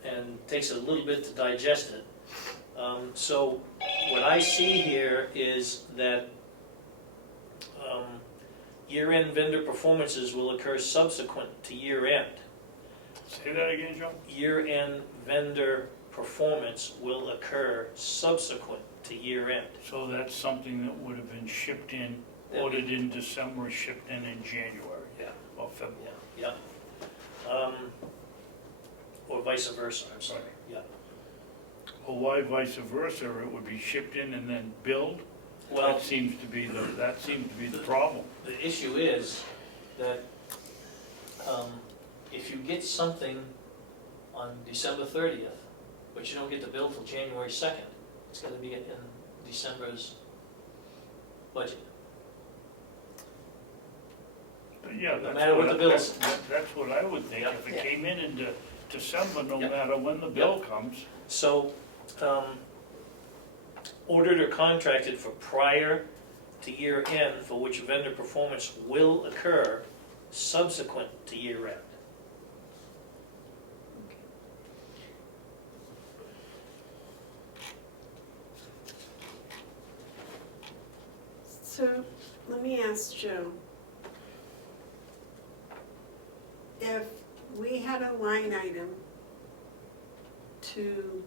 and takes a little bit to digest it. So what I see here is that year-end vendor performances will occur subsequent to year-end. Say that again, Joe? Year-end vendor performance will occur subsequent to year-end. So that's something that would have been shipped in, ordered in December, shipped in January. Yeah. Or February. Yeah. Or vice versa, I'm sorry. Yeah. Well, why vice versa? It would be shipped in and then billed? Well, That seems to be the problem. the issue is that if you get something on December 30th but you don't get the bill till January 2nd. It's gonna be in December's budget. Yeah, No that's matter what the bills- that's what I would think. Yep. If it came in December, no Yep. matter when the bill comes. So, ordered or contracted for prior to year end for which vendor performance will occur subsequent to year end. So, let me ask Joe. If we had a line item to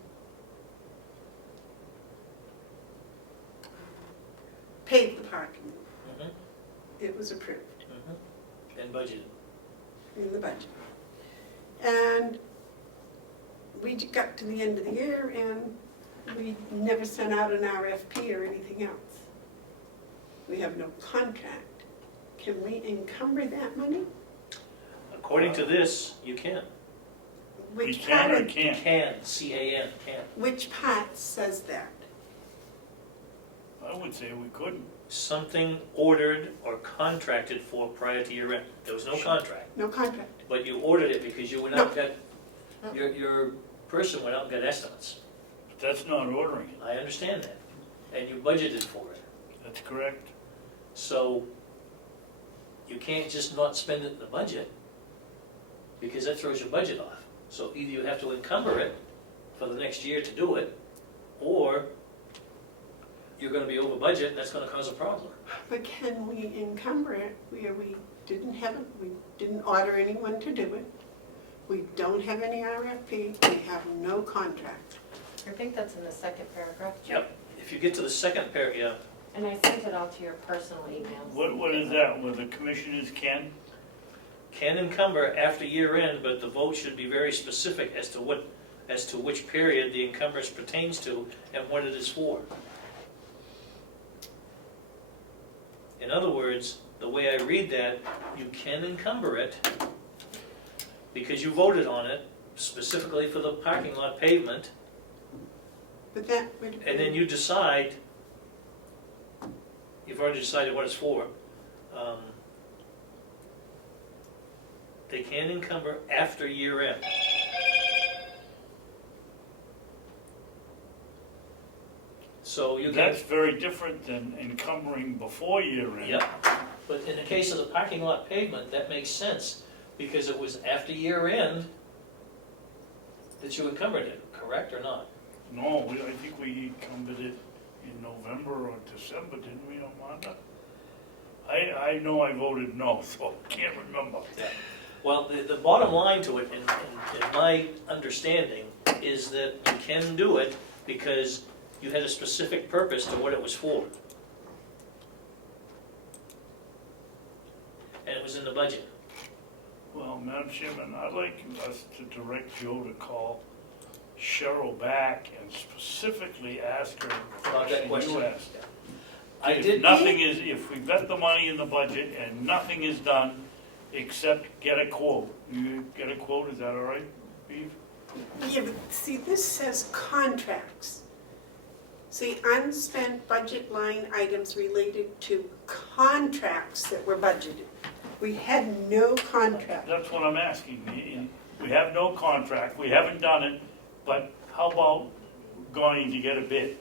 pave the parking, Mhm, it was approved mhm. And budgeted. in the budget. And we got to the end of the year and we never sent out an RFP or anything else. We have no contract. Can we encumber that money? According to this, you can. We Which can or part, can't? Can, C-A-N, can. which part says that? I would say we couldn't. Something ordered or contracted for prior to year end. There was no contract, No contract. but you ordered it because you went out and got, your person went out and got estimates. But that's not ordering it. I understand that, and you budgeted for it. That's correct. So you can't just not spend it in the budget, because that throws your budget off. So either you have to encumber it for the next year to do it, or you're gonna be over budget, and that's gonna cause a problem. But can we encumber it where we didn't order anyone to do it? We don't have any RFP, we have no contract. I think that's in the second paragraph. Yep. If you get to the second paragraph, And I sent it all to your personal emails. What is that, where the commissioners can? can encumber after year end, but the vote should be very specific as to which period the encumbrance pertains to and what it is for. In other words, the way I read that, you can encumber it because you voted on it specifically for the parking lot pavement, But that would and then be, you decide, you've already decided what it's for. They can encumber after year end. So you can, That's very different than encumbering before year end. yep, but in the case of the parking lot pavement, that makes sense, because it was after year end that you encumbered it, correct or not? No, I think we encumbered it in November or December, didn't we, Amanda? I know I voted no, so I can't remember. Well, the bottom line to it, in my understanding, is that you can do it because you had a specific purpose to what it was for. And it was in the budget. Well, Madam Chairman, I'd like us to direct Joe to call Cheryl back and specifically ask her the About that question you question. asked. I If did, nothing is, if we've got the money in the budget and nothing is done except get a quote, you get a quote, is that all right, Steve? yeah, but see, this says contracts. See, unspent budget line items related to contracts that were budgeted. We had no contract. That's what I'm asking. We have no contract, we haven't done it, but how about going to get a bid?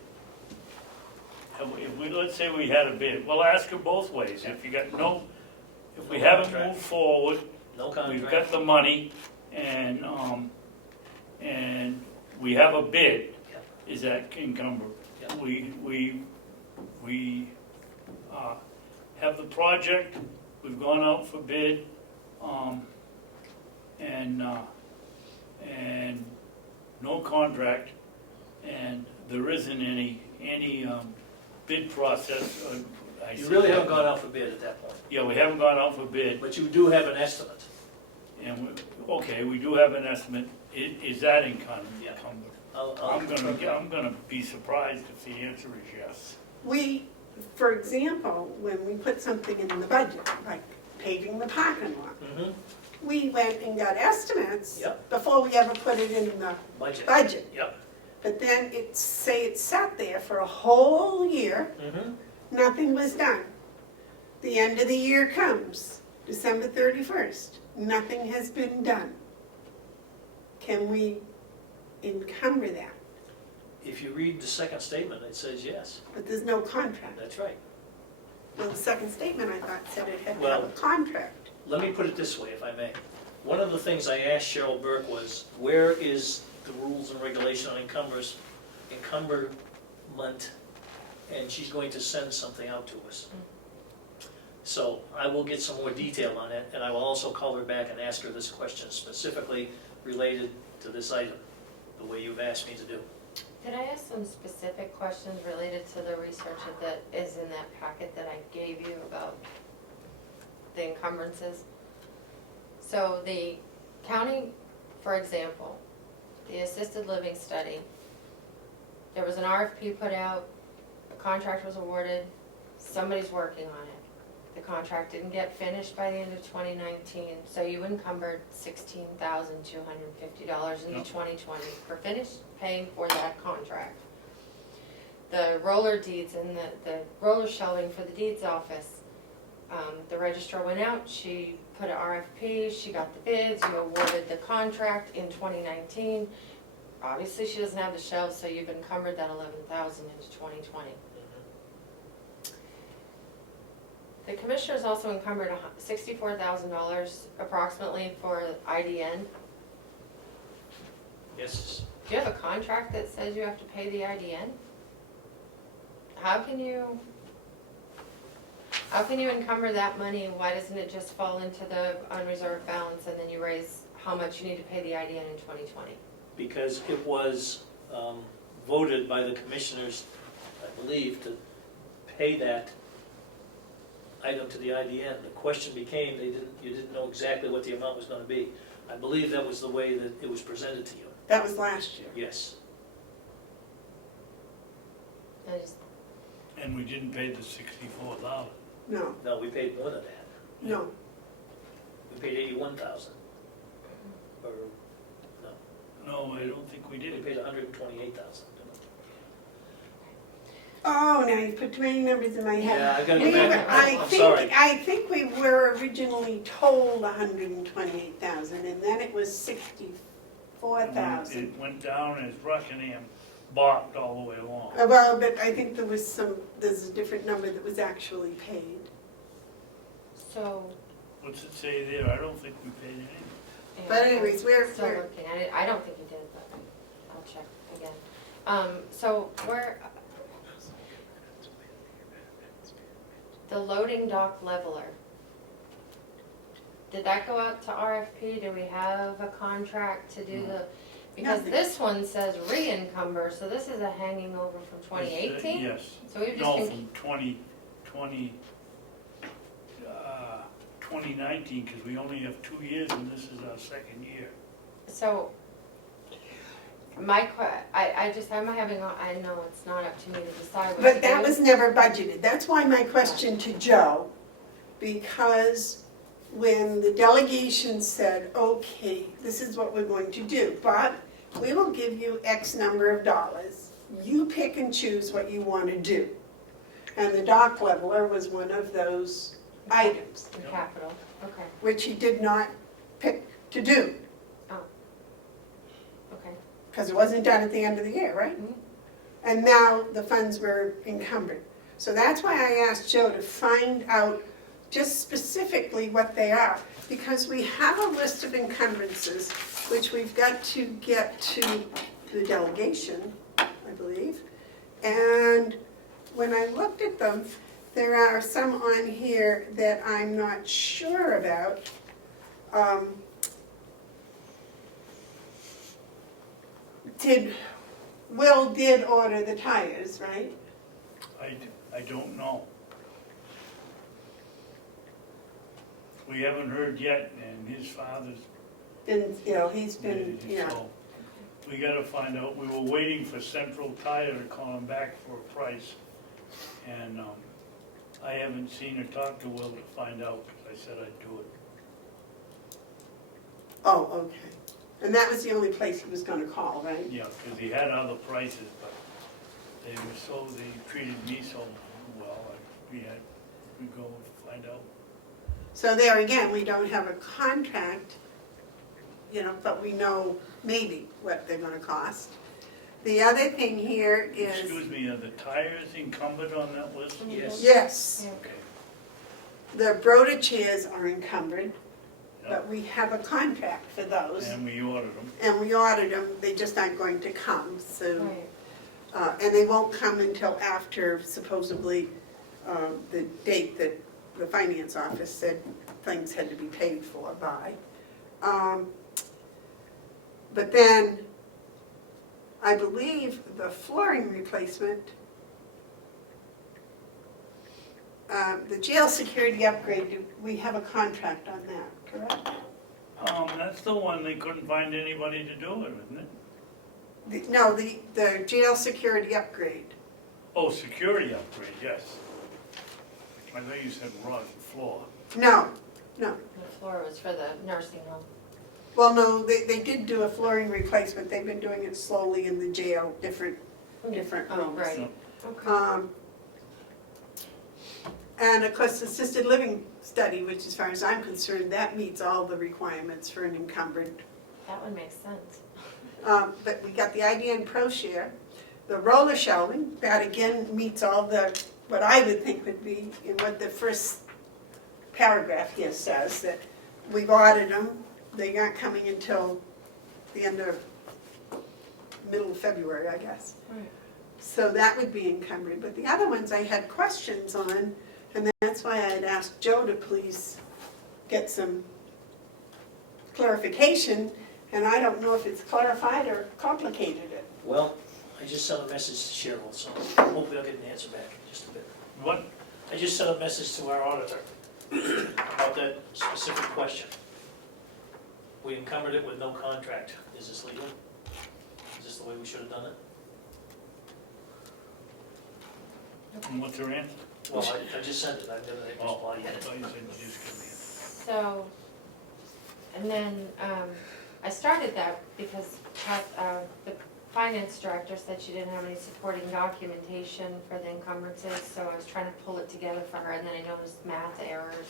If we, let's say we had a bid, we'll ask her both ways. If you got no, if we No haven't contract. moved forward, no we've contract. got the money, and we have a bid, Yep. is that encumbered? Yep. We have the project, we've gone out for bid, and no contract, and there isn't any bid process. You really haven't gone out for bid at that point, Yeah, we haven't gone out for bid, but you do have an estimate. and we do have an estimate. Is that encumbered? Yeah. I'll- I'm gonna be surprised if the answer is yes. We, for example, when we put something in the budget, like paving the parking lot, Mhm. we went and got estimates Yep. before we ever put it in the Budget. budget. Yep. but then say it sat there for a whole year, Mm-hmm. nothing was done. The end of the year comes, December 31st, nothing has been done. Can we encumber that? If you read the second statement, it says yes. But there's no contract. That's right. Well, the second statement, I thought, said it had to have Well- a contract. Let me put it this way, if I may. One of the things I asked Cheryl Burke was, where is the rules and regulation on encumberment? And she's going to send something out to us. So I will get some more detail on it, and I will also call her back and ask her this question specifically related to this item, the way you've asked me to do. Did I ask some specific questions related to the research that is in that packet that I gave you about the encumbrances? So the county, for example, the assisted living study, there was an RFP put out, a contract was awarded, somebody's working on it. The contract didn't get finished by the end of 2019, so you encumbered $16,250 into Yep. 2020 for finished paying for that contract. The roller deeds and the roller shelving for the deeds office, the registrar went out, she put an RFP, she got the bids, you awarded the contract in 2019. Obviously, she doesn't have the shelves, so you've encumbered that $11,000 into 2020. The commissioners also encumbered $64,000 approximately for IDN. Yes, Do you have a contract that says you have to pay the IDN? How can you encumber that money? Why doesn't it just fall into the unreserved balance and then you raise how much you need to pay the IDN in 2020? because it was voted by the commissioners, I believe, to pay that item to the IDN. The question became, you didn't know exactly what the amount was going to be. I believe that was the way that it was presented to you. That was last year. Yes. I just, And we didn't pay the $64,000. No, No, we paid more than that. no. We paid 81,000. Or, no, No, I don't think we we did. paid 128,000. Oh, now you put too many numbers in my head. Yeah, I gotta We go were- back. I I'm think- sorry. I think we were originally told 128,000, and then it was 64,000. It went down as Rockingham balked all the way along. Well, but I think there's a different number that was actually paid. so, What's it say there? I don't think we paid anything. yeah, But anyways, we're- still we're- looking at it. I don't think you did, but I'll check again. So the loading dock leveler, did that go out to RFP? Do we have a contract to do the, because Nothing. this one says re-encumber, so this is a hanging over from 2018? Yes. So we've just No, been, from 2019, because we only have 2 years and this is our second year. so, I'm having, I know it's not up to me to decide what to do. But that was never budgeted. That's why my question to Joe, because when the delegation said, okay, this is what we're going to do, but we will give you X number of dollars. You pick and choose what you want to do. And the dock leveler was one of those items, In capital, okay, which he did not pick to do, okay. because it wasn't done at the end of the year, right? Mhm. And now the funds were encumbered. So that's why I asked Joe to find out just specifically what they are, because we have a list of encumbrances, which we've got to get to the delegation, I believe. And when I looked at them, there are some on here that I'm not sure about. Will did order the tires, right? I don't know. We haven't heard yet, and his father's He's been, so we gotta find out. We were waiting for Central Tire to call him back for a price. And I haven't seen or talked to Will to find out, because I said I'd do it. Oh, okay. And that was the only place he was gonna call, right? Yeah, because he had other prices, but they treated me so well, we go and find out. So there again, we don't have a contract, you know, but we know maybe what they're gonna cost. The other thing here is, Excuse me, are the tires encumbered on that list? Yes. yes, Okay. the Broda chairs are encumbered, Yeah. but we have a contract for those. And we ordered them. And we ordered them, they just aren't going to come, so, Right. and they won't come until after supposedly the date that the finance office said things had to be paid for by. But then, I believe the flooring replacement, the jail security upgrade, we have a contract on that, correct? That's the one they couldn't find anybody to do it, isn't it? No, the jail security upgrade. Oh, security upgrade, yes. I thought you said rug, floor. No, no. The floor was for the nursing home. Well, no, they did do a flooring replacement. They've been doing it slowly in the jail, different Oh, rooms. right, okay. And of course, assisted living study, which as far as I'm concerned, that meets all the requirements for an encumbered. That would make sense. But we got the IDN Pro Share. The roller shelving, that again meets all the, what I would think would be, in what the first paragraph here says, that we've ordered them. They aren't coming until the end of, middle of February, I guess. Right. So that would be encumbered, but the other ones I had questions on, and that's why I had asked Joe to please get some clarification, and I don't know if it's clarified or complicated it. Well, I just sent a message to Cheryl, so hopefully I'll get an answer back in just a bit. What? I just sent a message to our auditor about that specific question. We encumbered it with no contract. Is this legal? Is this the way we should have done it? And what's her answer? Well, I just sent it, I didn't Oh, reply I yet. thought you said you just give me So, and then, I started that because the finance director said she didn't have any supporting documentation for the encumbrances, so I was trying to pull it together for her, and then I noticed math errors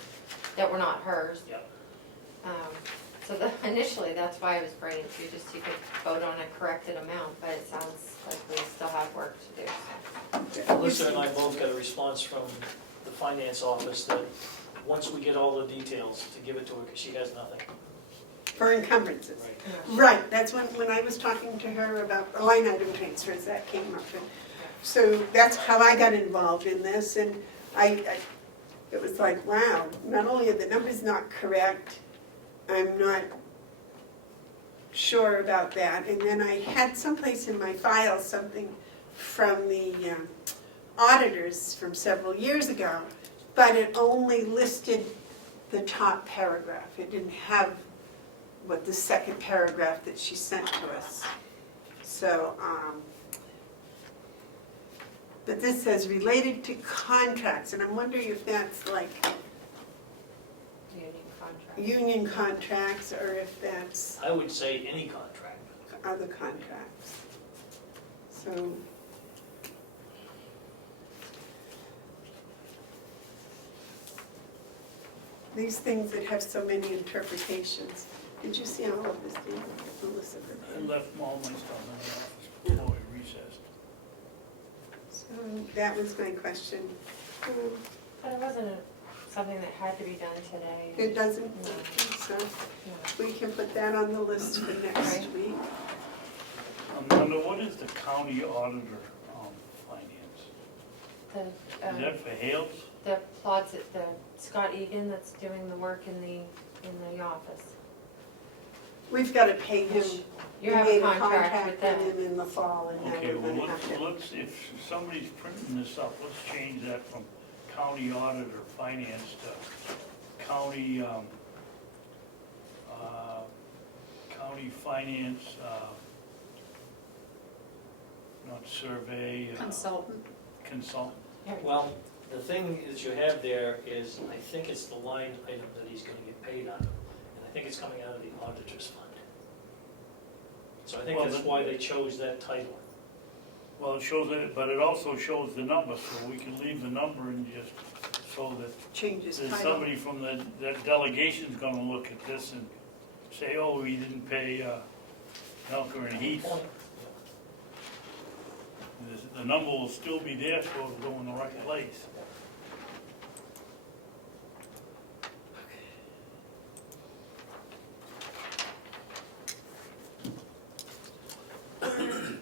that were not hers. Yep. So initially, that's why I was bringing it to you, just so you could vote on a corrected amount, but it sounds like we still have work to do, so. Alyssa and I both got a response from the finance office that once we get all the details, to give it to her, because she has nothing. For encumbrances. Right. Right, that's when I was talking to her about the line item transfers, that came up. And so that's how I got involved in this, and it was like, wow, not only are the numbers not correct, I'm not sure about that. And then I had someplace in my file something from the auditors from several years ago, but it only listed the top paragraph. It didn't have what the second paragraph that she sent to us. So, but this says related to contracts, and I'm wondering if that's like Union contract. union contracts or if that's I would say any contract. other contracts. So, these things that have so many interpretations. Did you see all of this, Dave? Melissa? I left all my stuff in the office before we recessed. So that was my question. But it wasn't something that had to be done today. It doesn't, No. so No. we can put that on the list for next Right. week. Amanda, what is the county auditor finance? The, Is that for Hales? the plots at the Scott Egan that's doing the work in the office. We've got to pay him. You We have made a contract with them. him in the fall, and now Okay, we're well, going to have to. let's, if somebody's printing this up, let's change that from county auditor finance to county, county finance, not survey. Consultant. Consultant. Well, the thing that you have there is, I think it's the line item that he's gonna get paid on, and I think it's coming out of the auditor's fund. So I think Well, that's why they chose that title. Well, it shows it, but it also shows the number, so we can leave the number and just, so that Changes there's title. somebody from that delegation's gonna look at this and say, oh, we didn't pay, Elker and Heath. The number will still be there, so it'll go in the right place.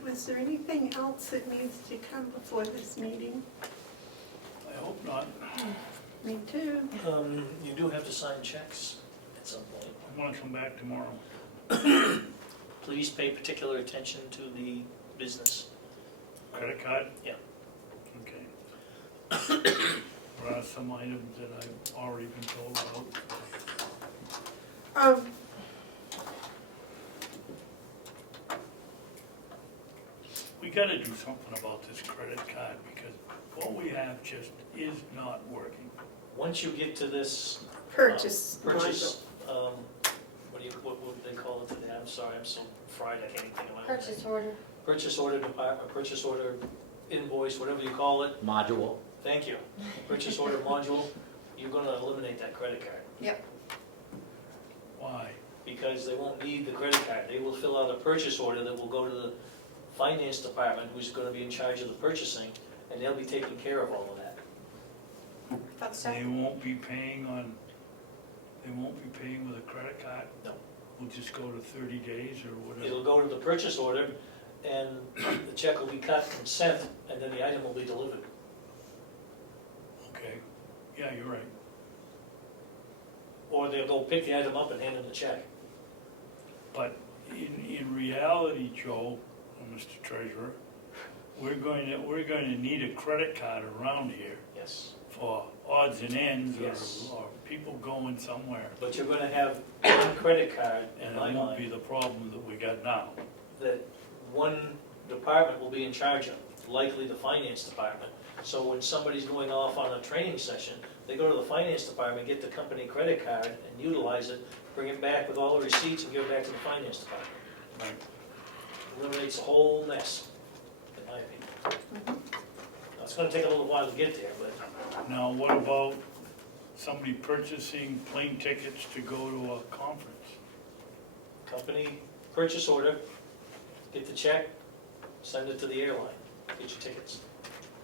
Was there anything else that needs to come before this meeting? I hope not. Me too. You do have to sign checks at some point. I'm gonna come back tomorrow. Please pay particular attention to the business. Credit card? Yeah. Okay. There are some items that I've already been told about. We gotta do something about this credit card, because what we have just is not working. Once you get to this Purchase purchase, what would they call it today? I'm sorry, I'm so fried, I can't even think of my own name. Purchase order. Purchase order department, purchase order invoice, whatever you call it. Module. Thank you. Purchase order module, you're gonna eliminate that credit card. Why? Because they won't need the credit card. They will fill out a purchase order that will go to the finance department, who's gonna be in charge of the purchasing, and they'll be taking care of all of that. Thought so. They won't be paying with a credit card? No. We'll just go to 30 days or whatever? It'll go to the purchase order, and the check will be cut and sent, and then the item will be delivered. Okay, yeah, you're right. Or they'll go pick the item up and hand them the check. But in reality, Joe, Mr. Treasurer, we're going to need a credit card around here Yes. for odds and ends Yes. or people going somewhere. But you're gonna have one credit card, in And my it won't be mind, the problem that we got now. that one department will be in charge of, likely the finance department. So when somebody's going off on a training session, they go to the finance department, get the company credit card and utilize it, bring it back with all the receipts and give it back to the finance department. Right. Eliminates the whole mess, in my opinion. Now, it's gonna take a little while to get there, but Now, what about somebody purchasing plane tickets to go to a conference? company purchase order, get the check, send it to the airline, get your tickets.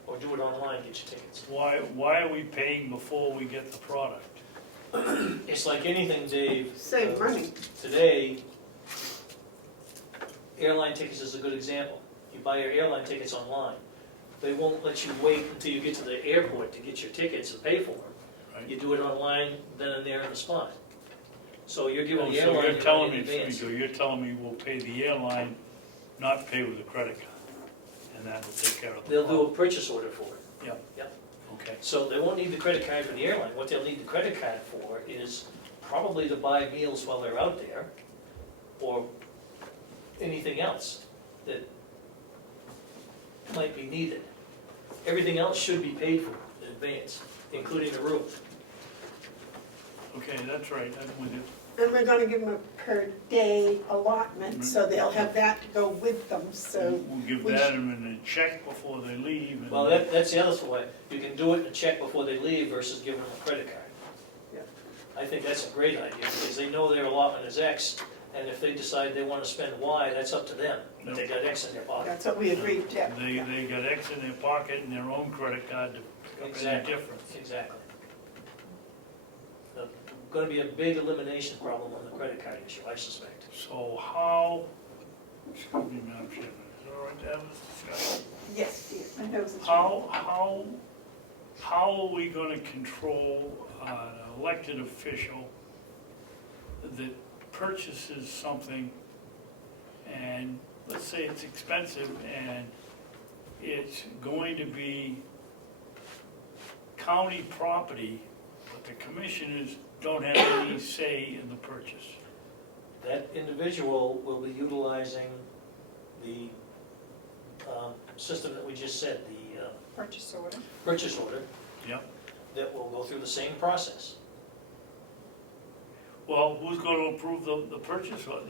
Or do it online, get your tickets. Why are we paying before we get the product? It's like anything, Dave. Save money. Today, airline tickets is a good example. You buy your airline tickets online. They won't let you wait until you get to the airport to get your tickets and pay for them. Right. You do it online, then and there on the spot. So you're giving Oh, the so airline you're your telling money in me, advance. so you're telling me we'll pay the airline, not pay with a credit card, and that'll take care of the They'll do problem. a purchase order for it. Okay, So they won't need the credit card for the airline. What they'll need the credit card for is probably to buy meals while they're out there, or anything else that might be needed. Everything else should be paid for in advance, including the room. okay, that's right, I'm with you. And we're gonna give them a per day allotment, so they'll have that to go with them, so. We'll give we that in a check before they leave. and- Well, that's the other way. You can do it in a check before they leave versus giving them a credit card. Yeah. I think that's a great idea, because they know their allotment is X, and if they decide they want to spend Y, that's up to them. But they got X in their pocket. That's what we agreed to. They got X in their pocket and their own credit card to cover any Exactly. difference. Exactly. Going to be a big elimination problem on the credit card issue, I suspect. So how, excuse me, Madam Chairman, is it all right to have this discussion? Yes, dear, my nose is. How are we gonna control an elected official that purchases something and, let's say it's expensive and it's going to be county property, but the commissioners don't have any say in the purchase? That individual will be utilizing the system that we just said, the Purchase order. purchase order, Yep. that will go through the same process. Well, who's gonna approve the purchase order?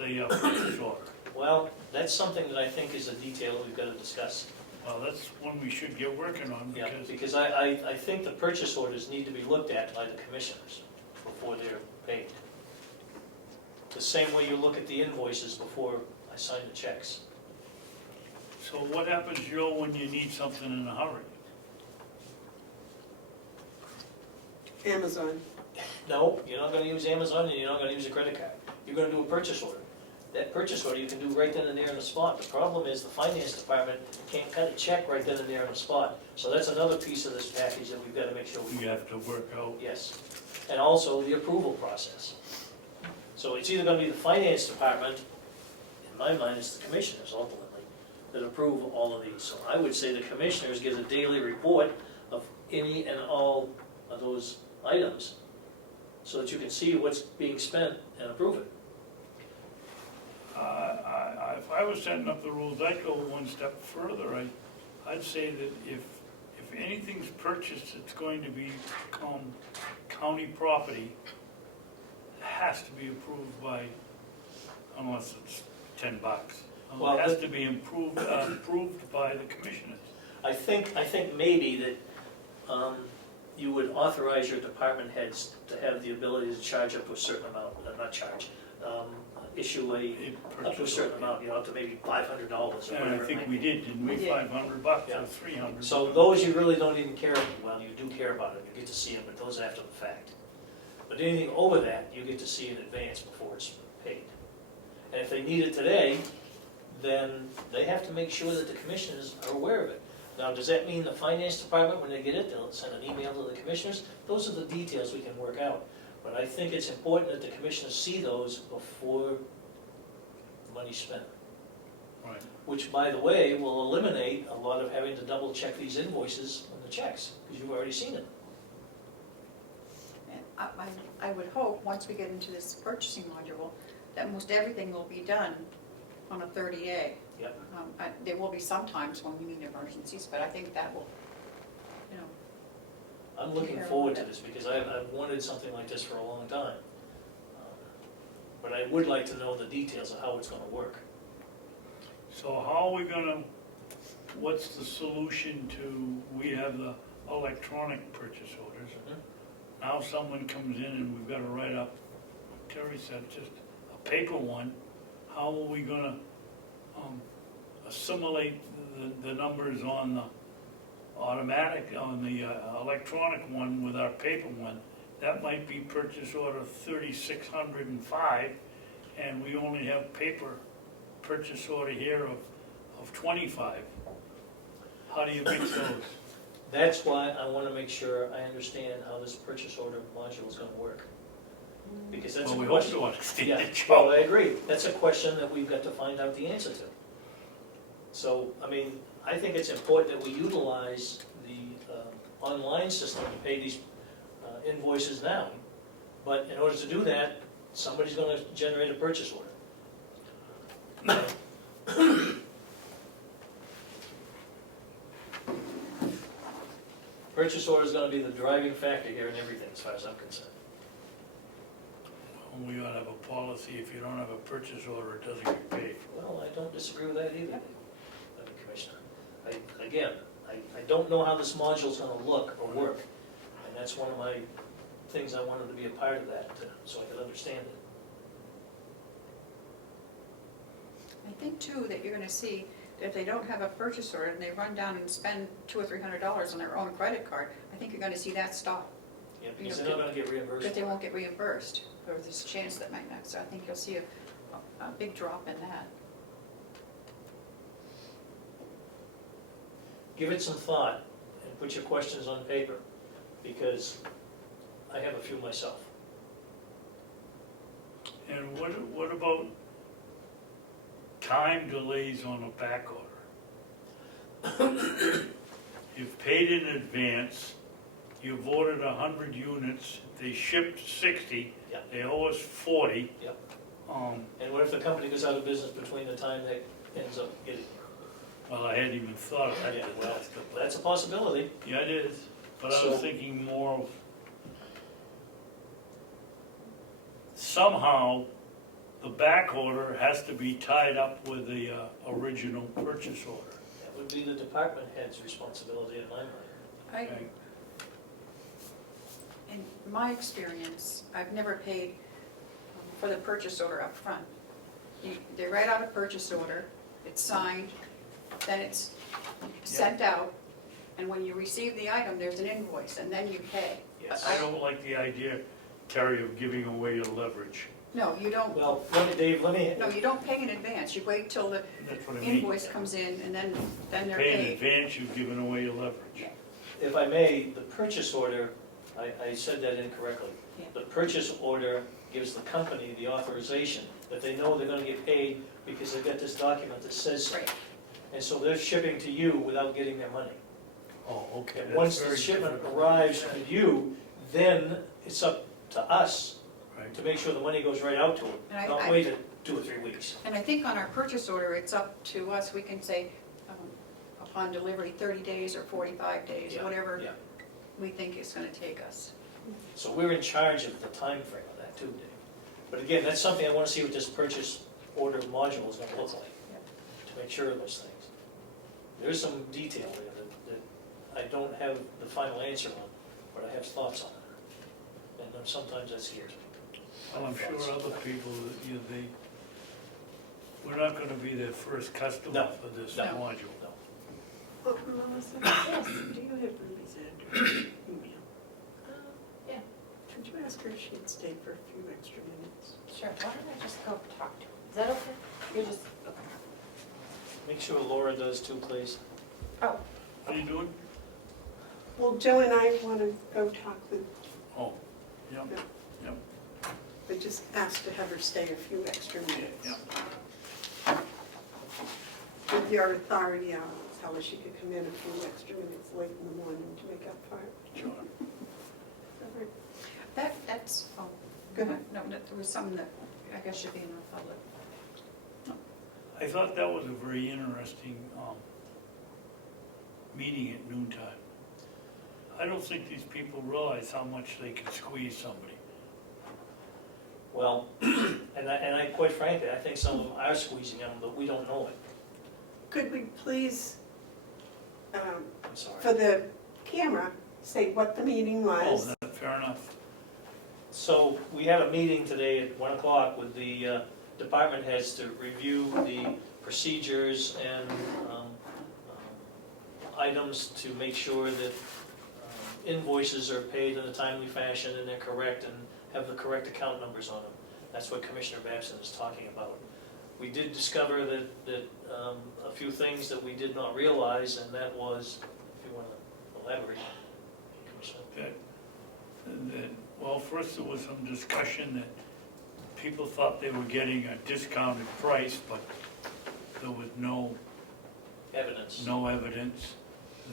Well, that's something that I think is a detail that we've got to discuss. Well, that's one we should get working on, Yeah, because because I think the purchase orders need to be looked at by the commissioners before they're paid. The same way you look at the invoices before I sign the checks. so what happens, Joe, when you need something in a hurry? Amazon. No, you're not gonna use Amazon and you're not gonna use a credit card. You're gonna do a purchase order. That purchase order you can do right then and there on the spot. The problem is the finance department can't cut a check right then and there on the spot. So that's another piece of this package that we've gotta make sure we You have to work out. Yes, and also the approval process. So it's either gonna be the finance department, in my mind, it's the commissioners ultimately, that approve all of these. So I would say the commissioners give a daily report of any and all of those items, so that you can see what's being spent and approve it. If I was setting up the rules, I'd go one step further. I'd say that if anything's purchased, it's going to become county property, it has to be approved by, unless it's $10. Well, It has to be approved by the commissioners. I think maybe that you would authorize your department heads to have the ability to charge up to a certain amount, not charge, issue up to a certain amount, up to maybe $500 or And whatever. I it think might we be. did, didn't we? We did. $500 Yeah. or $300. So those you really don't even care, well, you do care about them, you get to see them, but those are after the fact. But anything over that, you get to see in advance before it's paid. And if they need it today, then they have to make sure that the commissioners are aware of it. Now, does that mean the finance department, when they get it, they'll send an email to the commissioners? Those are the details we can work out. But I think it's important that the commissioners see those before the money's spent. Right. Which, by the way, will eliminate a lot of having to double check these invoices on the checks, because you've already seen it. And I would hope, once we get into this purchasing module, that most everything will be done on a 30-day. Yep. There will be some times when we need emergencies, but I think that will, I'm looking Care forward about to this, because I've wanted something like this for a long time. But I would like to know the details of how it's gonna work. So how are we gonna, what's the solution to, we have the electronic purchase orders. Now someone comes in and we've gotta write up, like Terry said, just a paper one. How are we gonna assimilate the numbers on the automatic, on the electronic one with our paper one? That might be purchase order 3605, and we only have paper purchase order here of 25. How do you mix those? That's why I wanna make sure I understand how this purchase order module is gonna work. Because that's a Well, we question. hope to understand Yeah, it, well, Joe. I agree. That's a question that we've got to find out the answer to. So, I mean, I think it's important that we utilize the online system to pay these invoices now. But in order to do that, somebody's gonna generate a purchase order. Purchase order is gonna be the driving factor here in everything, as far as I'm concerned. We ought to have a policy, if you don't have a purchase order, it doesn't get paid. Well, I don't disagree with that either, Commissioner. I don't know how this module's gonna look or work, and that's one of my things I wanted to be a part of that, so I could understand it. I think too that you're gonna see that if they don't have a purchase order and they run down and spend $200 or $300 on their own credit card, I think you're gonna see that stop, Yeah, because they're not gonna get reimbursed. because they for it. won't get reimbursed, or there's a chance that might not, so I think you'll see a big drop in that. Give it some thought and put your questions on paper, because I have a few myself. And what about time delays on a back order? You've paid in advance, you've ordered 100 units, they shipped 60, Yeah. they owe us 40. Yep. Um, And what if the company goes out of business between the time that ends up getting? Well, I hadn't even thought of that. Yeah, well, that's a possibility. Yeah, it is, but I So- was thinking more of, somehow, the back order has to be tied up with the original purchase order. That would be the department head's responsibility in my mind. I, Okay. in my experience, I've never paid for the purchase order up front. They write out a purchase order, it's signed, then it's sent out, and when you receive the item, there's an invoice, and then you pay. Yes. I don't like the idea, Terry, of giving away your leverage. No, you don't, Well, Dave, let me, no, you don't pay in advance, you wait till the That's what I mean. invoice comes in, and then they're Pay in paid. advance, you've given away your leverage. if I may, the purchase order, I said that incorrectly. Yeah. The purchase order gives the company the authorization that they know they're gonna get paid because they've got this document that says so. Right. And so they're shipping to you without getting their money. Oh, okay. And that's once the very shipment different. arrives with you, then it's up to us Right. to make sure the money goes right out to them, And not I- wait 2 or 3 weeks. And I think on our purchase order, it's up to us, we can say, upon delivery, 30 days or 45 days, Yeah, whatever yeah. we think it's gonna take us. So we're in charge of the time frame of that too, Dave. But again, that's something I want to see what this purchase order module is going to look like, to make sure of those things. There is some detail there that I don't have the final answer on, but I have thoughts on it. And sometimes that scares me. Well, I'm sure other people, we're not gonna be their first customer No, for this no. module. No. Oh, Melissa, yes, do you have Ruby's address? Email. Yeah. Could you ask her if she'd stay for a few extra minutes? Sure, why don't I just go talk to him? Is that okay? You're just, okay. Make sure Laura does too, please. Oh, How you doing? Well, Joe and I want to go talk with, Oh, yep, but just ask to have her stay a few extra minutes. yeah. With your authority, I'll tell her she could come in a few extra minutes late in the morning to make up for it. Sure. All right. That's, oh, Go ahead. no, there was some that I guess should be in the public. I thought that was a very interesting meeting at noontime. I don't think these people realize how much they can squeeze somebody. Well, and I quite frankly, I think some of them are squeezing them, but we don't know it. Could we please, I'm sorry. for the camera, say what the meeting Oh, was? fair enough. So we had a meeting today at 1 o'clock with the department heads to review the procedures and items to make sure that invoices are paid in a timely fashion and they're correct and have the correct account numbers on them. That's what Commissioner Babson is talking about. We did discover that a few things that we did not realize, and that was, if you want to elaborate, Commissioner. Well, first there was some discussion that people thought they were getting a discounted price, but there was no Evidence. evidence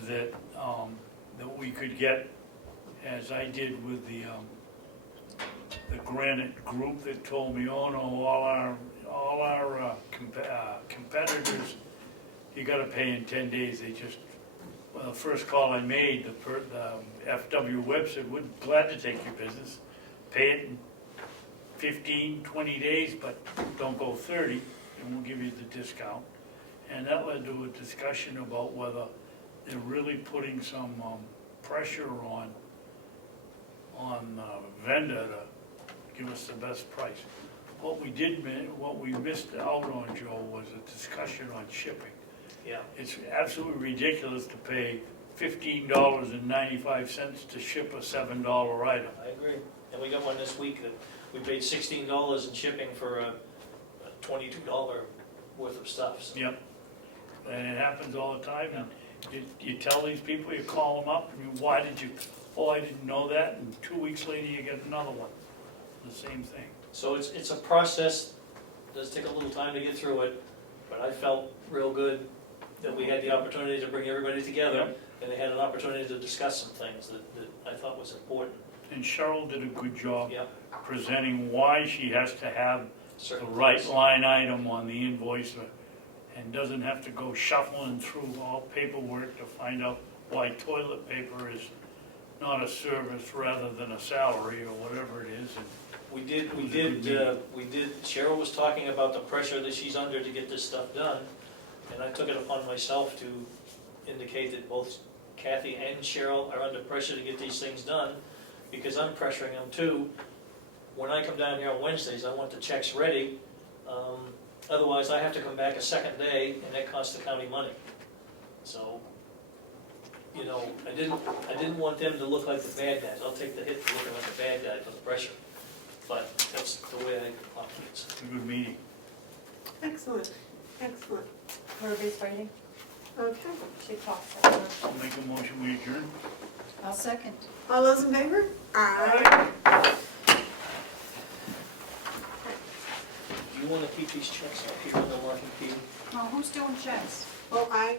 that, that we could get, as I did with the Granite group that told me, oh no, all our competitors, you gotta pay in 10 days. They just, well, the first call I made, the FW Web said, we're glad to take your business, pay it in 15, 20 days, but don't go 30, and we'll give you the discount. And that led to a discussion about whether they're really putting some pressure on the vendor to give us the best price. What we missed out on, Joe, was a discussion on shipping. Yeah. It's absolutely ridiculous to pay $15.95 to ship a $7 item. I agree. And we got one this week that we paid $16 in shipping for a $22 worth of stuff. So. Yep. And it happens all the time, and you tell these people, you call them up, and why did you, oh, I didn't know that, and 2 weeks later you get another one, the same thing. So it's a process, it does take a little time to get through it, but I felt real good that we had the opportunity to bring everybody together, Yep. and they had an opportunity to discuss some things that I thought was important. And Cheryl did a good job Yep. presenting why she has to have the Certain right things. line item on the invoice, and doesn't have to go shuffling through all paperwork to find out why toilet paper is not a service rather than a salary or whatever it is. And We did, Cheryl was talking about the pressure that she's under to get this stuff done, and I took it upon myself to indicate that both Kathy and Cheryl are under pressure to get these things done, because I'm pressuring them too. When I come down here on Wednesdays, I want the checks ready, otherwise I have to come back a second day, and that costs the county money. So, you know, I didn't want them to look like the bad guys. I'll take the hit for looking like a bad guy for the pressure. But that's the way I operate. It's a good meeting. Excellent, excellent. Ruby's waiting, Okay. she talks. I'll make a motion, we adjourn. I'll second. All those in favor? Aye. Do you want to keep these checks up here on the lock and key? Oh, who's doing checks? Oh, I